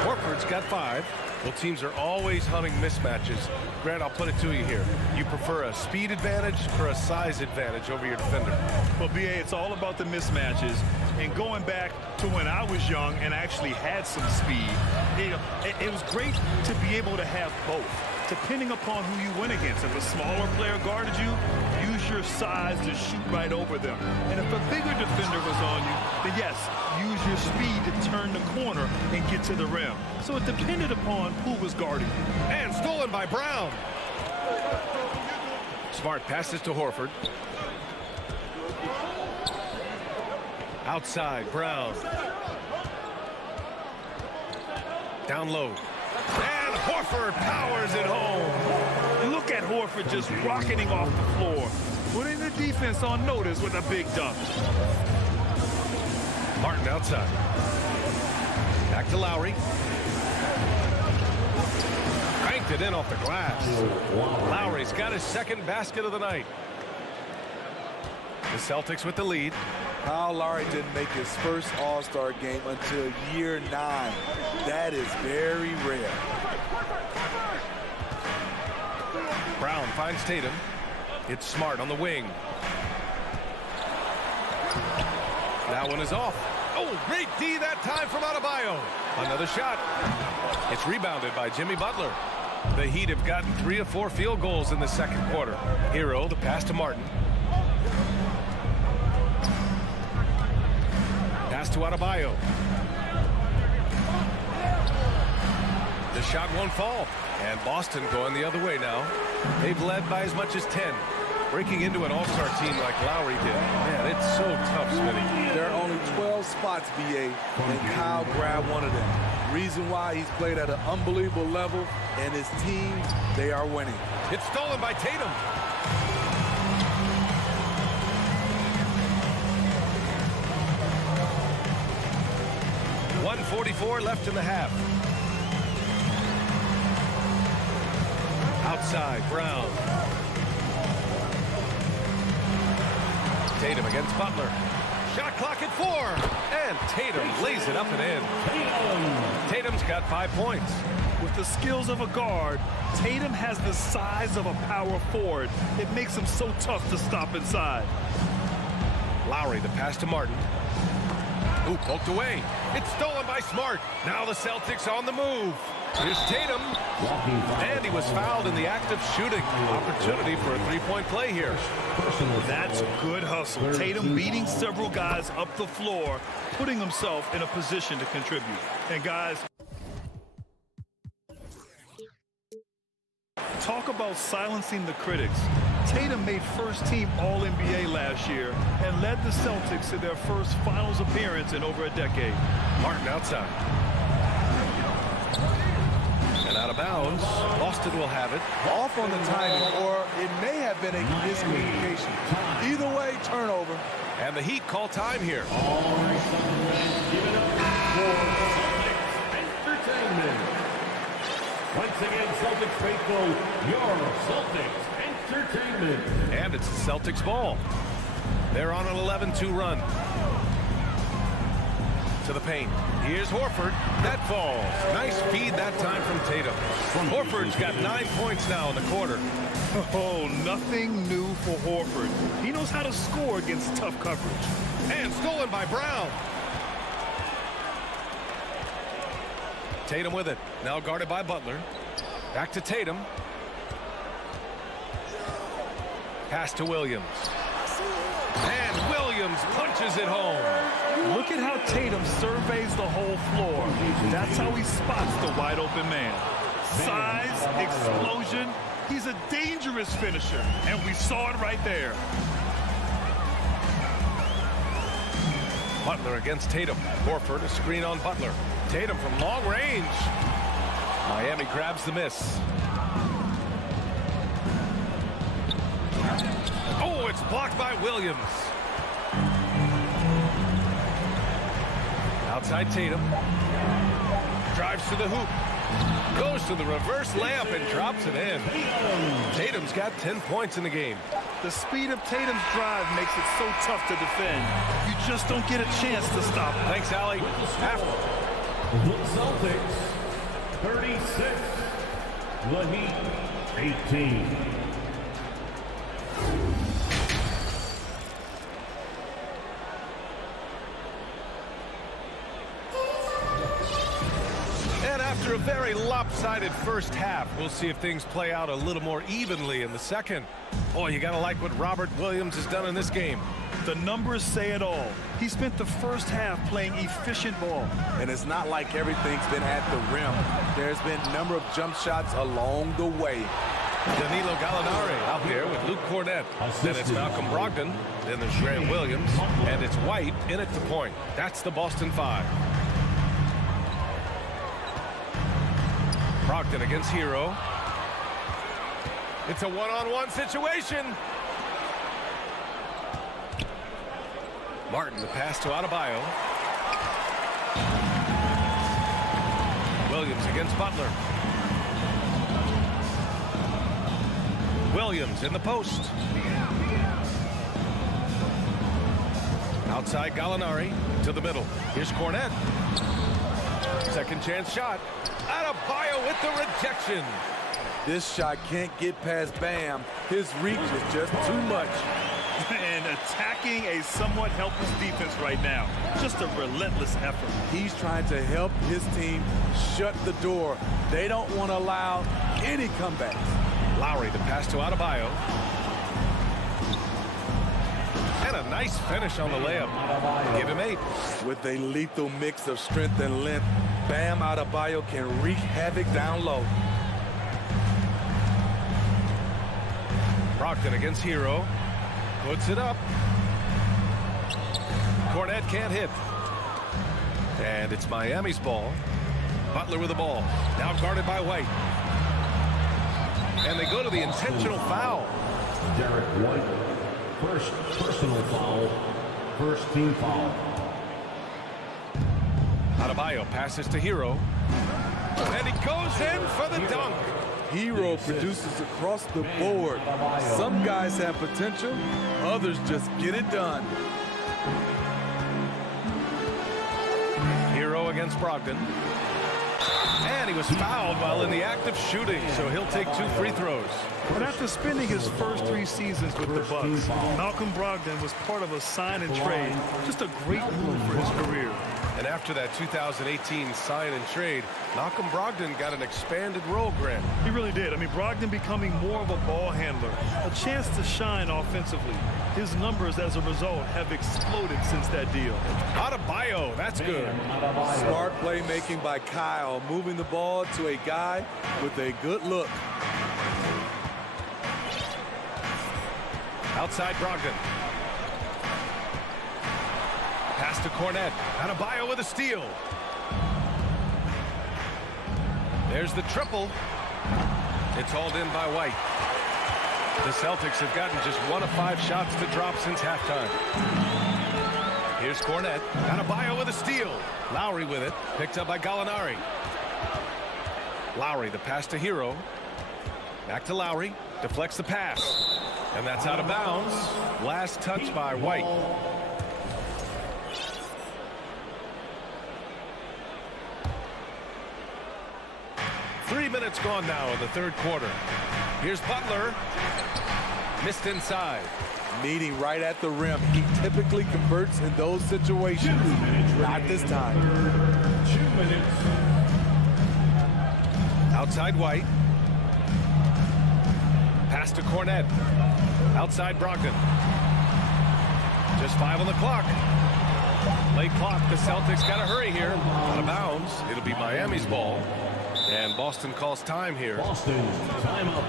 Horford's got 5. Well, teams are always hunting mismatches. Grant, I'll put it to you here. You prefer a speed advantage or a size advantage over your defender? Well, B.A., it's all about the mismatches. And going back to when I was young and actually had some speed, it was great to be able to have both, depending upon who you went against. If a smaller player guarded you, use your size to shoot right over them. And if a bigger defender was on you, then yes, use your speed to turn the corner and get to the rim. So it depended upon who was guarding you. And stolen by Brown. Smart passes to Horford. Outside, Brown. Down low. And Horford powers it home. Look at Horford just rocketing off the floor, putting the defense on notice with a big dunk. Martin outside. Back to Lowry. Banked it in off the glass. Lowry's got his second basket of the night. The Celtics with the lead. Kyle Lowry didn't make his first All-Star game until year 9. That is very rare. Brown finds Tatum. It's Smart on the wing. That one is off. Oh, great D that time from Adebayo. Another shot. It's rebounded by Jimmy Butler. The Heat have gotten 3 of 4 field goals in the second quarter. Hero, the pass to Martin. Pass to Adebayo. The shot won't fall. And Boston going the other way now. They've led by as much as 10. Breaking into an all-star team like Lowry did. Man, it's so tough, Smitty. There are only 12 spots, B.A., and Kyle grabbed one of them. Reason why he's played at an unbelievable level, and his team, they are winning. It's stolen by Tatum. .144 left in the half. Outside, Brown. Tatum against Butler. Shot clock at 4. And Tatum lays it up and in. Tatum's got 5 points. With the skills of a guard, Tatum has the size of a power forward. It makes him so tough to stop inside. Lowry, the pass to Martin. Ooh, poked away. It's stolen by Smart. Now the Celtics on the move. Here's Tatum. And he was fouled in the act of shooting. Opportunity for a 3-point play here. That's good hustle. Tatum beating several guys up the floor, putting himself in a position to contribute. And guys, talk about silencing the critics. Tatum made first-team All-NBA last year and led the Celtics to their first finals appearance in over a decade. Martin outside. And out of bounds. Boston will have it. Off on the timing, or it may have been a miscommunication. Either way, turnover. And the Heat call time here. All right, give it up for Celtics Entertainment. Once again, Celtics faithful, your Celtics Entertainment. And it's the Celtics ball. They're on an 11-2 run. To the paint. Here's Horford. That falls. Nice feed that time from Tatum. Horford's got 9 points now in the quarter. Oh, nothing new for Horford. He knows how to score against tough coverage. And stolen by Brown. Tatum with it. Now guarded by Butler. Back to Tatum. Pass to Williams. And Williams punches it home. Look at how Tatum surveys the whole floor. That's how he spots the wide open man. Size, explosion. He's a dangerous finisher, and we saw it right there. Butler against Tatum. Horford, a screen on Butler. Tatum from long range. Miami grabs the miss. Oh, it's blocked by Williams. Outside Tatum. Drives to the hoop. Goes to the reverse layup and drops it in. Tatum's got 10 points in the game. The speed of Tatum's drive makes it so tough to defend. You just don't get a chance to stop him. Thanks, Allie. The Celtics, 36. The Heat, 18. After a very lopsided first half, we'll see if things play out a little more evenly in the second. Boy, you gotta like what Robert Williams has done in this game. The numbers say it all. He spent the first half playing efficient ball. And it's not like everything's been at the rim. There's been a number of jump shots along the way. Danilo Gallinari out there with Luke Cornett. Then it's Malcolm Brogdon. Then there's Grant Williams. And it's White in at the point. That's the Boston Five. Brogdon against Hero. It's a one-on-one situation. Martin, the pass to Adebayo. Williams against Butler. Williams in the post. Outside Gallinari to the middle. Here's Cornett. Second chance shot. Adebayo with the rejection. This shot can't get past Bam. His reach is just too much. And attacking a somewhat helpless defense right now. Just a relentless effort. He's trying to help his team shut the door. They don't want to allow any comebacks. Lowry, the pass to Adebayo. And a nice finish on the layup. Give him 8. With a lethal mix of strength and length, Bam Adebayo can wreak havoc down low. Brogdon against Hero. Puts it up. Cornett can't hit. And it's Miami's ball. Butler with the ball. Now guarded by White. And they go to the intentional foul. Derek White. First personal foul. First team foul. Adebayo passes to Hero. And he goes in for the dunk. Hero produces across the board. Some guys have potential, others just get it done. Hero against Brogdon. And he was fouled while in the act of shooting, so he'll take 2 free throws. But after spending his first 3 seasons with the Bucks, Malcolm Brogdon was part of a sign and trade. Just a great move for his career. And after that 2018 sign and trade, Malcolm Brogdon got an expanded role, Grant. He really did. I mean, Brogdon becoming more of a ball handler, a chance to shine offensively. His numbers as a result have exploded since that deal. Adebayo, that's good. Smart playmaking by Kyle, moving the ball to a guy with a good look. Outside Brogdon. Pass to Cornett. Adebayo with a steal. There's the triple. It's hauled in by White. The Celtics have gotten just 1 of 5 shots to drop since halftime. Here's Cornett. Adebayo with a steal. Lowry with it. Picked up by Gallinari. Lowry, the pass to Hero. Back to Lowry. Deflects the pass. And that's out of bounds. Last touch by White. Three minutes gone now in the third quarter. Here's Butler. Missed inside. Meeting right at the rim. He typically converts in those situations. Not this time. 2 minutes. Outside White. Pass to Cornette. Outside Brogdon. Just 5 on the clock. Late clock. The Celtics got to hurry here. Out of bounds. It'll be Miami's ball. And Boston calls time here. Boston, timeout.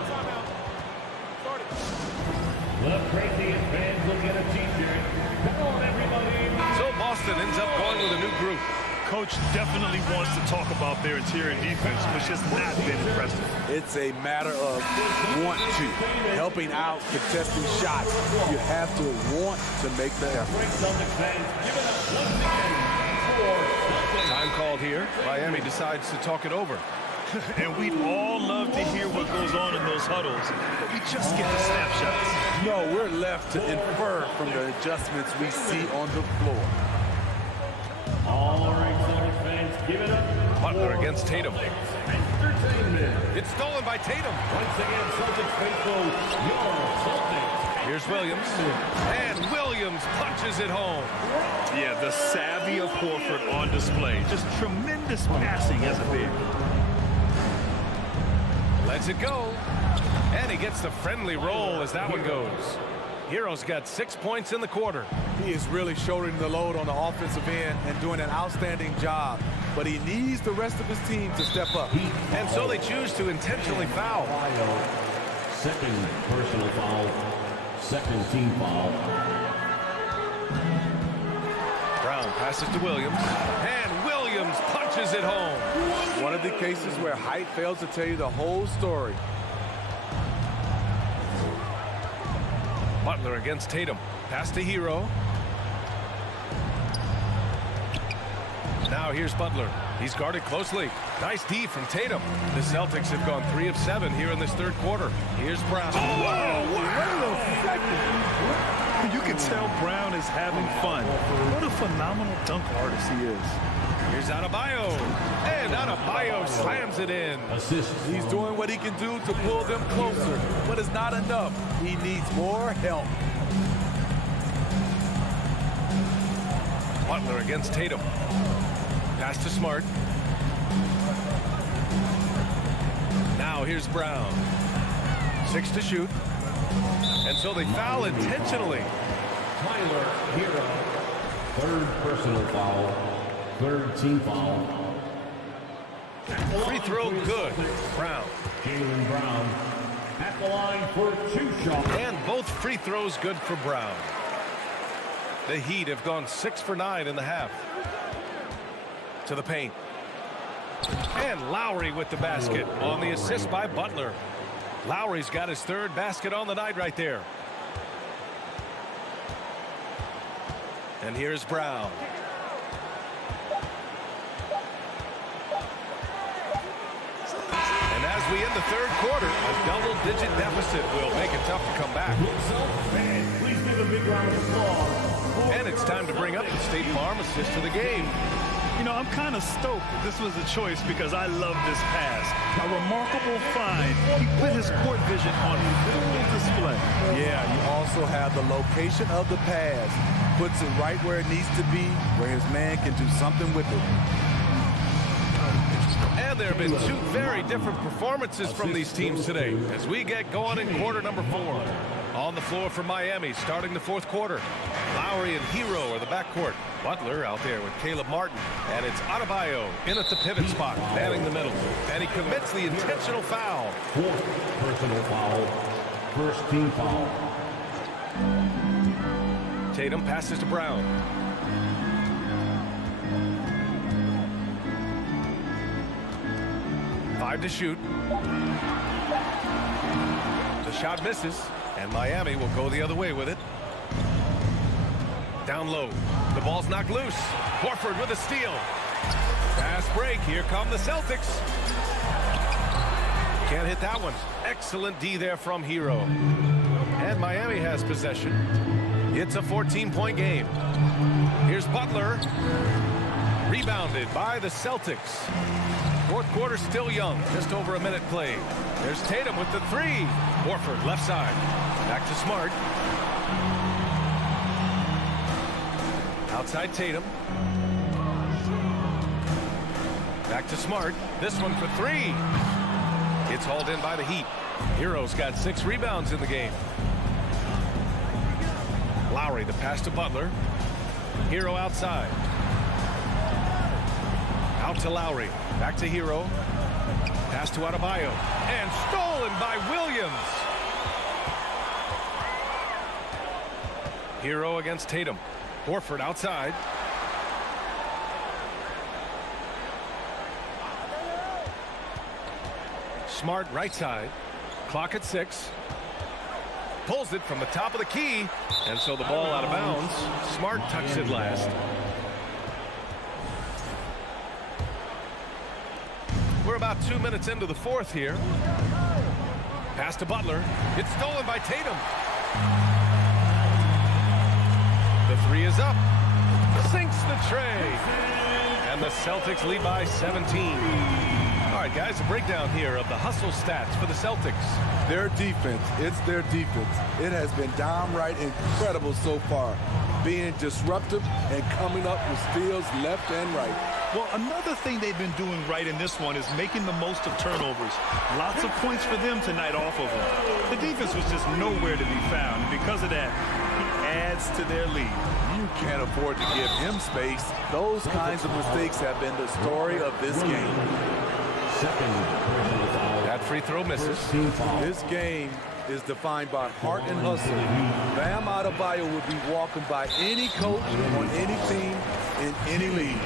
The craziest fans will get a t-shirt. Come on, everybody. So Boston ends up going with a new group. Coach definitely wants to talk about their interior defense, which has not been impressive. It's a matter of want to, helping out, contesting shots. You have to want to make the effort. Time called here. Miami decides to talk it over. And we'd all love to hear what goes on in those huddles, but we just get the snapshots. No, we're left to infer from the adjustments we see on the floor. All right, Celtics fans, give it up. Butler against Tatum. Entertainment. It's stolen by Tatum. Once again, Celtics faithful, your Celtics. Here's Williams. And Williams punches it home. Yeah, the savvy of Horford on display. Just tremendous passing as a big. Lets it go. And he gets the friendly roll as that one goes. Hero's got 6 points in the quarter. He is really shouldering the load on the offensive end and doing an outstanding job. But he needs the rest of his team to step up. And so they choose to intentionally foul. Second personal foul. Second team foul. Brown passes to Williams. And Williams punches it home. One of the cases where height fails to tell you the whole story. Butler against Tatum. Pass to Hero. Now here's Butler. He's guarded closely. Nice D from Tatum. The Celtics have gone 3 of 7 here in this third quarter. Here's Brown. Whoa, you can tell Brown is having fun. What a phenomenal dunk artist he is. Here's Adebayo. And Adebayo slams it in. Assist. He's doing what he can do to pull them closer, but it's not enough. He needs more help. Butler against Tatum. Pass to Smart. Now here's Brown. 6 to shoot. And so they foul intentionally. Tyler Hero. Third personal foul. Third team foul. Free throw good. Brown. Jaylen Brown at the line for 2 shots. And both free throws good for Brown. The Heat have gone 6 for 9 in the half. To the paint. And Lowry with the basket on the assist by Butler. Lowry's got his 3rd basket on the night right there. And here's Brown. And as we end the third quarter, a double-digit deficit will make it tough to come back. Fans, please give a big round of applause. And it's time to bring up the State Farm assist of the game. You know, I'm kind of stoked that this was a choice because I love this pass. A remarkable find. He put his court vision on full display. Yeah, you also have the location of the pass. Puts it right where it needs to be, where his man can do something with it. And there have been 2 very different performances from these teams today as we get going in quarter number 4. On the floor for Miami, starting the 4th quarter. Lowry and Hero are the backcourt. Butler out there with Caleb Martin. And it's Adebayo in at the pivot spot, manning the middle. And he commits the intentional foul. 4th personal foul. First team foul. Tatum passes to Brown. Five to shoot. The shot misses, and Miami will go the other way with it. Down low. The ball's knocked loose. Horford with a steal. Fast break. Here come the Celtics. Can't hit that one. Excellent D there from Hero. And Miami has possession. It's a 14-point game. Here's Butler. Rebounded by the Celtics. 4th quarter still young. Just over a minute played. There's Tatum with the 3. Horford left side. Back to Smart. Outside Tatum. Back to Smart. This one for 3. It's hauled in by the Heat. Hero's got 6 rebounds in the game. Lowry, the pass to Butler. Hero outside. Out to Lowry. Back to Hero. Pass to Adebayo. And stolen by Williams. Hero against Tatum. Horford outside. Smart right side. Clock at 6. Pulls it from the top of the key. And so the ball out of bounds. Smart tucks it last. We're about 2 minutes into the fourth here. Pass to Butler. It's stolen by Tatum. The 3 is up. Sinks the tray. And the Celtics lead by 17. All right, guys, a breakdown here of the hustle stats for the Celtics. Their defense, it's their defense. It has been downright incredible so far, being disruptive and coming up with steals left and right. Well, another thing they've been doing right in this one is making the most of turnovers. Lots of points for them tonight off of them. The defense was just nowhere to be found, and because of that, he adds to their lead. You can't afford to give him space. Those kinds of mistakes have been the story of this game. That free throw misses. This game is defined by heart and hustle. Bam Adebayo would be walking by any coach on any team in any league.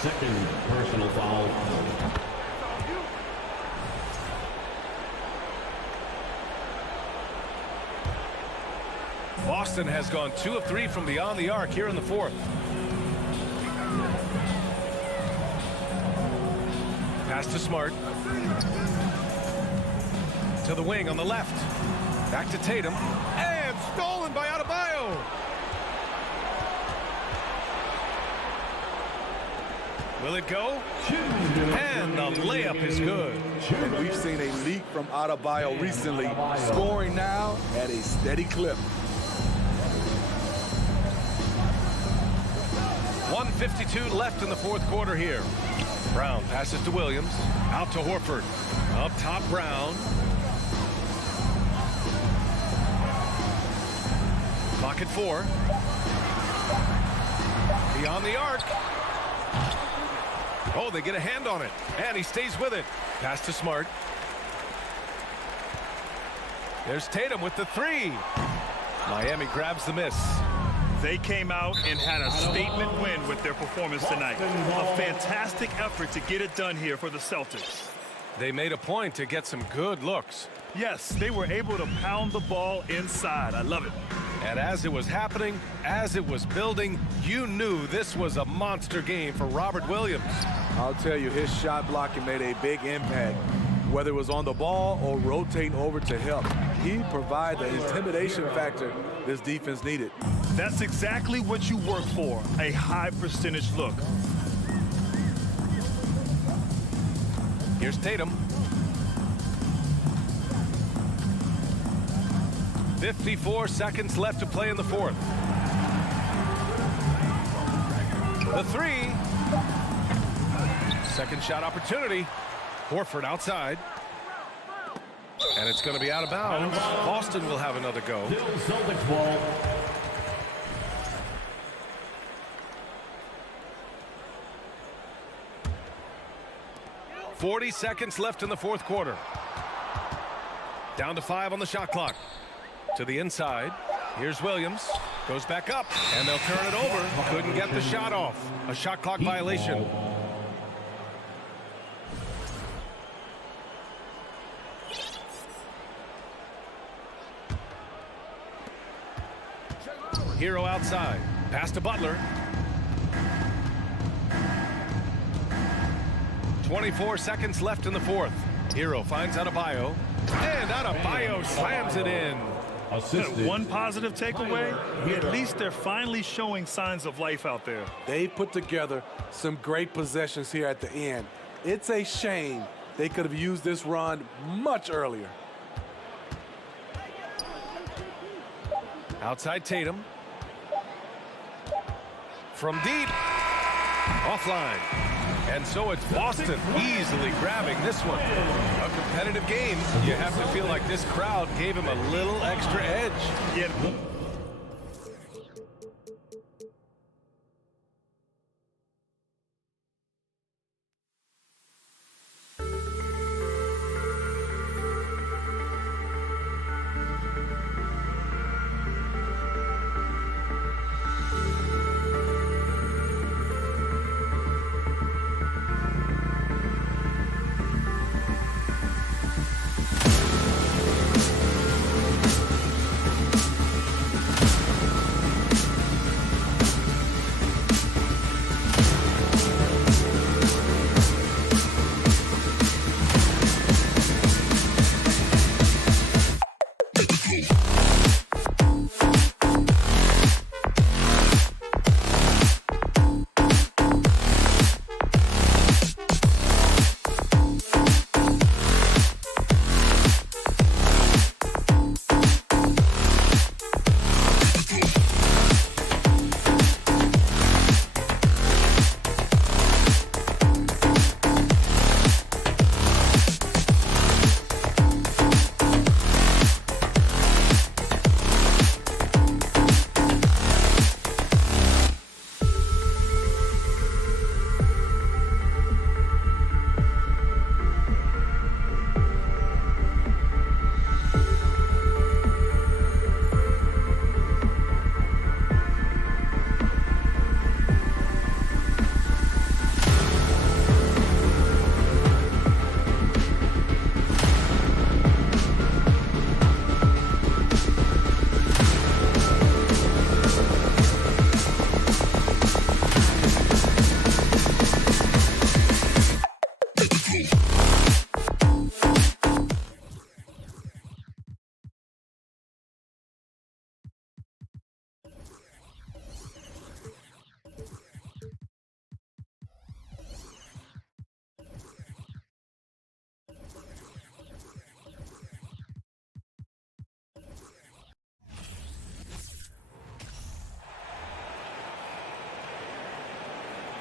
Second personal foul. Boston has gone 2 of 3 from beyond the arc here in the fourth. Pass to Smart. To the wing on the left. Back to Tatum. And stolen by Adebayo. Will it go? And the layup is good. And we've seen a leak from Adebayo recently, scoring now at a steady clip. 1:52 left in the fourth quarter here. Brown passes to Williams. Out to Horford. Up top, Brown. Clock at 4. Beyond the arc. Oh, they get a hand on it. And he stays with it. Pass to Smart. There's Tatum with the 3. Miami grabs the miss. They came out and had a statement win with their performance tonight. A fantastic effort to get it done here for the Celtics. They made a point to get some good looks. Yes, they were able to pound the ball inside. I love it. And as it was happening, as it was building, you knew this was a monster game for Robert Williams. I'll tell you, his shot blocking made a big impact. Whether it was on the ball or rotating over to help, he provided the intimidation factor this defense needed. That's exactly what you work for, a high percentage look. Here's Tatum. 54 seconds left to play in the fourth. The 3. Second shot opportunity. Horford outside. And it's going to be out of bounds. Boston will have another go. Celtics ball. .40 seconds left in the fourth quarter. Down to 5 on the shot clock. To the inside. Here's Williams. Goes back up. And they'll turn it over. Couldn't get the shot off. A shot clock violation. Hero outside. Pass to Butler. 24 seconds left in the fourth. Hero finds Adebayo. And Adebayo slams it in. One positive takeaway, at least they're finally showing signs of life out there. They put together some great possessions here at the end. It's a shame they could have used this run much earlier. Outside Tatum. From deep. Offline. And so it's Boston easily grabbing this one. A competitive game. You have to feel like this crowd gave him a little extra edge. Yeah.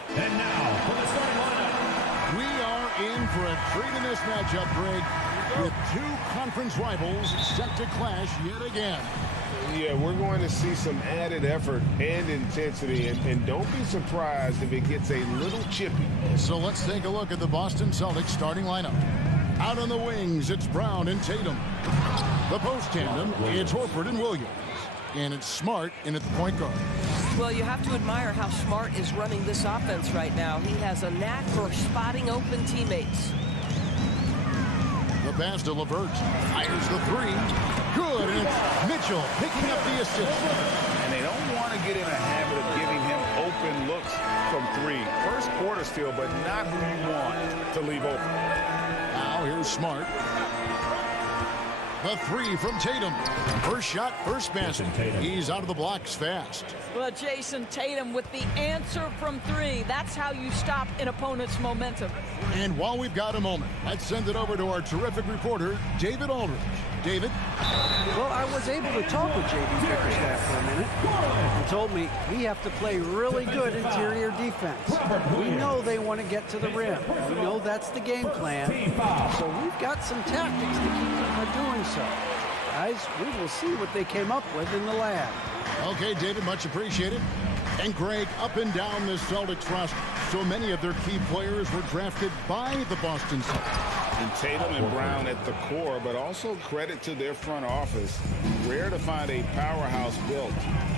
And now, for the starting lineup. We are in for a treat in this matchup, Greg, with two conference rivals set to clash yet again. Yeah, we're going to see some added effort and intensity, and don't be surprised if it gets a little chippy. So let's take a look at the Boston Celtics starting lineup. Out on the wings, it's Brown and Tatum. The post tandem, it's Horford and Williams. And it's Smart in at the point guard. Well, you have to admire how Smart is running this offense right now. He has a knack for spotting open teammates. The pass to LeVert. Fires the three. Good, and it's Mitchell picking up the assist. And they don't want to get in a habit of giving him open looks from three. First quarter still, but not who you want to leave open. Now here's Smart. The three from Tatum. First shot, first basket. He's out of the blocks fast. Well, Jason Tatum with the answer from three. That's how you stop an opponent's momentum. And while we've got a moment, let's send it over to our terrific reporter, David Aldridge. David? Well, I was able to talk with J.D. Bickerstaff for a minute. He told me we have to play really good interior defense. We know they want to get to the rim. We know that's the game plan. So we've got some tactics to keep them from doing so. Guys, we will see what they came up with in the lab. Okay, David, much appreciated. And Greg, up and down the Celtics roster, so many of their key players were drafted by the Boston Celtics. And Tatum and Brown at the core, but also credit to their front office. Rare to find a powerhouse built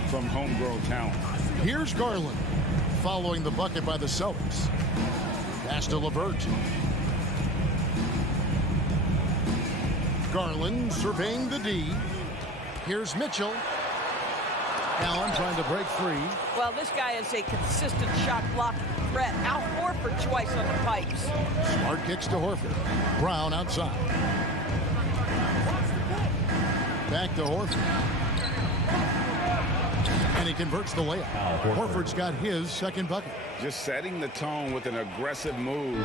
from homegrown talent. Here's Garland, following the bucket by the Celtics. Pass to LeVert. Garland surveying the D. Here's Mitchell. Allen trying to break free. Well, this guy is a consistent shot blocking threat. Al Horford twice on the pipes. Smart kicks to Horford. Brown outside. Back to Horford. And he converts the layup. Horford's got his second bucket. Just setting the tone with an aggressive move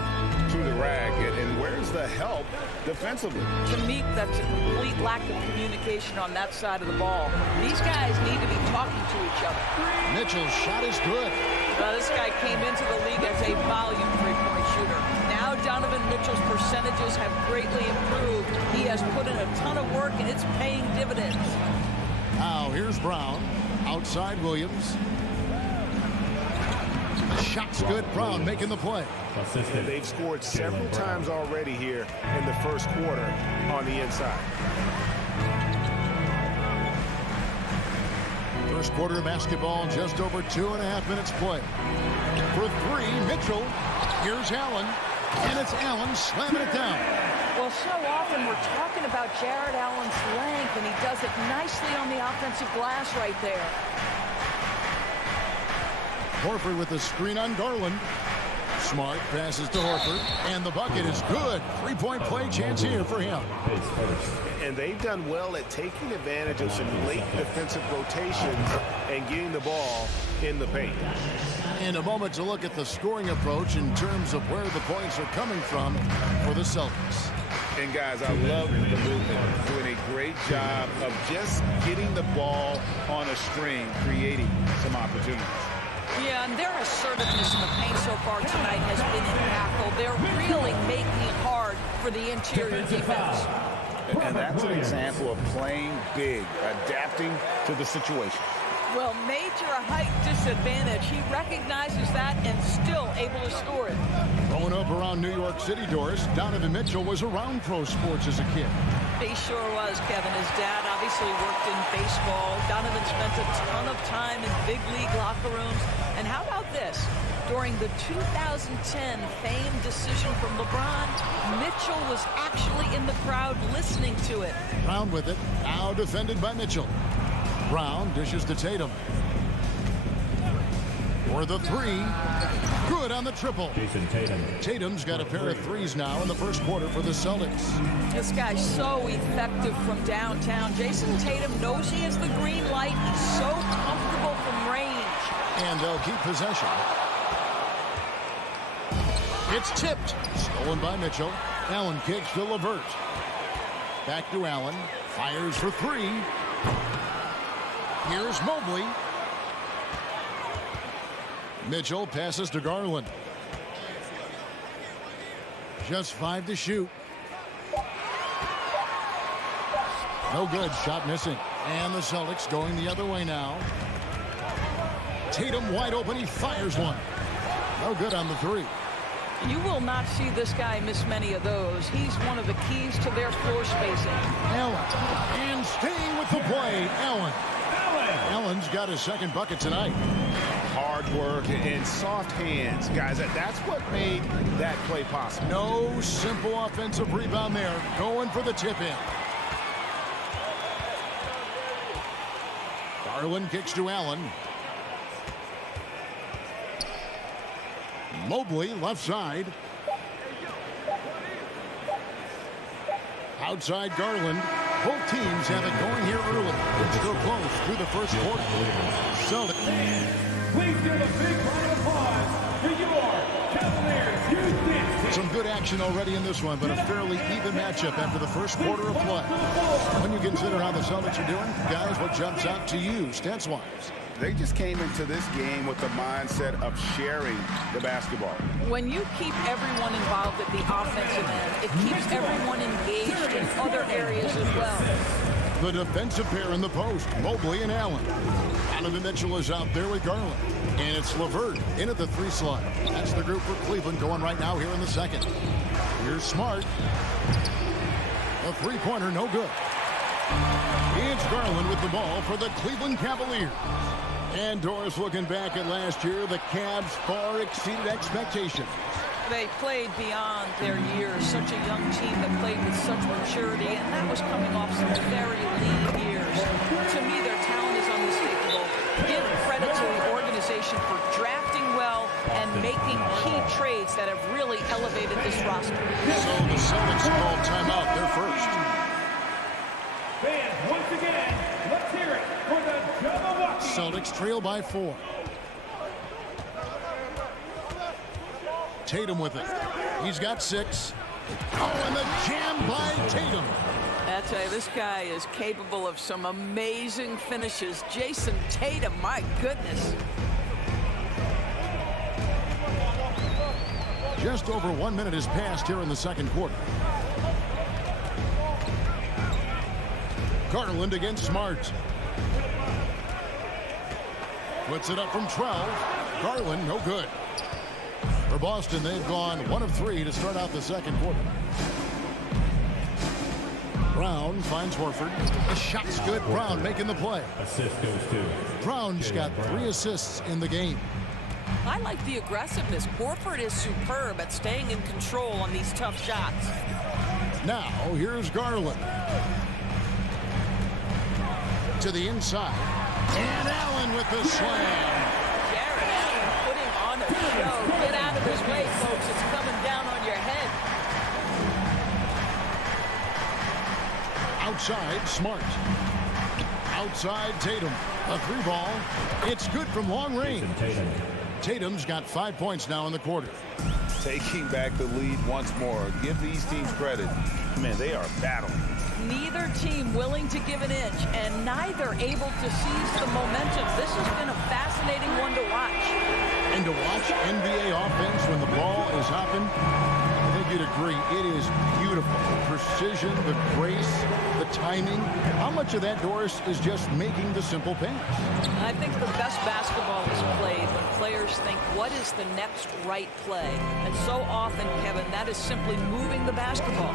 to the rack. And where's the help defensively? To me, that's a complete lack of communication on that side of the ball. These guys need to be talking to each other. Mitchell's shot is good. This guy came into the league as a volume three-point shooter. Now Donovan Mitchell's percentages have greatly improved. He has put in a ton of work, and it's paying dividends. Now here's Brown. Outside Williams. The shot's good. Brown making the play. They've scored several times already here in the first quarter on the inside. First quarter of basketball, just over 2.5 minutes play. For three, Mitchell. Here's Allen. And it's Allen slamming it down. Well, so often we're talking about Jared Allen's length, and he does it nicely on the offensive glass right there. Horford with the screen on Garland. Smart passes to Horford, and the bucket is good. Three-point play chance here for him. And they've done well at taking advantage of some late defensive rotations and getting the ball in the paint. In a moment to look at the scoring approach in terms of where the points are coming from for the Celtics. And guys, I love the movement, doing a great job of just getting the ball on a string, creating some opportunities. Yeah, and their assertiveness in the paint so far tonight has been impactful. They're really making it hard for the interior defense. And that's an example of playing big, adapting to the situation. Well, major height disadvantage. He recognizes that and still able to score it. Growing up around New York City, Doris, Donovan Mitchell was around pro sports as a kid. He sure was, Kevin. His dad obviously worked in baseball. Donovan spent a ton of time in big league locker rooms. And how about this? During the 2010 famed decision from LeBron, Mitchell was actually in the crowd listening to it. Brown with it. Now defended by Mitchell. Brown dishes to Tatum. For the three. Good on the triple. Jason Tatum. Tatum's got a pair of threes now in the first quarter for the Celtics. This guy's so effective from downtown. Jason Tatum knows he has the green light. He's so comfortable from range. And they'll keep possession. It's tipped. Stolen by Mitchell. Allen kicks to LeVert. Back to Allen. Fires for three. Here's Mobley. Mitchell passes to Garland. Just 5 to shoot. No good. Shot missing. And the Celtics going the other way now. Tatum wide open. He fires one. No good on the three. You will not see this guy miss many of those. He's one of the keys to their floor spacing. Allen. And staying with the play. Allen. Allen's got his second bucket tonight. Hard work and soft hands. Guys, that's what made that play possible. No simple offensive rebound there. Going for the tip-in. Garland kicks to Allen. Mobley left side. Outside Garland. Both teams have it going here early. It's still close through the first quarter. Please give a big round of applause for your Cavaliers. Some good action already in this one, but a fairly even matchup after the first quarter of play. When you consider how the Celtics are doing, guys, what jumps out to you, stats-wise? They just came into this game with the mindset of sharing the basketball. When you keep everyone involved at the offensive end, it keeps everyone engaged in other areas as well. The defensive pair in the post, Mobley and Allen. Donovan Mitchell is out there with Garland. And it's LeVert in at the three slot. That's the group for Cleveland going right now here in the second. Here's Smart. A three-pointer, no good. It's Garland with the ball for the Cleveland Cavaliers. And Doris, looking back at last year, the Cavs far exceeded expectations. They played beyond their years. Such a young team that played with such maturity, and that was coming off some very lean years. To me, their talent is unmistakable. Give credit to the organization for drafting well and making key trades that have really elevated this roster. So the Celtics call timeout. They're first. Fans, once again, let's hear it for the Cavaliers. Celtics trail by 4. Tatum with it. He's got 6. Oh, and the jam by Tatum. I tell you, this guy is capable of some amazing finishes. Jason Tatum, my goodness. Just over 1 minute has passed here in the second quarter. Garland against Smart. Puts it up from 12. Garland, no good. For Boston, they've gone 1 of 3 to start out the second quarter. Brown finds Horford. The shot's good. Brown making the play. Assist goes to. Brown's got 3 assists in the game. I like the aggressiveness. Horford is superb at staying in control on these tough shots. Now, here's Garland. To the inside. And Allen with the slam. Jared Allen putting on a show. Get out of his way, folks. It's coming down on your head. Outside, Smart. Outside, Tatum. A 3-ball. It's good from long range. Tatum's got 5 points now in the quarter. Taking back the lead once more. Give these teams credit. Man, they are battling. Neither team willing to give an inch, and neither able to seize the momentum. This has been a fascinating one to watch. And to watch NBA offense when the ball is hopping, I think you'd agree, it is beautiful. The precision, the grace, the timing. How much of that, Doris, is just making the simple pass? I think the best basketball is played when players think, what is the next right play? And so often, Kevin, that is simply moving the basketball.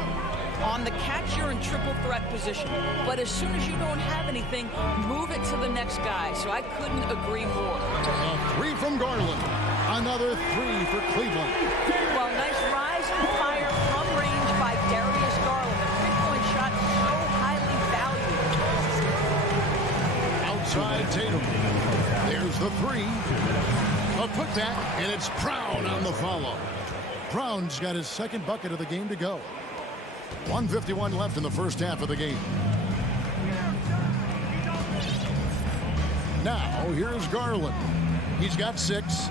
On the catch, you're in triple threat position. But as soon as you don't have anything, move it to the next guy. So I couldn't agree more. A 3 from Garland. Another 3 for Cleveland. Well, nice rise and fire from range by Darius Garland. The three-point shot so highly valued. Outside Tatum. There's the 3. A putback, and it's Brown on the follow. Brown's got his second bucket of the game to go. 1:51 left in the first half of the game. Now, here's Garland. He's got 6.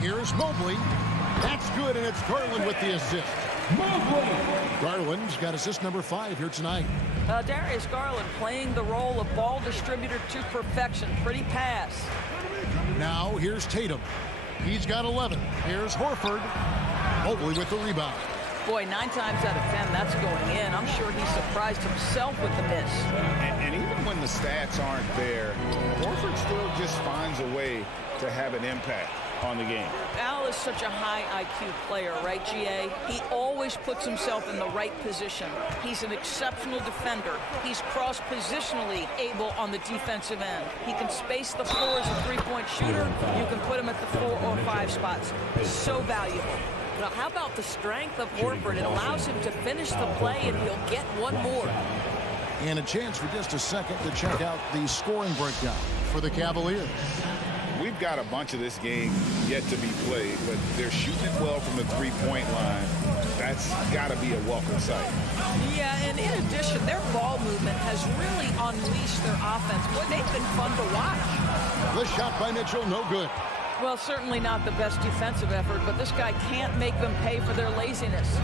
Here's Mobley. That's good, and it's Garland with the assist. Mobley! Garland's got assist number 5 here tonight. Darius Garland playing the role of ball distributor to perfection. Pretty pass. Now, here's Tatum. He's got 11. Here's Horford. Mobley with the rebound. Boy, 9 times out of 10, that's going in. I'm sure he surprised himself with the miss. And even when the stats aren't there, Horford still just finds a way to have an impact on the game. Al is such a high IQ player, right, GA? He always puts himself in the right position. He's an exceptional defender. He's cross-positionally able on the defensive end. He can space the floor as a three-point shooter. You can put him at the 4 or 5 spots. So valuable. Now, how about the strength of Horford? It allows him to finish the play, and he'll get one more. And a chance for just a second to check out the scoring breakdown for the Cavaliers. We've got a bunch of this game yet to be played, but they're shooting it well from the three-point line. That's got to be a welcome sight. Yeah, and in addition, their ball movement has really unleashed their offense. Boy, they've been fun to watch. The shot by Mitchell, no good. Well, certainly not the best defensive effort, but this guy can't make them pay for their laziness.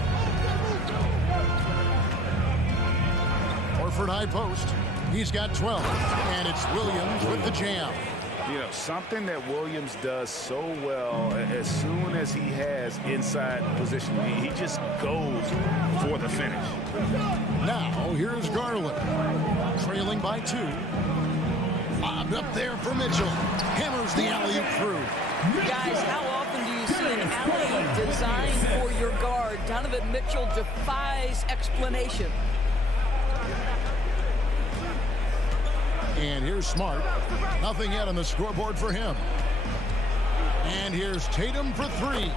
Horford high post. He's got 12. And it's Williams with the jam. You know, something that Williams does so well, as soon as he has inside position, he just goes for the finish. Now, here's Garland. Trailing by 2. Lobbed up there for Mitchell. Hammers the alley-oop through. Guys, how often do you see an alley designed for your guard? Donovan Mitchell defies explanation. And here's Smart. Nothing yet on the scoreboard for him. And here's Tatum for 3.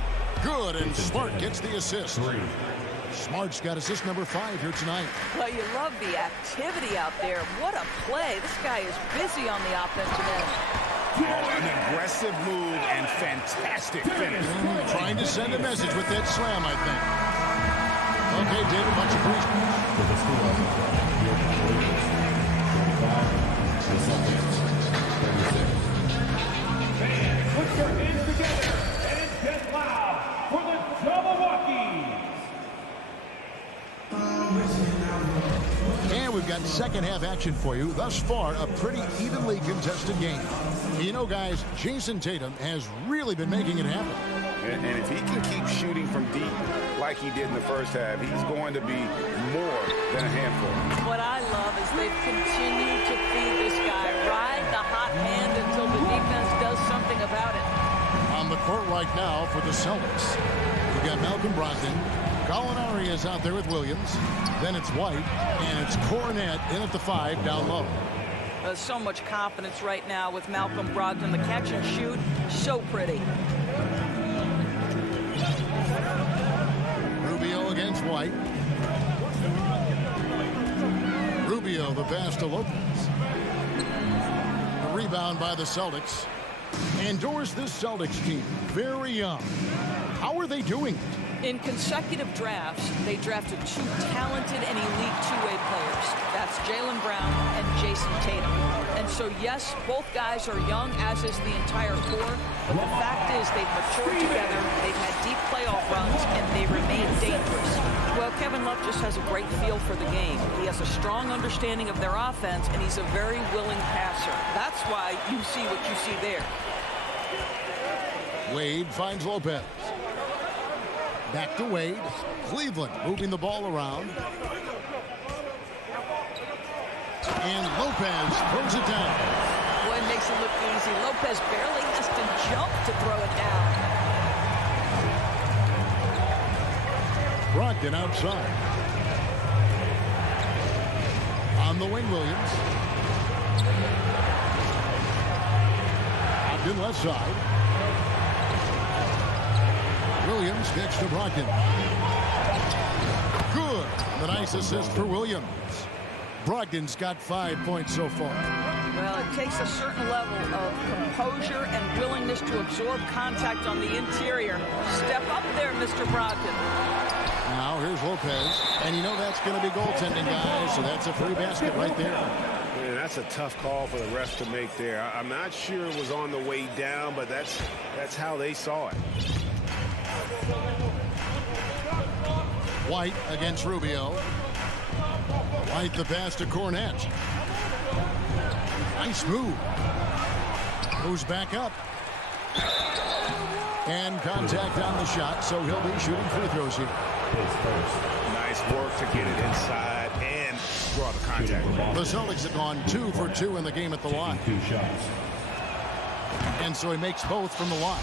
Good, and Smart gets the assist. Smart's got assist number 5 here tonight. Well, you love the activity out there. What a play. This guy is busy on the offensive end. Oh, an aggressive move and fantastic finish. Trying to send a message with that slam, I think. Okay, David, much Fans, put your hands together and get loud for the Cavaliers. And we've got second half action for you. Thus far, a pretty evenly contested game. You know, guys, Jason Tatum has really been making it happen. And if he can keep shooting from deep like he did in the first half, he's going to be more than a handful. What I love is they've continued to feed this guy, ride the hot hand until the defense does something about it. On the court right now for the Celtics, we got Malcolm Brogdon. Gallinari is out there with Williams. Then it's White, and it's Cornette in at the 5 down low. There's so much confidence right now with Malcolm Brogdon. The catch and shoot, so pretty. Rubio against White. Rubio, the pass to Lopez. A rebound by the Celtics. Endorse this Celtics team. Very young. How are they doing it? In consecutive drafts, they drafted 2 talented and elite two-way players. That's Jaylen Brown and Jason Tatum. And so, yes, both guys are young, as is the entire core. But the fact is they've matured together, they've had deep playoff runs, and they remain dangerous. Well, Kevin Love just has a great feel for the game. He has a strong understanding of their offense, and he's a very willing passer. That's why you see what you see there. Wade finds Lopez. Back to Wade. Cleveland moving the ball around. And Lopez throws it down. Boy, it makes it look easy. Lopez barely has to jump to throw it down. Brogdon outside. On the wing, Williams. Brogdon left side. Williams gets to Brogdon. Good. The nice assist for Williams. Brogdon's got 5 points so far. Well, it takes a certain level of composure and willingness to absorb contact on the interior. Step up there, Mr. Brogdon. Now here's Lopez. And you know that's going to be goaltending, guys. So that's a free basket right there. Man, that's a tough call for the refs to make there. I'm not sure it was on the way down, but that's how they saw it. White against Rubio. White the pass to Cornette. Nice move. Moves back up. And contact on the shot, so he'll be shooting free throws here. Nice work to get it inside and draw the contact. The Celtics have gone 2 for 2 in the game at the line. 2 shots. And so he makes both from the line.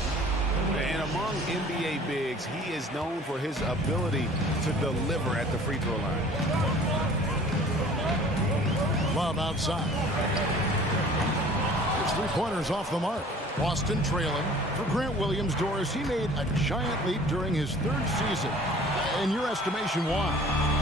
And among NBA bigs, he is known for his ability to deliver at the free throw line. Love outside. His 3-pointers off the mark. Boston trailing. For Grant Williams-Doris, he made a giant leap during his 3rd season. In your estimation, why?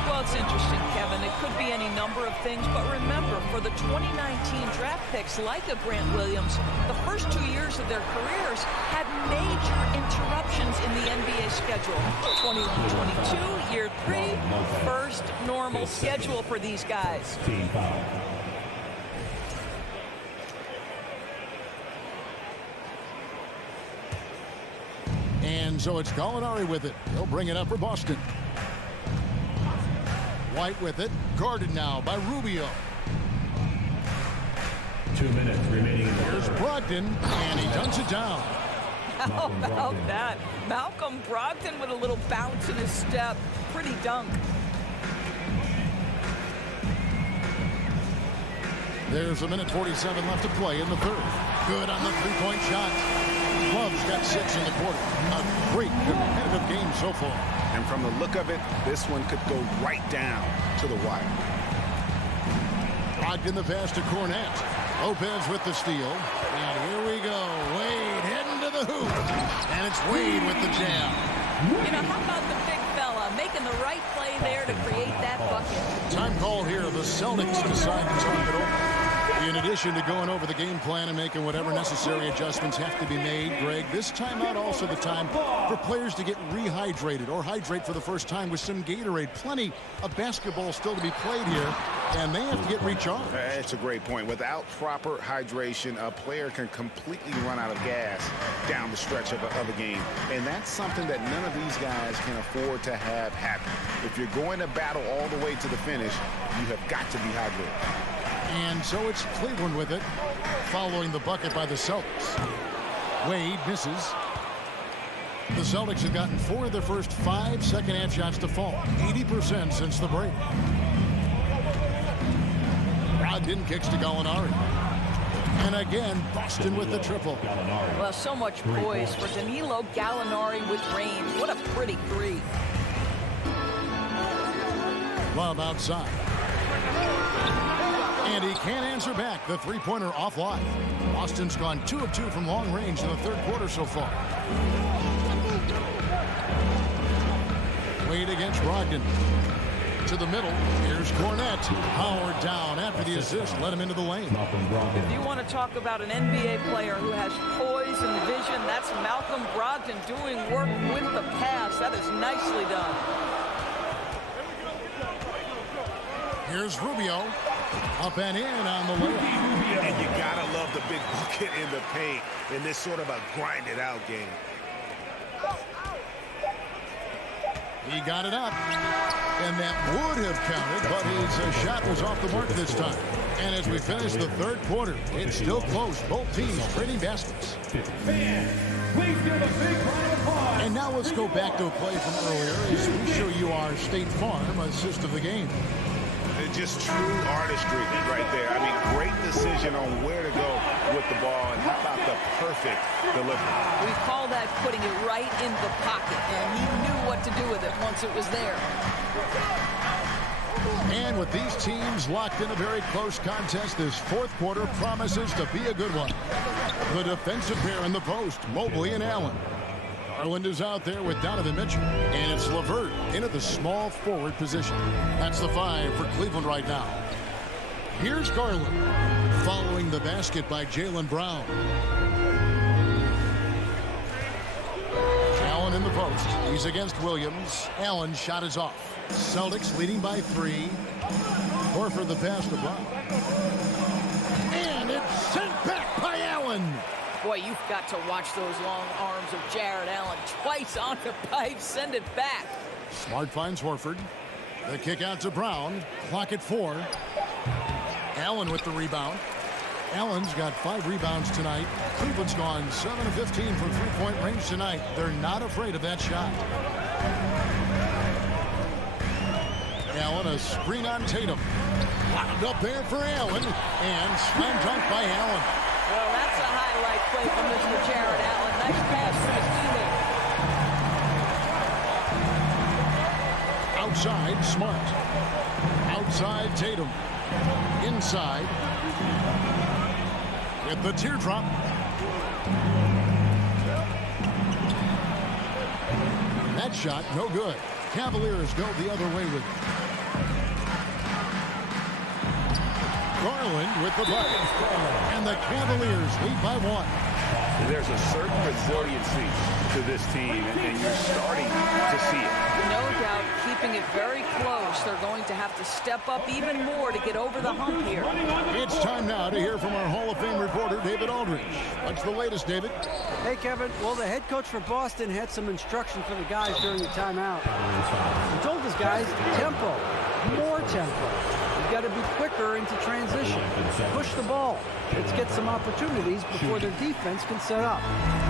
Well, it's interesting, Kevin. It could be any number of things, but remember, for the 2019 draft picks like a Grant Williams, the first 2 years of their careers had major interruptions in the NBA schedule. 21-22, year 3, first normal schedule for these guys. Team foul. And so it's Gallinari with it. He'll bring it up for Boston. White with it. Guarded now by Rubio. 2 minutes remaining in the Here's Brogdon, and he dunks it down. How about that? Malcolm Brogdon with a little bounce in his step. Pretty dunk. There's 1:47 left to play in the 3rd. Good on the 3-point shot. Love's got 6 in the quarter. A great competitive game so far. And from the look of it, this one could go right down to the wire. Brogdon the pass to Cornette. Lopez with the steal. And here we go. Wade heading to the hoop. And it's Wade with the jam. You know, how about the big fella making the right play there to create that bucket? Time call here. The Celtics decide to talk it over. In addition to going over the game plan and making whatever necessary adjustments have to be made, Greg, this timeout also the time for players to get rehydrated or hydrate for the first time with some Gatorade. Plenty of basketball still to be played here, and they have to get recharged. That's a great point. Without proper hydration, a player can completely run out of gas down the stretch of a game. And that's something that none of these guys can afford to have happen. If you're going to battle all the way to the finish, you have got to be hydrated. And so it's Cleveland with it, following the bucket by the Celtics. Wade misses. The Celtics have gotten 4 of their first 5 second-half shots to fall, 80% since the break. Brogdon kicks to Gallinari. And again, Boston with the triple. Well, so much poise for Danilo Gallinari with range. What a pretty three. Love outside. And he can't answer back. The three-pointer offline. Boston's gone 2 of 2 from long range in the third quarter so far. Wade against Brogdon. To the middle. Here's Cornette. Howard down after the assist. Let him into the lane. If you want to talk about an NBA player who has poise and vision, that's Malcolm Brogdon doing work with the pass. That is nicely done. Here's Rubio. Up and in on the layup. And you gotta love the big bucket in the paint in this sort of a grinded out game. He got it up. And that would have counted, but his shot was off the mark this time. And as we finish the third quarter, it's still close. Both teams trading baskets. And now let's go back to a play from earlier as we show you our State Farm assist of the game. Just true artistry right there. I mean, great decision on where to go with the ball, and how about the perfect delivery? We call that putting it right in the pocket, and he knew what to do with it once it was there. And with these teams locked in a very close contest, this fourth quarter promises to be a good one. The defensive pair in the post, Mobley and Allen. Garland is out there with Donovan Mitchell, and it's LeVert in at the small forward position. That's the 5 for Cleveland right now. Here's Garland, following the basket by Jaylen Brown. Allen in the post. He's against Williams. Allen's shot is off. Celtics leading by 3. Horford the pass to Brown. And it's sent back by Allen. Boy, you've got to watch those long arms of Jared Allen. Twice on the pipe, send it back. Smart finds Horford. The kick out to Brown. Clock at 4. Allen with the rebound. Allen's got 5 rebounds tonight. Cleveland's gone 7 of 15 from three-point range tonight. They're not afraid of that shot. Allen, a screen on Tatum. Wound up there for Allen. And slam dunk by Allen. Well, that's a highlight play from Mr. Jared Allen. Nice pass from his teammate. Outside, Smart. Outside, Tatum. Inside. With the teardrop. That shot, no good. Cavaliers go the other way with it. Garland with the bucket. And the Cavaliers lead by 1. There's a certain resiliency to this team, and you're starting to see it. No doubt, keeping it very close. They're going to have to step up even more to get over the hump here. It's time now to hear from our Hall of Fame reporter, David Aldridge. What's the latest, David? Hey, Kevin. Well, the head coach for Boston had some instruction for the guys during the timeout. He told his guys, tempo, more tempo. You've got to be quicker into transition. Push the ball. Let's get some opportunities before their defense can set up.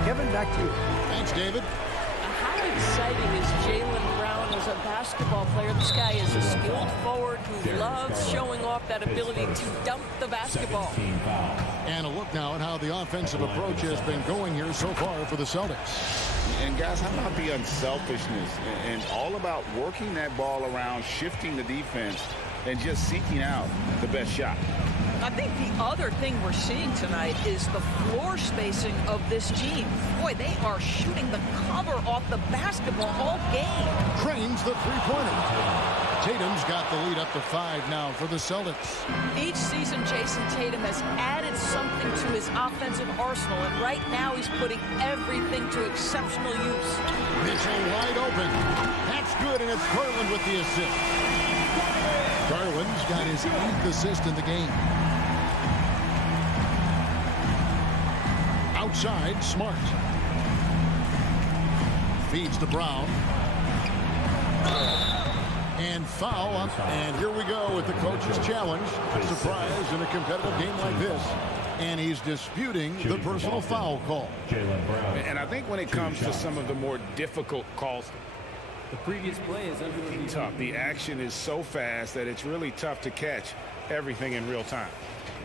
Kevin, back to you. Thanks, David. How exciting is Jaylen Brown as a basketball player? This guy is a skilled forward who loves showing off that ability to dump the basketball. And a look now at how the offensive approach has been going here so far for the Celtics. And guys, how about the unselfishness and all about working that ball around, shifting the defense, and just seeking out the best shot. I think the other thing we're seeing tonight is the floor spacing of this team. Boy, they are shooting the cover off the basketball all game. Cranes the three-pointer. Tatum's got the lead up to 5 now for the Celtics. Each season, Jason Tatum has added something to his offensive arsenal, and right now he's putting everything to exceptional use. Mitchell wide open. That's good, and it's Garland with the assist. Garland's got his 8th assist in the game. Outside, Smart. Feeds to Brown. And foul up. And here we go with the coach's challenge. A surprise in a competitive game like this. And he's disputing the personal foul call. And I think when it comes to some of the more difficult calls, The previous play is under review. tough. The action is so fast that it's really tough to catch everything in real time.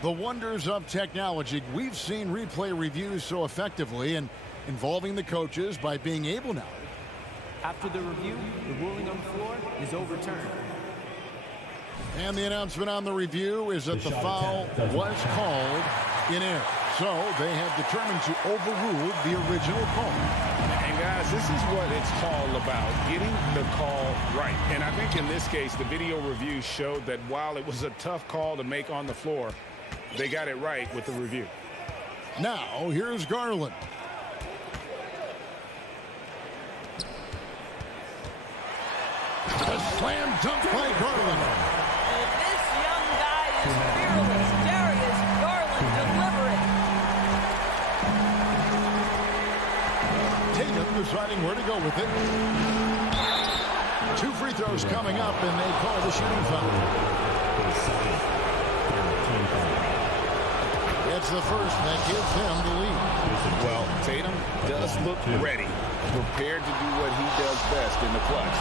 The wonders of technology. We've seen replay reviews so effectively and involving the coaches by being able now. After the review, the ruling on the floor is overturned. And the announcement on the review is that the foul was called in error. So they have determined to overrule the original call. And guys, this is what it's all about, getting the call right. And I think in this case, the video review showed that while it was a tough call to make on the floor, they got it right with the review. Now, here's Garland. A slam dunk by Garland. And this young guy is fearless. Darius Garland delivering. Tatum deciding where to go with it. 2 free throws coming up, and they call the shooting foul. It's the first that gives them the lead. Well, Tatum does look ready, prepared to do what he does best in the clutch,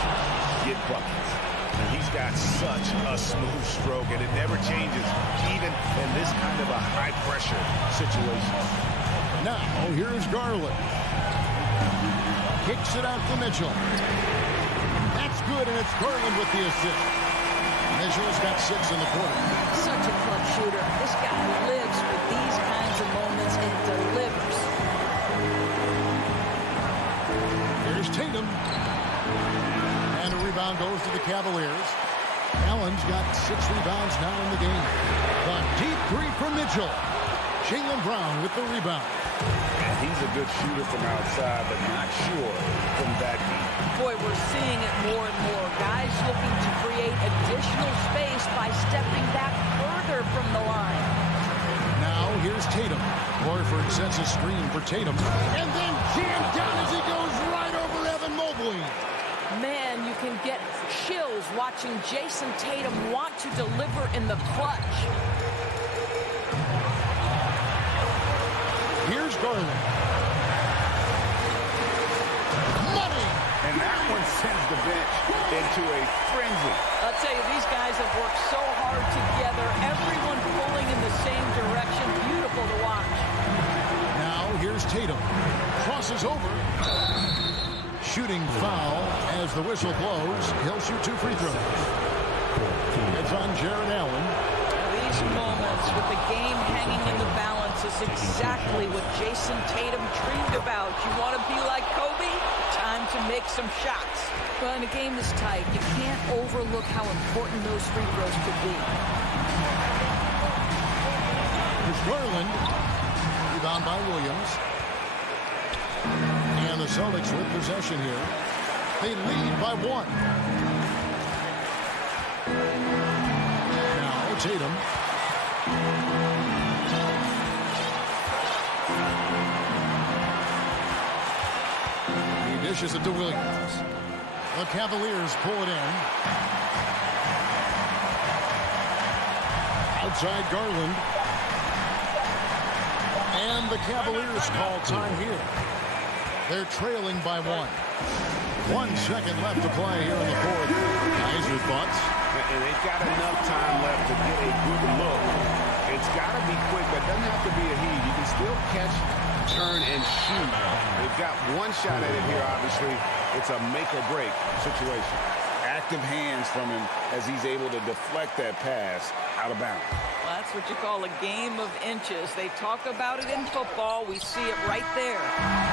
get buckets. And he's got such a smooth stroke, and it never changes, even in this kind of a high-pressure situation. Now, here's Garland. Kicks it out to Mitchell. That's good, and it's Garland with the assist. Mitchell's got 6 in the quarter. Such a clutch shooter. This guy lives for these kinds of moments and delivers. Here's Tatum. And a rebound goes to the Cavaliers. Allen's got 6 rebounds now in the game. The deep 3 from Mitchell. Jaylen Brown with the rebound. And he's a good shooter from outside, but not sure from that deep. Boy, we're seeing it more and more. Guys looking to create additional space by stepping back further from the line. Now here's Tatum. Horford sets a screen for Tatum. And then jammed down as he goes right over Evan Mobley. Man, you can get chills watching Jason Tatum want to deliver in the clutch. Here's Garland. Money! And that one sends the bench into a frenzy. I'll tell you, these guys have worked so hard together. Everyone pulling in the same direction. Beautiful to watch. Now here's Tatum. Crosses over. Shooting foul as the whistle blows. He'll shoot 2 free throws. It's on Jared Allen. These moments with the game hanging in the balance is exactly what Jason Tatum dreamed about. You want to be like Kobe? Time to make some shots. Well, and the game is tight. You can't overlook how important those free throws could be. Here's Garland. Rebound by Williams. And the Celtics with possession here. They lead by 1. Now Tatum. He dishes it to Williams. The Cavaliers pull it in. Outside Garland. And the Cavaliers call time here. They're trailing by 1. 1 second left to play here in the fourth. Guys, your thoughts? And they've got enough time left to get a good look. It's got to be quick, but it doesn't have to be a heave. You can still catch, turn, and shoot. They've got 1 shot at it here, obviously. It's a make-or-break situation. Active hands from him as he's able to deflect that pass out of bounds. Well, that's what you call a game of inches. They talk about it in football. We see it right there.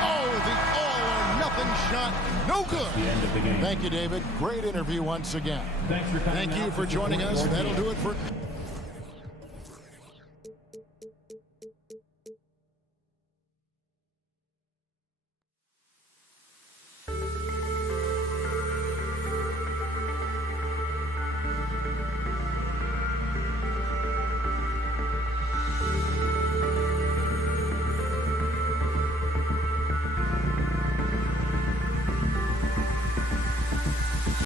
Oh, the all-or-nothing shot. No good. The end of the game. Thank you, David. Great interview once again. Thanks for coming. Thank you for joining us. That'll do it for...